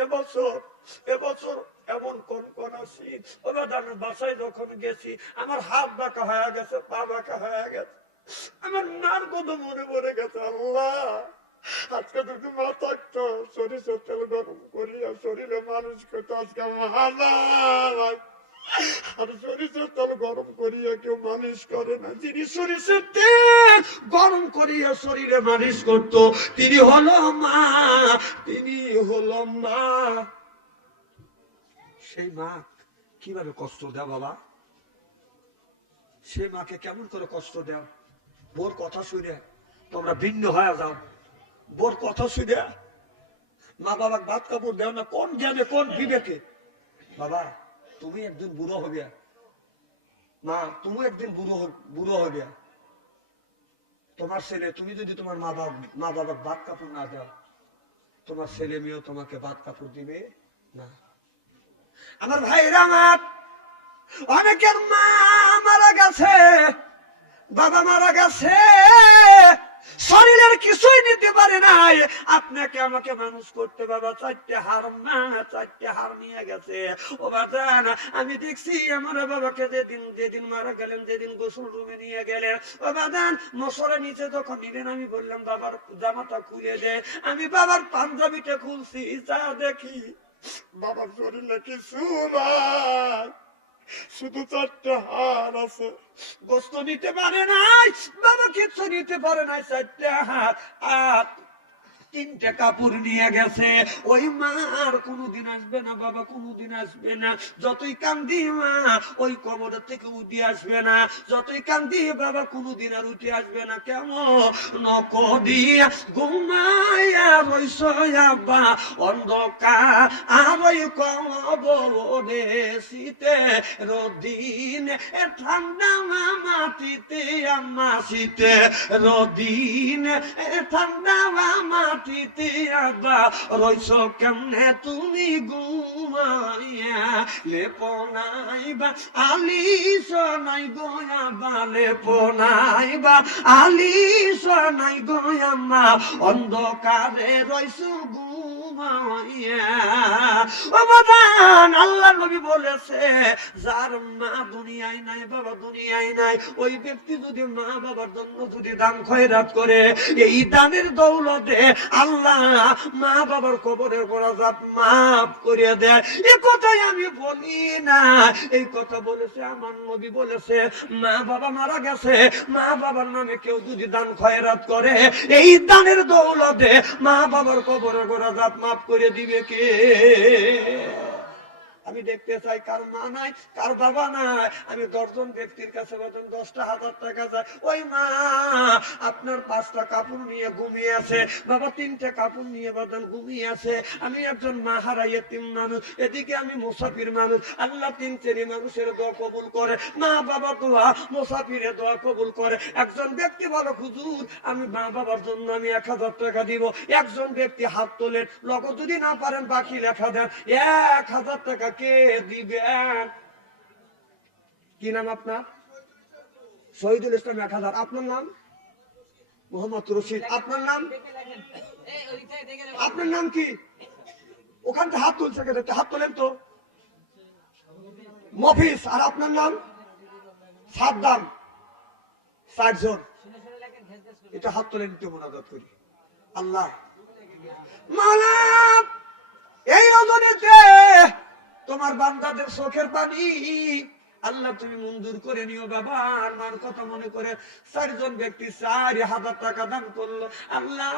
এবছর এমন কনকনা শীত। ওরা আমি বাসায় যখন গেছি, আমার হাত বাঁকা হয়ে গেছে, পা বাঁকা হয়ে গেছে। আমার মার কত মনে পড়ে গেছে। আল্লাহ আজকে যদি মা থাকতো, সরিষার তেল গরম করিয়া শরীরে মালিশ করতো, আজকে মা নাই। আর সরিষার তেল গরম করিয়া কেউ মালিশ করে না। যিনি সরিষার তেল গরম করিয়া শরীরে মালিশ করত, তিনি হলো মা, তিনি হলো মা। সেই মা কিভাবে কষ্ট দেয় বাবা? সেই মাকে কেমন করে কষ্ট দেয়? বোর কথা শুনে তোমরা ভিন্ন হয়ে যাও। বোর কথা শুনে মা বাবা ভাত কাপড় দেও না, কোন জ্ঞানে কোন বিবেকে? বাবা তুমি একদিন বুড়ো হবে, মা তুমি একদিন বুড়ো হবে। তোমার ছেলে, তুমি যদি তোমার মা বাবার ভাত কাপড় না দাও, তোমার ছেলে মেয়েও তোমাকে ভাত কাপড় দিবে না। আমার ভাইরা, আমার অনেকের মা মারা গেছে, বাবা মারা গেছে, শরীরের কিছুই নিতে পারে নাই, আপনাকে আমাকে মানুষ করতে বাবা চারটে হার মা চারটে হার নিয়ে গেছে। ও বাজান আমি দেখছি আমার বাবাকে যেদিন মারা গেলেন, যেদিন গোসল রুমে নিয়ে গেলেন, ও বাজান মশারের নিচে যখন নিলেন আমি বললাম বাবার জামাটা খুলে দে। আমি বাবার পাঞ্জাবিটা খুলছি, যা দেখি বাবার শরীরে কিছু নাই, শুধু চারটে হার আছে। গোস্ত নিতে পারে নাই বাবা, কিচ্ছু নিতে পারে নাই, চারটে হার আর তিনটে কাপড় নিয়ে গেছে। ওই মা আর কোনোদিন আসবে না বাবা, কোনোদিন আসবে না। যতই কান্দি মা ওই কবর থেকে উঠে আসবে না, যতই কান্দি বাবা কোনোদিন আর উঠে আসবে না। কেমন নকদিয়া ঘুমাইয়া রইস আব্বা অন্ধকার আর ওই কবরে, শীতে রদিন ঠান্ডা মাটিতে আম্মা, শীতে রদিন ঠান্ডা মাটিতে আব্বা রইস কেমনে তুমি ঘুমাইয়া, লেপনাই বা আলিস নাই গোয়া বা, লেপনাই বা আলিস নাই গোয়া মা, অন্ধকারে রইস ঘুমাইয়া। ও বাদান আল্লাহ নবী বলেছে যার মা দুনিয়ায় নাই বাবা দুনিয়ায় নাই, ওই ব্যক্তি যদি মা বাবার জন্য যদি দান খয়রাত করে, এই দানের দৌলতে আল্লাহ মা বাবার কবরের বরাজাত মাফ করে দেয়। এই কথাই আমি বলি না, এই কথা বলেছে আমার নবী বলেছে। মা বাবা মারা গেছে, মা বাবার নামে কেউ যদি দান খয়রাত করে, এই দানের দৌলতে মা বাবার কবরের বরাজাত মাফ করে দিবে কে? আমি দেখতে চাই কার মা নাই, কার বাবা নাই। আমি 10 জন ব্যক্তির কাছে বাদন 10,000 টাকা চাই। ওই মা আপনার 5টা কাপড় নিয়ে ঘুমিয়ে আছে, বাবা 3টে কাপড় নিয়ে বাদন ঘুমিয়ে আছে। আমি একজন মা হারা ইতিম মানুষ, এদিকে আমি মুসাফির মানুষ। আল্লাহ 3 শ্রেণী মানুষের দোয়া কবুল করে, মা বাবা দোয়া, মুসাফিরের দোয়া কবুল করে। একজন ব্যক্তি বলো হুজুর আমি মা বাবার জন্য আমি 1000 টাকা দিব। একজন ব্যক্তি হাত তোলেন, নগদ যদি না পারেন বাকি লেখা দেন। 1000 টাকা কে দিবেন? কি নাম আপনার? শহীদুল ইসলাম 1000। আপনার নাম? মোহাম্মদ রশিদ। আপনার নাম? আপনার নাম কি? ওখান থেকে হাত তুলছে, হাত তোলেন তো। মফিজ। আর আপনার নাম? সাদ্দাম। 60 জন। এটা হাত তোলেন, একটু মোনাজাত করি। আল্লাহ মাওলা এই রজনীতে তোমার বান্দাদের চোখের পানি আল্লাহ তুমি মঞ্জুর করে নিও। বাবা আর মার কথা মনে করে 4 জন ব্যক্তি 4,000 টাকা দান করলো। আল্লাহ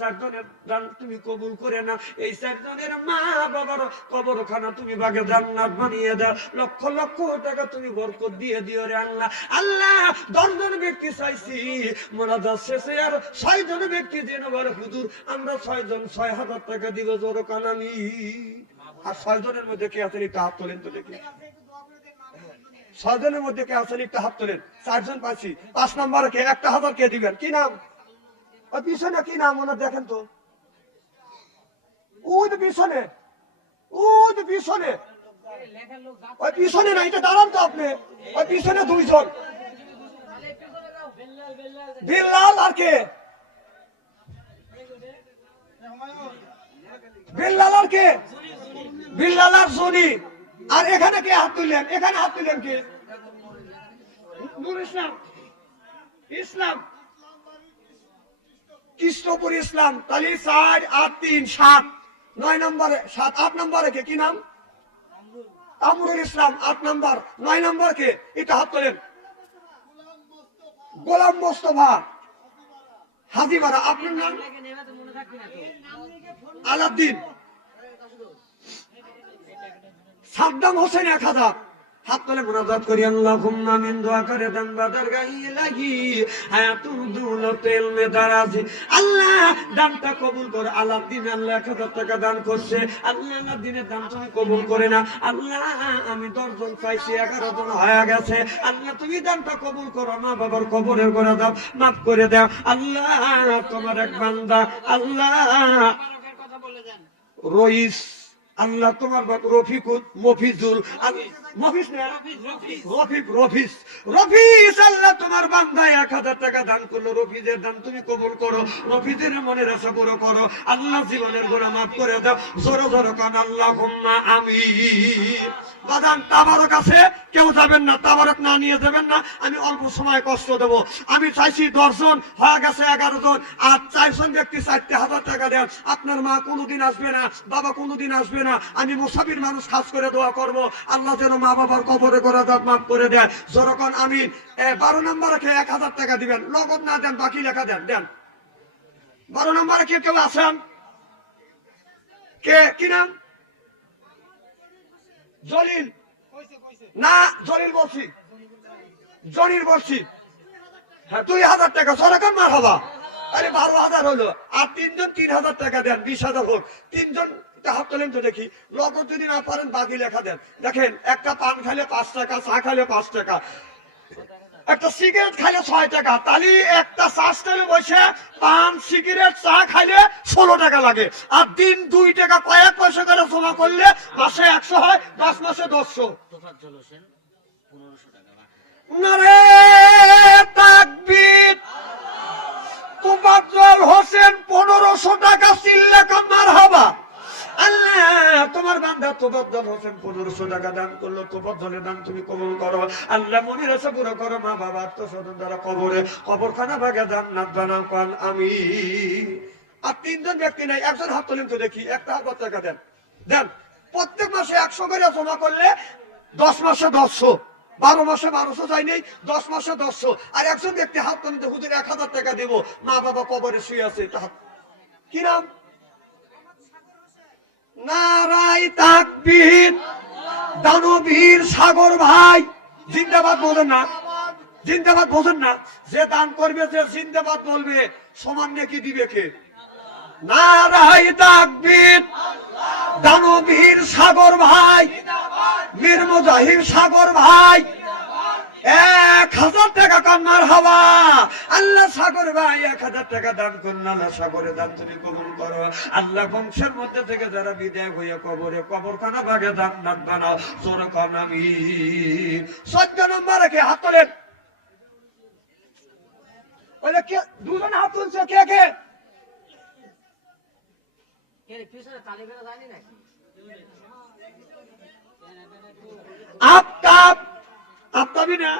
4 জনের দান তুমি কবুল করে নাও। এই 4 জনের মা বাবার কবরখানা তুমি বাগে জান্নাত বানিয়ে দাও। লক্ষ লক্ষ টাকা তুমি বরকত দিয়ে দিও রে আল্লাহ। আল্লাহ 10 জন ব্যক্তি চাইছি মোনাজাত শেষে আর 6 জন ব্যক্তি যেন বলে হুজুর আমরা 6 জন 6,000 টাকা দিব জোরে কানামি। আর 6 জনের মধ্যে কে আছেন একটু হাত তোলেন তো দেখি। 6 জনের মধ্যে কে আছেন একটু হাত তোলেন। 4 জন পাচ্ছি। 5 নম্বরে কে? 1,000 কে দিবেন? কি নাম? ওই পিছনে কি নাম ওনার দেখেন তো। ওই তো পিছনে, ওই তো পিছনে, ওই পিছনে না, এটা দাঁড়ান তো আপনি। ওই পিছনে 2 জন। বিল্লাল আর কে? বিল্লাল আর কে? বিল্লাল আর জনি। আর এখানে কে হাত তুললেন? এখানে হাত তুললেন কে? নূর ইসলাম। ইসলাম কৃষ্ণপুর ইসলাম। তাহলে 4, 8, 3, 7, 9 নম্বরে 7, 8 নম্বরে কে? কি নাম? কামরুল ইসলাম 8 নম্বর। 9 নম্বর কে? এটা হাত তোলেন। গোলাম মোস্তফা হাজিবারা। আপনার নাম? আলাউদ্দিন। সাদ্দাম হোসেন 1000। হাত তুলে মুনাজাত করি। আল্লাহুম্মা মিন দোয়া করে দেন বাদার গায়ে লাগি হায়াতুল দুলতেল মে দারাজি। আল্লাহ দানটা কবুল করে। আলাউদ্দিন আল্লাহ 1000 টাকা দান করছে। আল্লাহ আলাউদ্দিনের দান তুমি কবুল করে না। আল্লাহ আমি 10 জন চাইছি, 11 জন হয়ে গেছে। আল্লাহ তুমি দানটা কবুল করো, মা বাবার কবরের করে দাও, মাফ করে দাও। আল্লাহ তোমার এক বান্দা আল্লাহ রইস, আল্লাহ তোমার রফিকুল মফিজুল মফিস না রফিক রফিস রফিস আল্লাহ তোমার বান্দা 1000 টাকা দান করলো রফিজের দান তুমি কবুল করো রফিজের মনের আশা পুরো করো আল্লাহ জীবনের গুনাহ মাফ করে দাও জোরে জোরে কান আল্লাহুম্মা আমিন বাদান তাবারক আছে কেউ যাবেন না তাবারক না নিয়ে যাবেন না আমি অল্প সময় কষ্ট দেব আমি চাইছি 10 জন হয়ে গেছে 11 জন আর 4 জন ব্যক্তি 4000 টাকা দেন আপনার মা কোনোদিন আসবে না বাবা কোনোদিন আসবে না আমি মুসাফির মানুষ খাস করে দোয়া করব আল্লাহ যেন মা বাবার কবরে গোনা দাঁত মাফ করে দেয় যখন আমিন 12 নম্বরে কে 1000 টাকা দিবেন নগদ না দেন বাকি লেখা দেন দেন 12 নম্বরে কে কেউ আছেন কে কি নাম জলিল না জলিল বলছি জলিল বলছি হ্যাঁ 2000 টাকা সরকার মার হবা আরে 12,000 হলো আর 3 জন 3000 টাকা দেন 20,000 হোক 3 জন হাত তোলেন তো দেখি নগদ যদি না পারেন বাকি লেখা দেন দেখেন একটা পান খাইলে 5 টাকা চা খাইলে 5 টাকা একটা সিগারেট খাইলে 6 টাকা তাহলে একটা চা স্টলে বসে পান সিগারেট চা খাইলে 16 টাকা লাগে আর দিন 2 টাকা কয়েক পয়সা করে জমা করলে মাসে 100 হয় 10 মাসে 100 নারে তাকবীর তোফাজ্জল হোসেন 1500 টাকা চিল্লা কাম মারহাবা আল্লাহ তোমার বান্দা তোফাজ্জল হোসেন 1500 টাকা দান করলো তোফাজ্জলের দান তুমি কবুল করো আল্লাহ মনের আশা পুরো করো মা বাবা আত্মস্বজন দ্বারা কবরখানা ভাগে জান্নাত বানাও কাল আমিন আর 3 জন ব্যক্তি নাই একজন হাত তোলেন তো দেখি 1000 টাকা দেন দেন প্রত্যেক মাসে 100 করে জমা করলে 10 মাসে 100 12 মাসে 1200 যাই নেই 10 মাসে 100 আর একজন ব্যক্তি হাত তোলেন হুজুর 1000 টাকা দেব মা বাবা কবরে শুয়ে আছে কি নাম নারাই তাকবীর দানবীর সাগর ভাই জিন্দাবাদ বলেন না জিন্দাবাদ বলেন না যে দান করবে সে জিন্দাবাদ বলবে সমান নেকি দিবে কে নারাই তাকবীর দানবীর সাগর ভাই মীর মুজাহির সাগর ভাই 1000 টাকা কান্নার হাওয়া আল্লাহ সাগর ভাই 1000 টাকা দান করুন আল্লাহ সাগরে দান তুমি কবুল করো আল্লাহ বংশের মধ্যে থেকে যারা বিদায় হয়ে কবরখানা ভাগে জান্নাত বানাও জোরে কোন আমিন 14 নম্বরে কে হাত তোলেন ওই কে দুজন হাত তুলছে কে কে পিছনে তালি বেরা জানি নাকি আপতাবি না